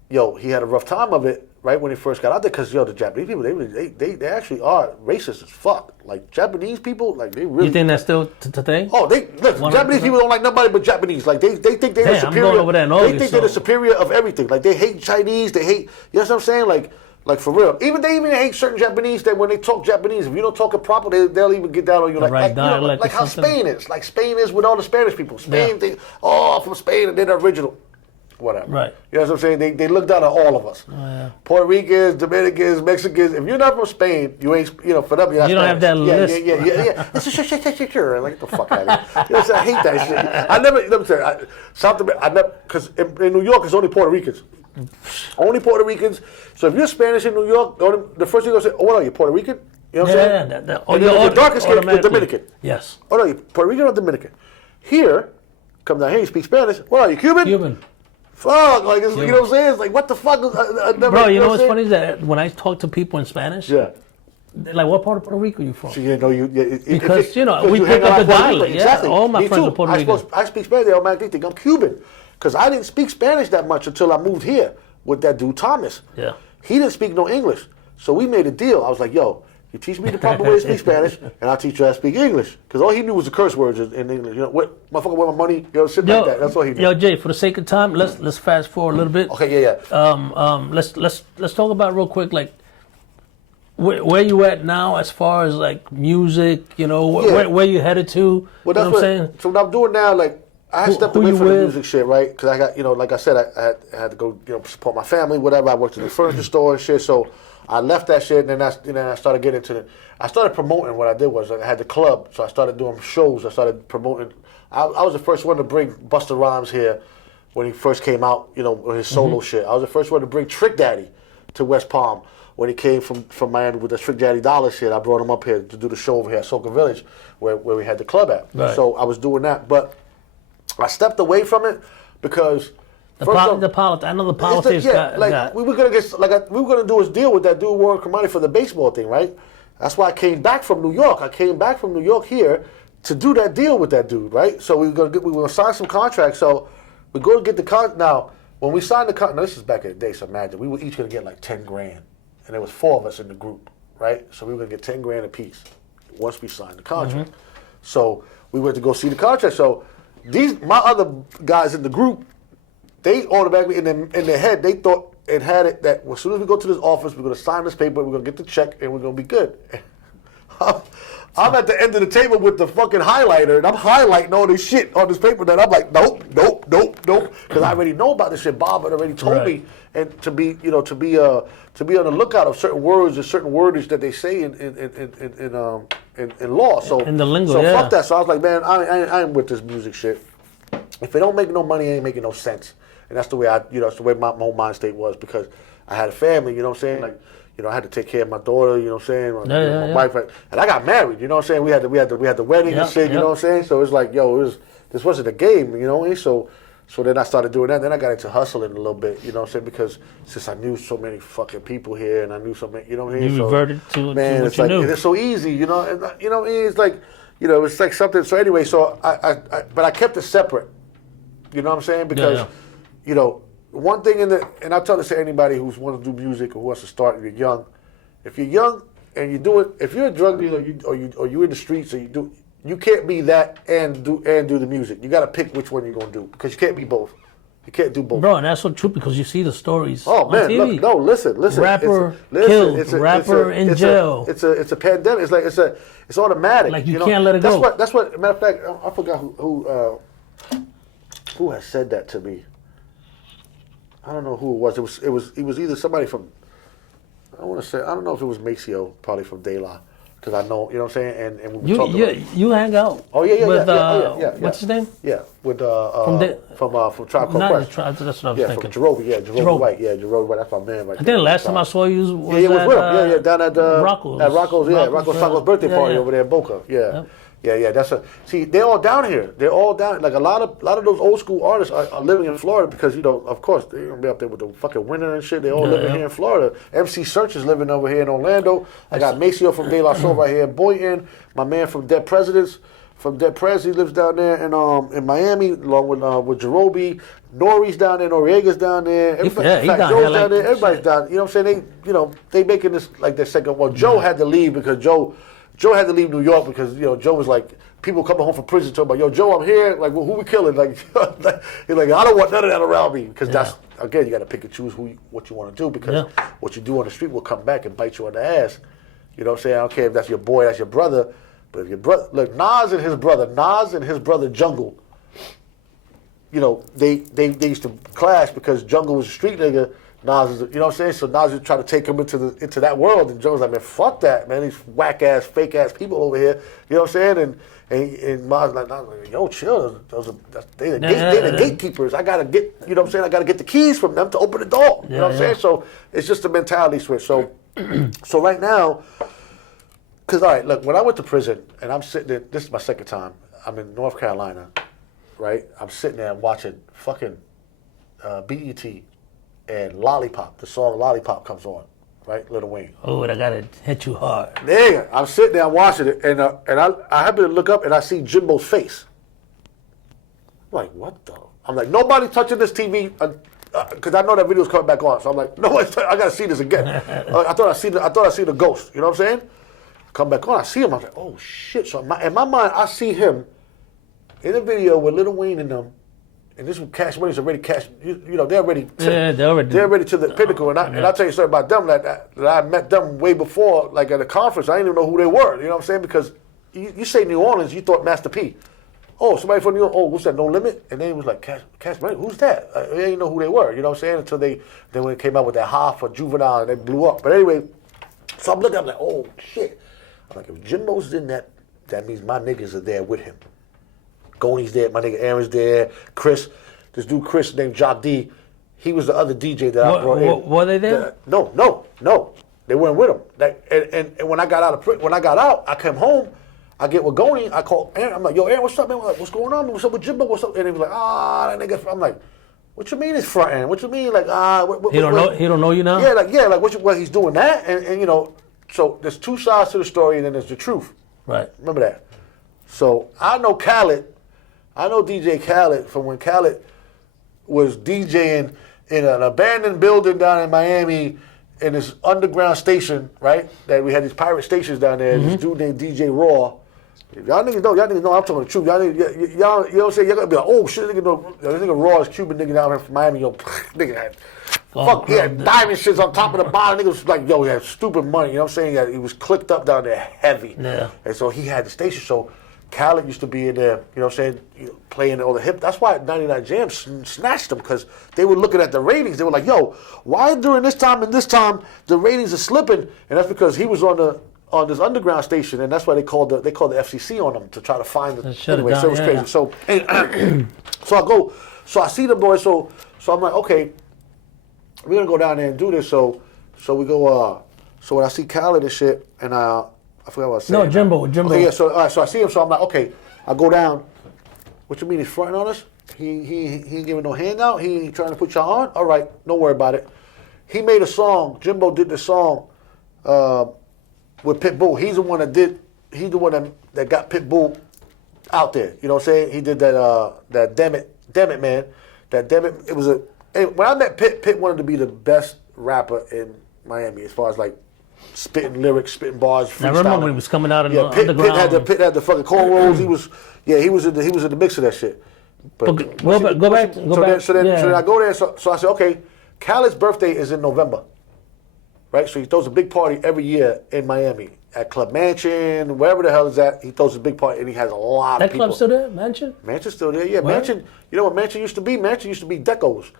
he had a rough time of it. Right when he first got out there, because the Japanese people, they actually are racist as fuck. Like Japanese people, like they really. You think that's still today? Oh, Japanese people don't like nobody but Japanese. Like they think they're the superior. I'm going over there in August, they think they're the superior of everything. Like they hate Chinese. They hate. You know what I'm saying? Like for real. They even hate certain Japanese that when they talk Japanese, if you don't talk it proper, they'll even get down on you. Like how Spain is. Like Spain is with all the Spanish people. Spain, from Spain, and they're the original. Whatever. Right. You know what I'm saying? They look down at all of us. Oh, yeah. Puerto Ricans, Dominicans, Mexicans. If you're not from Spain, you ain't, for them, you're not You don't have that list. Yeah. It's a sure. Like, get the fuck out of here. You know what I'm saying? I hate that shit. I never, let me tell you, South America, because in New York, it's only Puerto Ricans. Only Puerto Ricans. So if you're Spanish in New York, the first thing you're going to say, oh, what are you, Puerto Rican? You know what I'm saying? Yeah. The darkest skin is Dominican. Yes. Oh, no, you Puerto Rican or Dominican? Here, come down here, you speak Spanish. What are you, Cuban? Cuban. Fuck, like, you know what I'm saying? It's like, what the fuck? Bro, you know what's funny is that when I talk to people in Spanish, they're like, what part of Puerto Rico are you from? So, Because, we pick up the dialect. Yeah, exactly. all my friends are Puerto Rican. I speak Spanish, they automatically think I'm Cuban. Because I didn't speak Spanish that much until I moved here with that dude, Thomas. Yeah. He didn't speak no English. So we made a deal. I was like, yo, you teach me the proper way to speak Spanish, and I'll teach you how to speak English. Because all he knew was the curse words in English. Motherfucker, where my money? Shit like that. That's all he knew. Yo, Jay, for the sake of time, let's fast forward a little bit. Okay, yeah. Let's talk about real quick, like, where you at now as far as like music? Where you headed to? Well, that's what I'm saying. So what I'm doing now, like, I stepped away from the music shit, right? Because I got, like I said, I had to go, support my family, whatever. I worked in the furniture store and shit, so I left that shit, and then I started getting into it. I started promoting. What I did was I had the club, so I started doing shows. I started promoting. I was the first one to bring Busta Rhymes here when he first came out, with his solo shit. I was the first one to bring Trick Daddy to West Palm when he came from Miami with the Trick Daddy Dollar shit. I brought him up here to do the show over here at Soca Village, where we had the club at. Right. So I was doing that, but I stepped away from it because I know the politics. we were gonna do his deal with that dude Warren Cromartie for the baseball thing, right? That's why I came back from New York. I came back from New York here to do that deal with that dude, right? So we were gonna sign some contracts. So we go to get the contract. Now, when we signed the contract, this is back in the day, so imagine, we were each gonna get like 10 grand. And there was 4 of us in the group, right? So we were gonna get 10 grand apiece once we signed the contract. So we went to go see the contract. So my other guys in the group, they automatically, in their head, they thought it had it that as soon as we go to this office, we're gonna sign this paper, we're gonna get the check, and we're gonna be good. I'm at the end of the table with the fucking highlighter, and I'm highlighting all this shit on this paper. That I'm like, nope, because I already know about this shit. Bob had already told me, and to be on the lookout of certain words and certain wordage that they say in law. So in the lingo, so fuck that. So I was like, man, I ain't with this music shit. If it don't make no money, it ain't making no sense. And that's the way that's the way my whole mind state was, because I had a family. You know what I'm saying? Like, I had to take care of my daughter, you know what I'm saying? My wife, and I got married, you know what I'm saying? We had the wedding and shit, you know what I'm saying? So it's like, this wasn't a game, you know what I mean? So then I started doing that. Then I got into hustling a little bit, you know what I'm saying? Because since I knew so many fucking people here, and I knew so many, you know what I mean? You reverted to what it's you like, knew. It's so easy, you know? And, you know what I mean? It's like, it's like something. So anyway, so but I kept it separate, you know what I'm saying? Because, one thing and I tell this to anybody who wants to do music or who wants to start, if you're young. If you're young and you do it, if you're a drug dealer or you're in the streets, you can't be that and do the music. You got to pick which one you're gonna do, because you can't be both. You can't do both. Bro, and that's so true, because you see the stories. Oh man, on TV. look, no, listen. Rapper killed, rapper in jail. It's a pandemic. It's like it's automatic. Like you can't let it go. go. That's what. Matter of fact, I forgot who has said that to me. I don't know who it was. It was either somebody from. I don't know if it was Maceo, probably from De La, because I know, you know what I'm saying? And we talked about it. You hang out. Oh, yeah. What's his name? Yeah, with from Tribe Called Quest. That's what I was thinking. From Jerobi White. Yeah, Jerobi White, that's my man right I think the last time I saw you was it was with him. Down at Rocco's. At Rocco's Taco's birthday party over there in Boca. Yeah. Yep. Yeah. See, they're all down here. They're all down. Like a lot of those old school artists are living in Florida, because of course they're gonna be up there with the fucking winter and shit. They all living here in Florida. MC Search is living over here in Orlando. I got Maceo from De La Soul right here in Boynton. My man from Dead Presidents, from Dead Pres, he lives down there in Miami, along with Jerobi. Nori's down there. Noriega's down there. Everybody, Joe's down there. Everybody's down. You know what I'm saying? They making this like their second. Well, Joe had to leave because Joe had to leave New York because Joe was like, people coming home from prison talking about, yo, Joe, I'm here. Like, well, who we killing? Like, he's like, I don't want none of that around me, because that's, again, you got to pick and choose what you want to do, because what you do on the street will come back and bite you on the ass. You know what I'm saying? I don't care if that's your boy, that's your brother, but if your brother, look, Nas and his brother Jungle, they used to clash because Jungle was a street nigga. Nas is, you know what I'm saying? So Nas was trying to take him into that world, and Joe was like, man, fuck that, man. These whack ass, fake ass people over here. You know what I'm saying? And Nas was like, yo, chill. They the gatekeepers. I gotta get, you know what I'm saying? I gotta get the keys from them to open the door. You know what I'm saying? So it's just a mentality switch. So, so right now, because all right, look, when I went to prison and I'm sitting there, this is my second time. I'm in North Carolina, right? I'm sitting there and watching fucking BET. And Lollipop, the song Lollipop comes on, right? Lil Wayne. Oh, I gotta hit you hard. Nigga, I'm sitting there watching it, and I happen to look up and I see Jimbo's face. I'm like, what the? I'm like, nobody touching this TV, because I know that video's coming back on. So I'm like, no, I gotta see this again. I thought I see the ghost. You know what I'm saying? Come back on, I see him. I was like, oh shit. So in my mind, I see him in a video with Lil Wayne and them. And this Cash Money's already cash. They're already. They're already to the pinnacle. And I'll tell you something about them that I met them way before, like at a conference. I didn't even know who they were. You know what I'm saying? Because you say New Orleans, you thought Master P. Oh, somebody from New Orleans. Oh, what's that? No Limit. And then it was like Cash Money. Who's that? I didn't know who they were. You know what I'm saying? Until then when it came out with that Hoff or Juvenile, and they blew up. But anyway, so I'm looking. I'm like, oh shit. I'm like, if Jimbo's in that means my niggas are there with him. Goni's there, my nigga Aaron's there, Chris, this dude Chris named Jock D, he was the other DJ that I brought in. Were they there? No, they weren't with him. And when I got out, I came home, I get with Goni, I call Aaron, I'm like, yo, Aaron, what's up, man? Like, what's going on? What's up with Jimbo? What's up? And he was like, that nigga. I'm like, what you mean it's frontin'? What you mean, like, he don't know you now? Yeah, like what he's doing that, and so there's two sides to the story, and then there's the truth. Right. Remember that. So I know Khaled. I know DJ Khaled from when Khaled was DJing in an abandoned building down in Miami in this underground station, right? That we had these pirate stations down there. This dude named DJ Raw. Y'all niggas know I'm talking the truth. Y'all, you know what I'm saying? Y'all gonna be like, oh shit, nigga, no, this nigga Raw is Cuban nigga down here from Miami. Yo, nigga had, fuck, he had diamond shits on top of the bottom. Nigga was like, yo, he had stupid money. You know what I'm saying? He was clicked up down there heavy. Yeah. And so he had the station. So Khaled used to be in there, you know what I'm saying, playing all the hip. That's why 99 Jams snatched them, because they were looking at the ratings. They were like, yo, why during this time and this time the ratings are slipping? And that's because he was on this underground station, and that's why they called the FCC on them to try to find the. Anyway, so it was crazy. So, so I see the boys. So I'm like, okay, we're gonna go down there and do this. So we go. So when I see Khaled and shit, and I forgot what I was saying. No, Jimbo. Okay, yeah. So all right. So I see him. So I'm like, okay, I go down. What you mean he's fronting on us? He ain't giving no handout. He ain't trying to put y'all on. All right, don't worry about it. He made a song. Jimbo did the song. With Pitbull, he's the one that got Pitbull out there. You know what I'm saying? He did that damn it man, that damn it. It was when I met Pitt wanted to be the best rapper in Miami as far as like spitting lyrics, spitting bars. I remember when he was coming out in the Pitt underground. Pitt had the fucking cornrows. He was in the mix of that shit. But go back. So then I go there. So I said, okay, Khaled's birthday is in November. Right, so he throws a big party every year in Miami at Club Mansion, wherever the hell is that. He throws a big party, and he has a lot of people. That club's still there, Mansion? Mansion's still there, yeah. Where? Mansion, you know what Mansion used to be? Mansion used to be Deco's.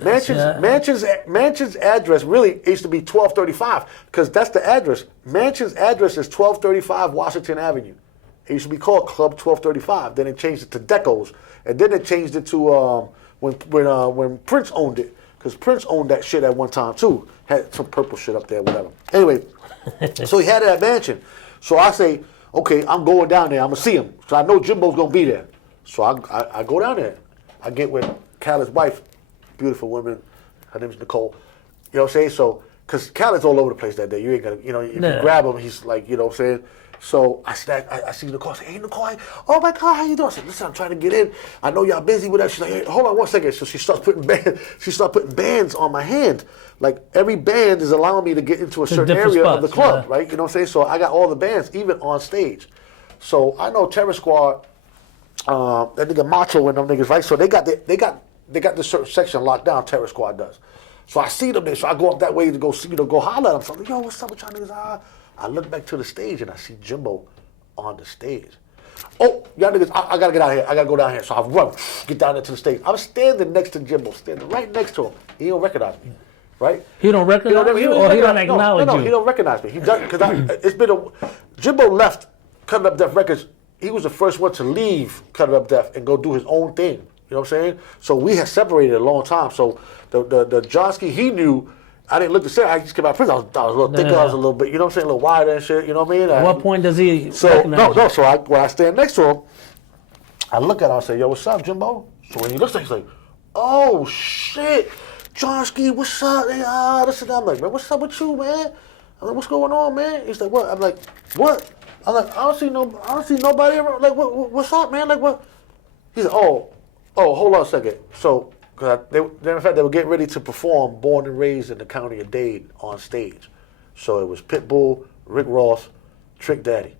Mansion's address really used to be 1235, because that's the address. Mansion's address is 1235 Washington Avenue. It used to be called Club 1235. Then they changed it to Deco's, and then they changed it to when Prince owned it. Because Prince owned that shit at one time, too. Had some purple shit up there, whatever. Anyway, so he had it at Mansion. So I say, okay, I'm going down there. I'm going to see him. So I know Jimbo's going to be there. So I go down there. I get with Khaled's wife, beautiful woman. Her name's Nicole. You know what I'm saying? So, because Khaled's all over the place that day. You ain't going to, you know, if you grab him, he's like, you know what I'm saying? So I see Nicole. I say, hey, Nicole, oh my God, how you doing? I said, listen, I'm trying to get in. I know y'all busy with that. She's like, hey, hold on one second. So she starts putting bands on my hand. Like every band is allowing me to get into a certain area of the club, right? You know what I'm saying? So I got all the bands, even on stage. So I know Terror Squad, that nigga Macho and them niggas, right? So they got this certain section locked down. Terror Squad does. So I see them there. So I go up that way to go see, go holler at them. So I'm like, yo, what's up with y'all niggas? I look back to the stage and I see Jimbo on the stage. Oh, y'all niggas, I gotta get out of here. I gotta go down here. So I run, get down there to the stage. I'm standing next to Jimbo, standing right next to him. He don't recognize me, right? He don't recognize you, or he don't acknowledge you? No, he don't recognize me. He does, because it's been Jimbo left Cut It Up Def Records. He was the first one to leave Cut It Up Def and go do his own thing. You know what I'm saying? So we had separated a long time. So the Johnsky he knew. I didn't look the same. I just came out of prison. I was a little thicker. I was a little bit, you know what I'm saying, a little wider and shit. You know what I mean? At what point does he recognize you? So when I stand next to him, I look at him and say, yo, what's up, Jimbo? So when he looks at me, he's like, oh, shit. Johnsky, what's up? This and that. I'm like, man, what's up with you, man? I'm like, what's going on, man? He's like, what? I'm like, what? I'm like, I don't see nobody around. Like, what's up, man? Like, what? He's like, oh, hold on a second. So, because in fact, they were getting ready to perform Born and Raised in the County of Dade on stage. So it was Pitbull, Rick Ross, Trick Daddy,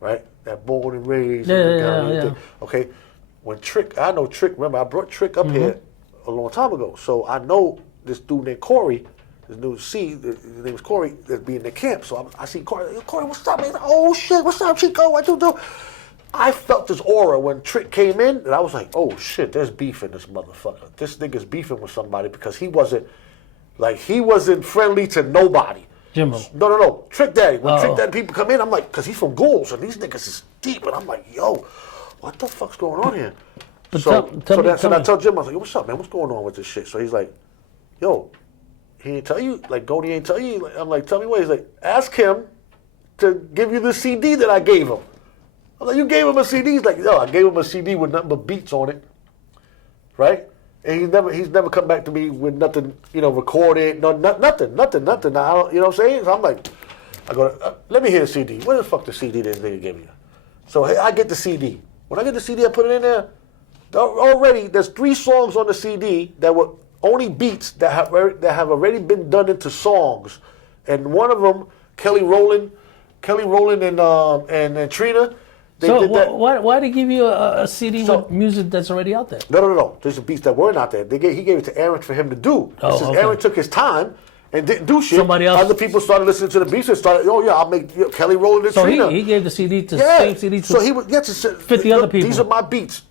right? That Born and Raised in the County of Dade. Okay, I know Trick, remember I brought Trick up here a long time ago. So I know this dude named Corey, this new his name is Corey, that's being in the camp. So I see Corey, Corey, what's up, man? Oh shit, what's up, Chico? What you do? I felt this aura when Trick came in, and I was like, oh shit, there's beef in this motherfucker. This nigga's beefing with somebody because he wasn't friendly to nobody. Jimbo. No. Trick Daddy. When Trick Daddy people come in, I'm like, because he's from Ghouls, and these niggas is deep, and I'm like, yo, what the fuck's going on here? So I tell Jim, I was like, yo, what's up, man? What's going on with this shit? So he's like, yo, he ain't tell you? Like, Goldie ain't tell you? I'm like, tell me what? He's like, ask him to give you the CD that I gave him. I'm like, you gave him a CD? He's like, yo, I gave him a CD with nothing but beats on it, right? And he's never come back to me with nothing, recorded, nothing. Now, you know what I'm saying? So I'm like, I go, let me hear the CD. Where the fuck the CD this nigga give you? So I get the CD. When I get the CD, I put it in there. Already, there's 3 songs on the CD that were only beats that have already been done into songs, and one of them, Kelly Rowland and Trina. Why did he give you a CD with music that's already out there? No. There's some beats that weren't out there. He gave it to Aaron for him to do. Since Aaron took his time and didn't do shit, somebody else. Other people started listening to the beats and started, I'll make Kelly Rowland and Trina. So he gave the CD to same CD to so he would get to 50 other people. These are my beats.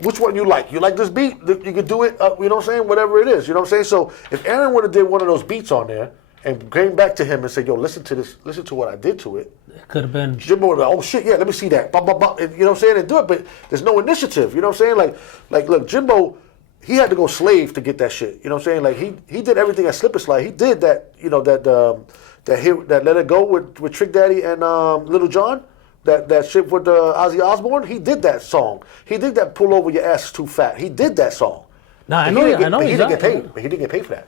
Which one you like? You like this beat? You can do it, you know what I'm saying? Whatever it is, you know what I'm saying? So if Aaron would have did one of those beats on there and came back to him and said, yo, listen to this, listen to what I did to it. It could have been. Jimbo would have been, oh shit, yeah, let me see that. Bah, bah, bah. You know what I'm saying? And do it, but there's no initiative, you know what I'm saying? Like look, Jimbo, he had to go slave to get that shit. You know what I'm saying? Like he did everything at Slip and Slide. He did that, that Let It Go with Trick Daddy and Little John. That shit with Ozzy Osbourne, he did that song. He did that Pull Over Your Ass Is Too Fat. He did that song. Nah, I He didn't get paid. But he didn't get paid for that.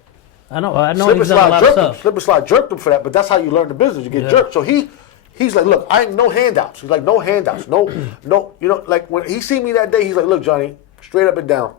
I know Slip he's done a lot of stuff. Slip and Slide jerked him for that, but that's how you learn the business. You get jerked. So he's like, look, I ain't no handouts. He's like, no handouts. No, like when he seen me that day, he's like, look, Johnny, straight up and down.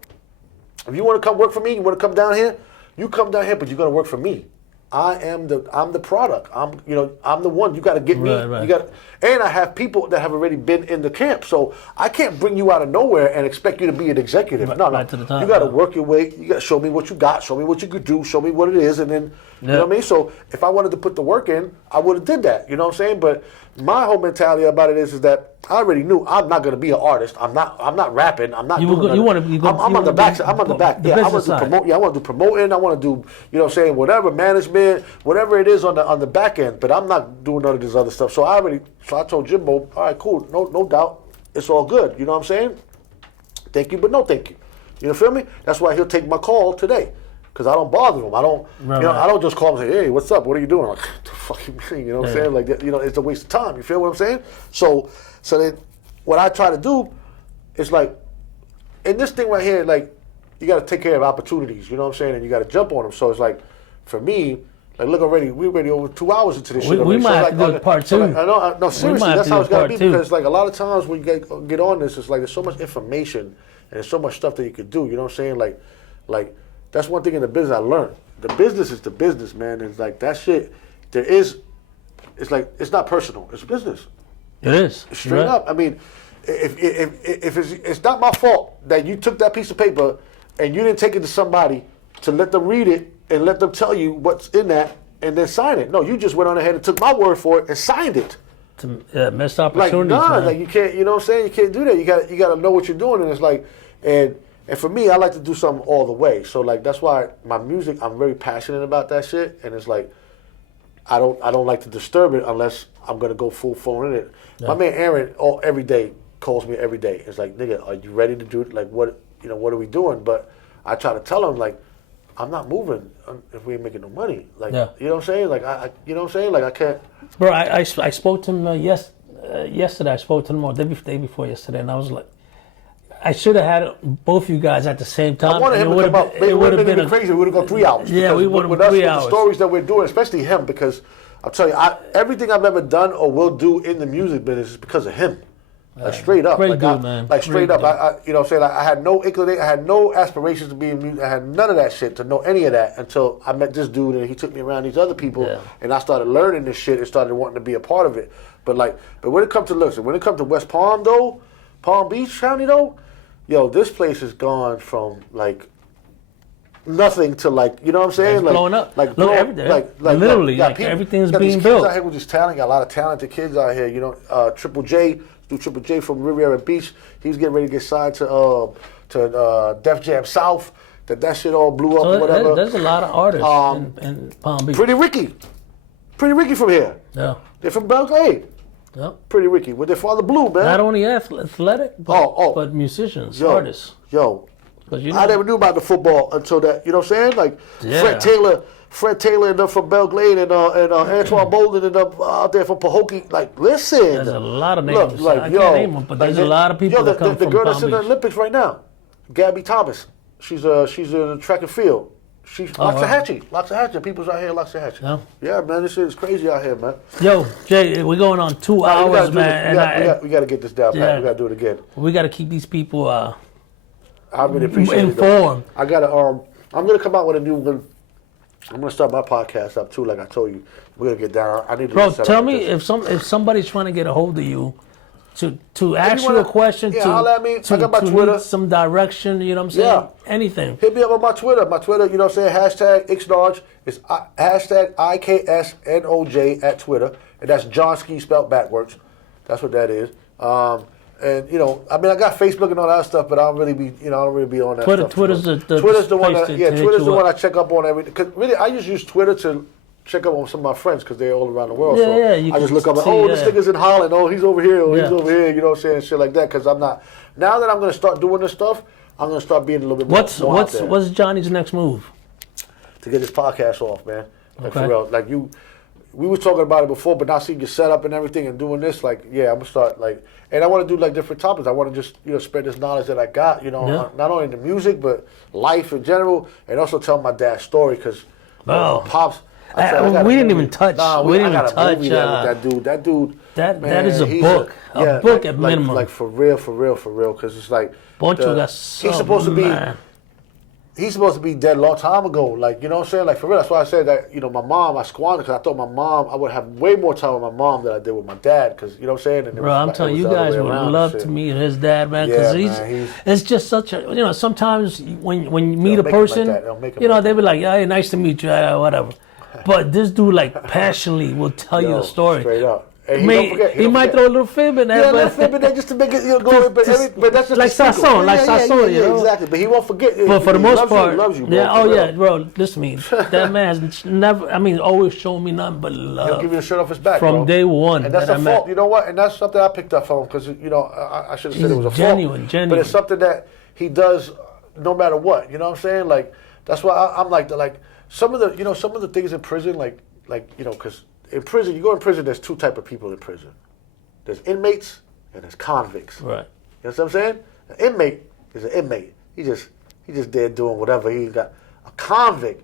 If you want to come work for me, you want to come down here, you come down here, but you're gonna work for me. I'm the product. I'm the one. You got to get me. Right. You got, and I have people that have already been in the camp. So I can't bring you out of nowhere and expect you to be an executive. No. Right to the top, you got to work your way. You got to show me what you got. Show me what you could do. Show me what it is, and then you know what I mean. So if I wanted to put the work in, I would have did that. You know what I'm saying? But my whole mentality about it is that I already knew I'm not going to be an artist. I'm not rapping. I'm not. I'm on the back. I'm on the back. Yeah, I want to promote. Yeah, I want to do promoting. I want to do, you know what I'm saying, whatever management, whatever it is on the back end. But I'm not doing none of this other stuff. So I told Jimbo, all right, cool, no doubt, it's all good. You know what I'm saying? Thank you, but no thank you. You know, feel me? That's why he'll take my call today. Because I don't bother him. I don't, I don't just call him and say, hey, what's up? What are you doing? Like, what the fuck you mean? You know what I'm saying? Like, it's a waste of time. You feel what I'm saying? So then what I try to do is like, in this thing right here, like, you got to take care of opportunities. You know what I'm saying? And you got to jump on them. So it's like, for me, like, look already, we're already over 2 hours into this shit. We might have to do part 2. No, seriously, that's how it's got to be. Because like a lot of times when you get on this, it's like there's so much information and there's so much stuff that you could do. You know what I'm saying? Like. That's one thing in the business I learned. The business is the business, man. It's like that shit. It's like, it's not personal. It's business. It is. Straight up. I mean, if it's not my fault that you took that piece of paper and you didn't take it to somebody to let them read it and let them tell you what's in that and then sign it. No, you just went on ahead and took my word for it and signed it. Missed opportunities. Like you can't. You know what I'm saying? You can't do that. You got to know what you're doing. And it's like, And for me, I like to do something all the way. So like that's why my music, I'm very passionate about that shit. And it's like I don't like to disturb it unless I'm gonna go full phone in it. Yeah. My man Aaron every day calls me every day. It's like, nigga, are you ready to do it? Like what are we doing? But I try to tell him like, I'm not moving if we ain't making no money. Like you know what I'm saying? Like I you know what I'm saying? Like I can't. Bro, I spoke to him yesterday. I spoke to him day before yesterday, and I was like, I should have had both you guys at the same time. I wanted him to come up. It would have been crazy. We would have gone 3 hours. Yeah, we would have been 3 hours. With the stories that we're doing, especially him, because I'll tell you, everything I've ever done or will do in the music business is because of him. Like straight up. Great dude, man. Like straight up. I you know what I'm saying? Like, I had no inclination, I had no aspirations to be in music. I had none of that shit, to know any of that until I met this dude and he took me around these other people and I started learning this shit and started wanting to be a part of it. But when it comes to when it comes to West Palm though, Palm Beach County though, yo, this place has gone from like nothing to like, you know what I'm saying? It's like blowing up. Like literally, like everything's being built. Kids out here with this talent. Got a lot of talented kids out here. You know, Triple J from Riviera Beach. He was getting ready to get signed to Def Jam South. That shit all blew up. Whatever. There's a lot of artists in Palm Beach. Pretty Ricky from here. Yeah. They're from Belgrade. Yep. Pretty Ricky with their father Blue, man. Not only athletic, but musicians, artists. Yo, I never knew about the football until that. You know what I'm saying? Like Fred Taylor and them from Belgrade and Antoine Bolden and them out there from Pahokee. Like, listen. There's a lot of names. I can't name them, but there's a lot of people that come from Palm Beach. The girl that's in the Olympics right now, Gabby Thomas. She's in track and field. She's Oh, wow. Loxahatchee. People's out here in Loxahatchee. Yeah. Yeah, man, this shit is crazy out here, man. Yo, Jay, we're going on 2 hours, man. We got to get this down, Yeah. man. We got to do it again. We got to keep these people I really appreciate informed. it. I got to, I'm going to come out with a new one. I'm going to start my podcast up, too, like I told you. We're going to get down. I need to Bro, set tell up me this. if somebody's trying to get a hold of you to ask you wanna- a question, yeah, holler at me. I got my to Twitter. need some direction, you know what I'm saying? Yeah. Anything. Hit me up on my Twitter. My Twitter, you know what I'm saying? Hashtag Ixnoj. It's hashtag IKSNOJ at Twitter. And that's John Ski spelled backwards. That's what that is. And, you know, I mean, I got Facebook and all that stuff, but I don't really be, you know, I don't really be on that stuff. Twitter's Twitter's the one place that, to hit Twitter's you the one I up. check up on everything. Because really, I just use Twitter to check up on some of my friends because they're all around the world. Yeah, so yeah, you I just can look up, see, oh, this yeah. nigga's in Holland. Oh, he's over here. Oh, Yeah. he's over here. You know what I'm saying? Shit like that. Because I'm not, now that I'm going to start doing this stuff, I'm going to start being a little bit more out there. What's Johnny's next move? To get this podcast off, man. Like, Okay. for real. Like, we were talking about it before, but now seeing your setup and everything and doing this, like, yeah, I'm going to start, like, and I want to do, like, different topics. I want to just, you know, spread this knowledge that I got, you know, Yeah. not only in the music, but life in general, and also tell my dad's story, because Oh. Pops, I said, I got a we didn't movie. even touch. Nah, we didn't I even got a touch. movie with that dude. That dude. That man, is a he's book. A book at minimum. Like for real, because it's like. Poncho got so he's supposed to be. man. He's supposed to be dead a long time ago. Like, you know what I'm saying? Like, for real. That's why I said that, you know, my mom, I squandered because I thought I would have way more time with my mom than I did with my dad. Because, you know what I'm saying? And it Bro, was I'm like- telling it you was the other guys way would around and love shit. to meet his dad, man, Yeah, because man, it's just such a, you know, sometimes when you meet a make 'em like person, that. They'll make 'em you know, like they be like, yeah, hey, nice to meet you, whatever. But this dude, like, passionately will tell you Yo, the story. Straight up. And He might throw a little fib in there, Yeah, a but little fib in there just to make it, you know, go. But that's just like a single. Sasson, like Sasson, you know? exactly. But he won't forget. But for the He most loves you, part, he loves you, bro, yeah, for oh real. yeah, bro. Listen to me, that man has never, I mean, always shown me nothing but He'll love give you a shirt off his back, from bro. day one. And that's that a I met. fault. You know what? And that's something I picked up from him because, you know, I should have said it was a Genuine. fault. But it's something that he does no matter what. You know what I'm saying? Like, that's why I'm like, some of the things in prison, like, you know, because in prison, you go in prison, there's two type of people in prison. There's inmates and there's convicts. Right. You know what I'm saying? An inmate is an inmate. He just there doing whatever. He got a convict.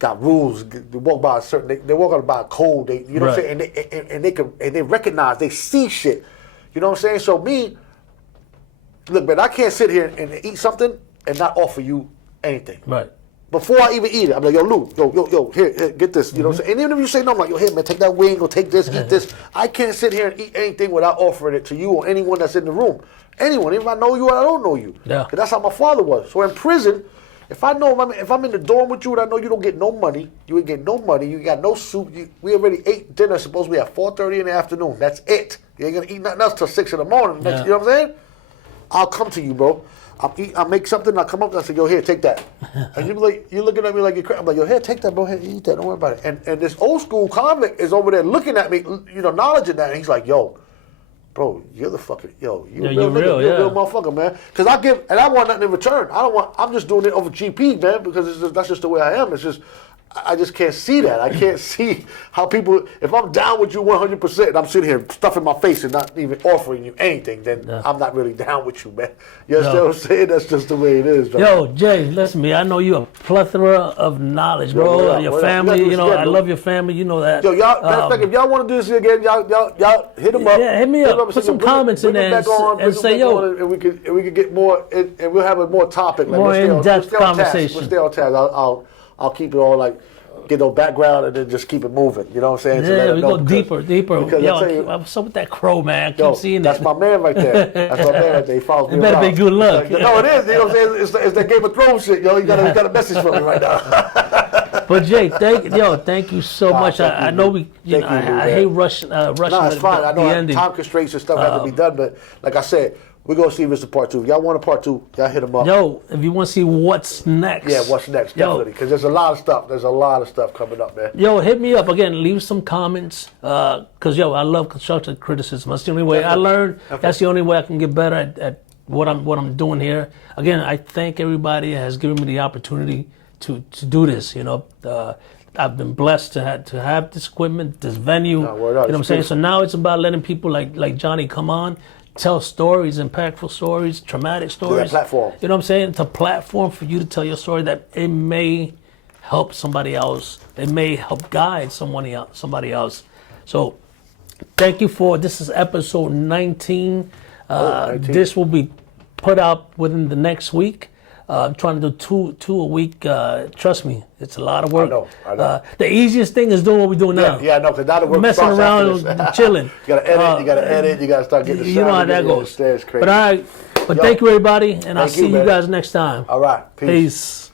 Got rules. They walk by a certain. They walk by a code. They, you know what I'm saying? And they recognize. They see shit. You know what I'm saying? So me, look, man, I can't sit here and eat something and not offer you anything. Right. Before I even eat it, I'm like, yo, Lou, yo, here, get this. You know what I'm saying? And even if you say no, I'm like, yo, here, man, take that wing or take this, eat this. I can't sit here and eat anything without offering it to you or anyone that's in the room. Anyone, even if I know you or I don't know you. Yeah. Because that's how my father was. So in prison, if I'm in the dorm with you and I know you don't get no money, you ain't get no money, you got no soup, we already ate dinner, supposed to be at 4:30 in the afternoon. That's it. You ain't gonna eat nothing else till 6 in the morning. Yeah. You know what I'm saying? I'll come to you, bro. I'll make something, I'll come up and I'll say, yo, here, take that. And you're looking at me like you're crazy. I'm like, yo, here, take that, bro. Here, eat that. Don't worry about it. And this old school convict is over there looking at me, you know, acknowledging that. And he's like, yo, bro, you're the fucking, yo, you Yeah, real you're nigga, real, you're yeah. a real motherfucker, man. Because I want nothing in return. I'm just doing it over GP, man, because that's just the way I am. It's just, I just can't see that. I can't see how people, if I'm down with you 100% and I'm sitting here stuffing my face and not even offering you anything, then I'm not really down with you, man. You understand what I'm saying? That's just the way it is, man. Yo, Jay, listen to me. I know you're a plethora of knowledge, bro. word up, Your word up. family, You you gotta do know, this I again, love your family. You know that. Yo, y'all, matter of fact, if y'all want to do this again, y'all hit them up. Yeah, hit me up. and Put some bring- comments in bring there them back on, and bring them say, back yo. on, and we could get more, and we'll have a more topic. Like, More we'll stay on- in-depth we'll stay on task. conversation. We'll stay on task. I'll keep it all like, get no background and then just keep it moving. You know what I'm saying? To let Yeah, them we know go deeper. Because I tell you, Yo, what's up with that crow, man? I keep yo, seeing that's that. my man right there. That's my man right there. He follows me It better around. be good luck. It's like, no, it is. You know what I'm saying? It's that Game of Thrones shit, yo. You got a message for me right now. But Jay, thank you so much. thank I you, know man. I man. hate rushing No, it's the fine. I know ending. time constraints and stuff have to be done, but like I said, we're going to see if it's a part 2. If y'all want a part 2, y'all hit them up. Yo, if you want to see what's next. Yeah, what's next, definitely. Because there's a lot of stuff. There's a lot of stuff coming up, man. Yo, hit me up again. Leave some comments, cause I love constructive criticism. That's the only way I learn. That's the only way I can get better at what I'm doing here. Again, I thank everybody that has given me the opportunity to do this. You know, I've been blessed to have this equipment, this venue. No, word up. You know what I'm It's saying? beautiful. So now it's about letting people like Johnny come on, tell stories, impactful stories, traumatic stories. platform. You know what I'm saying? It's a platform for you to tell your story that it may help somebody else. It may help guide somebody else. So thank you this is episode 19. 19. This will be put out within the next week. I'm trying to do two a week. Trust me, it's a lot of work. I know. The easiest thing is doing what we're doing now. Yeah, I know, because now the work Messing starts around, after this. chilling. You gotta edit, you gotta start getting the sound. You know how that goes. It's crazy. But all right. But thank you, everybody, and I'll see you man. guys next time. All right. Peace.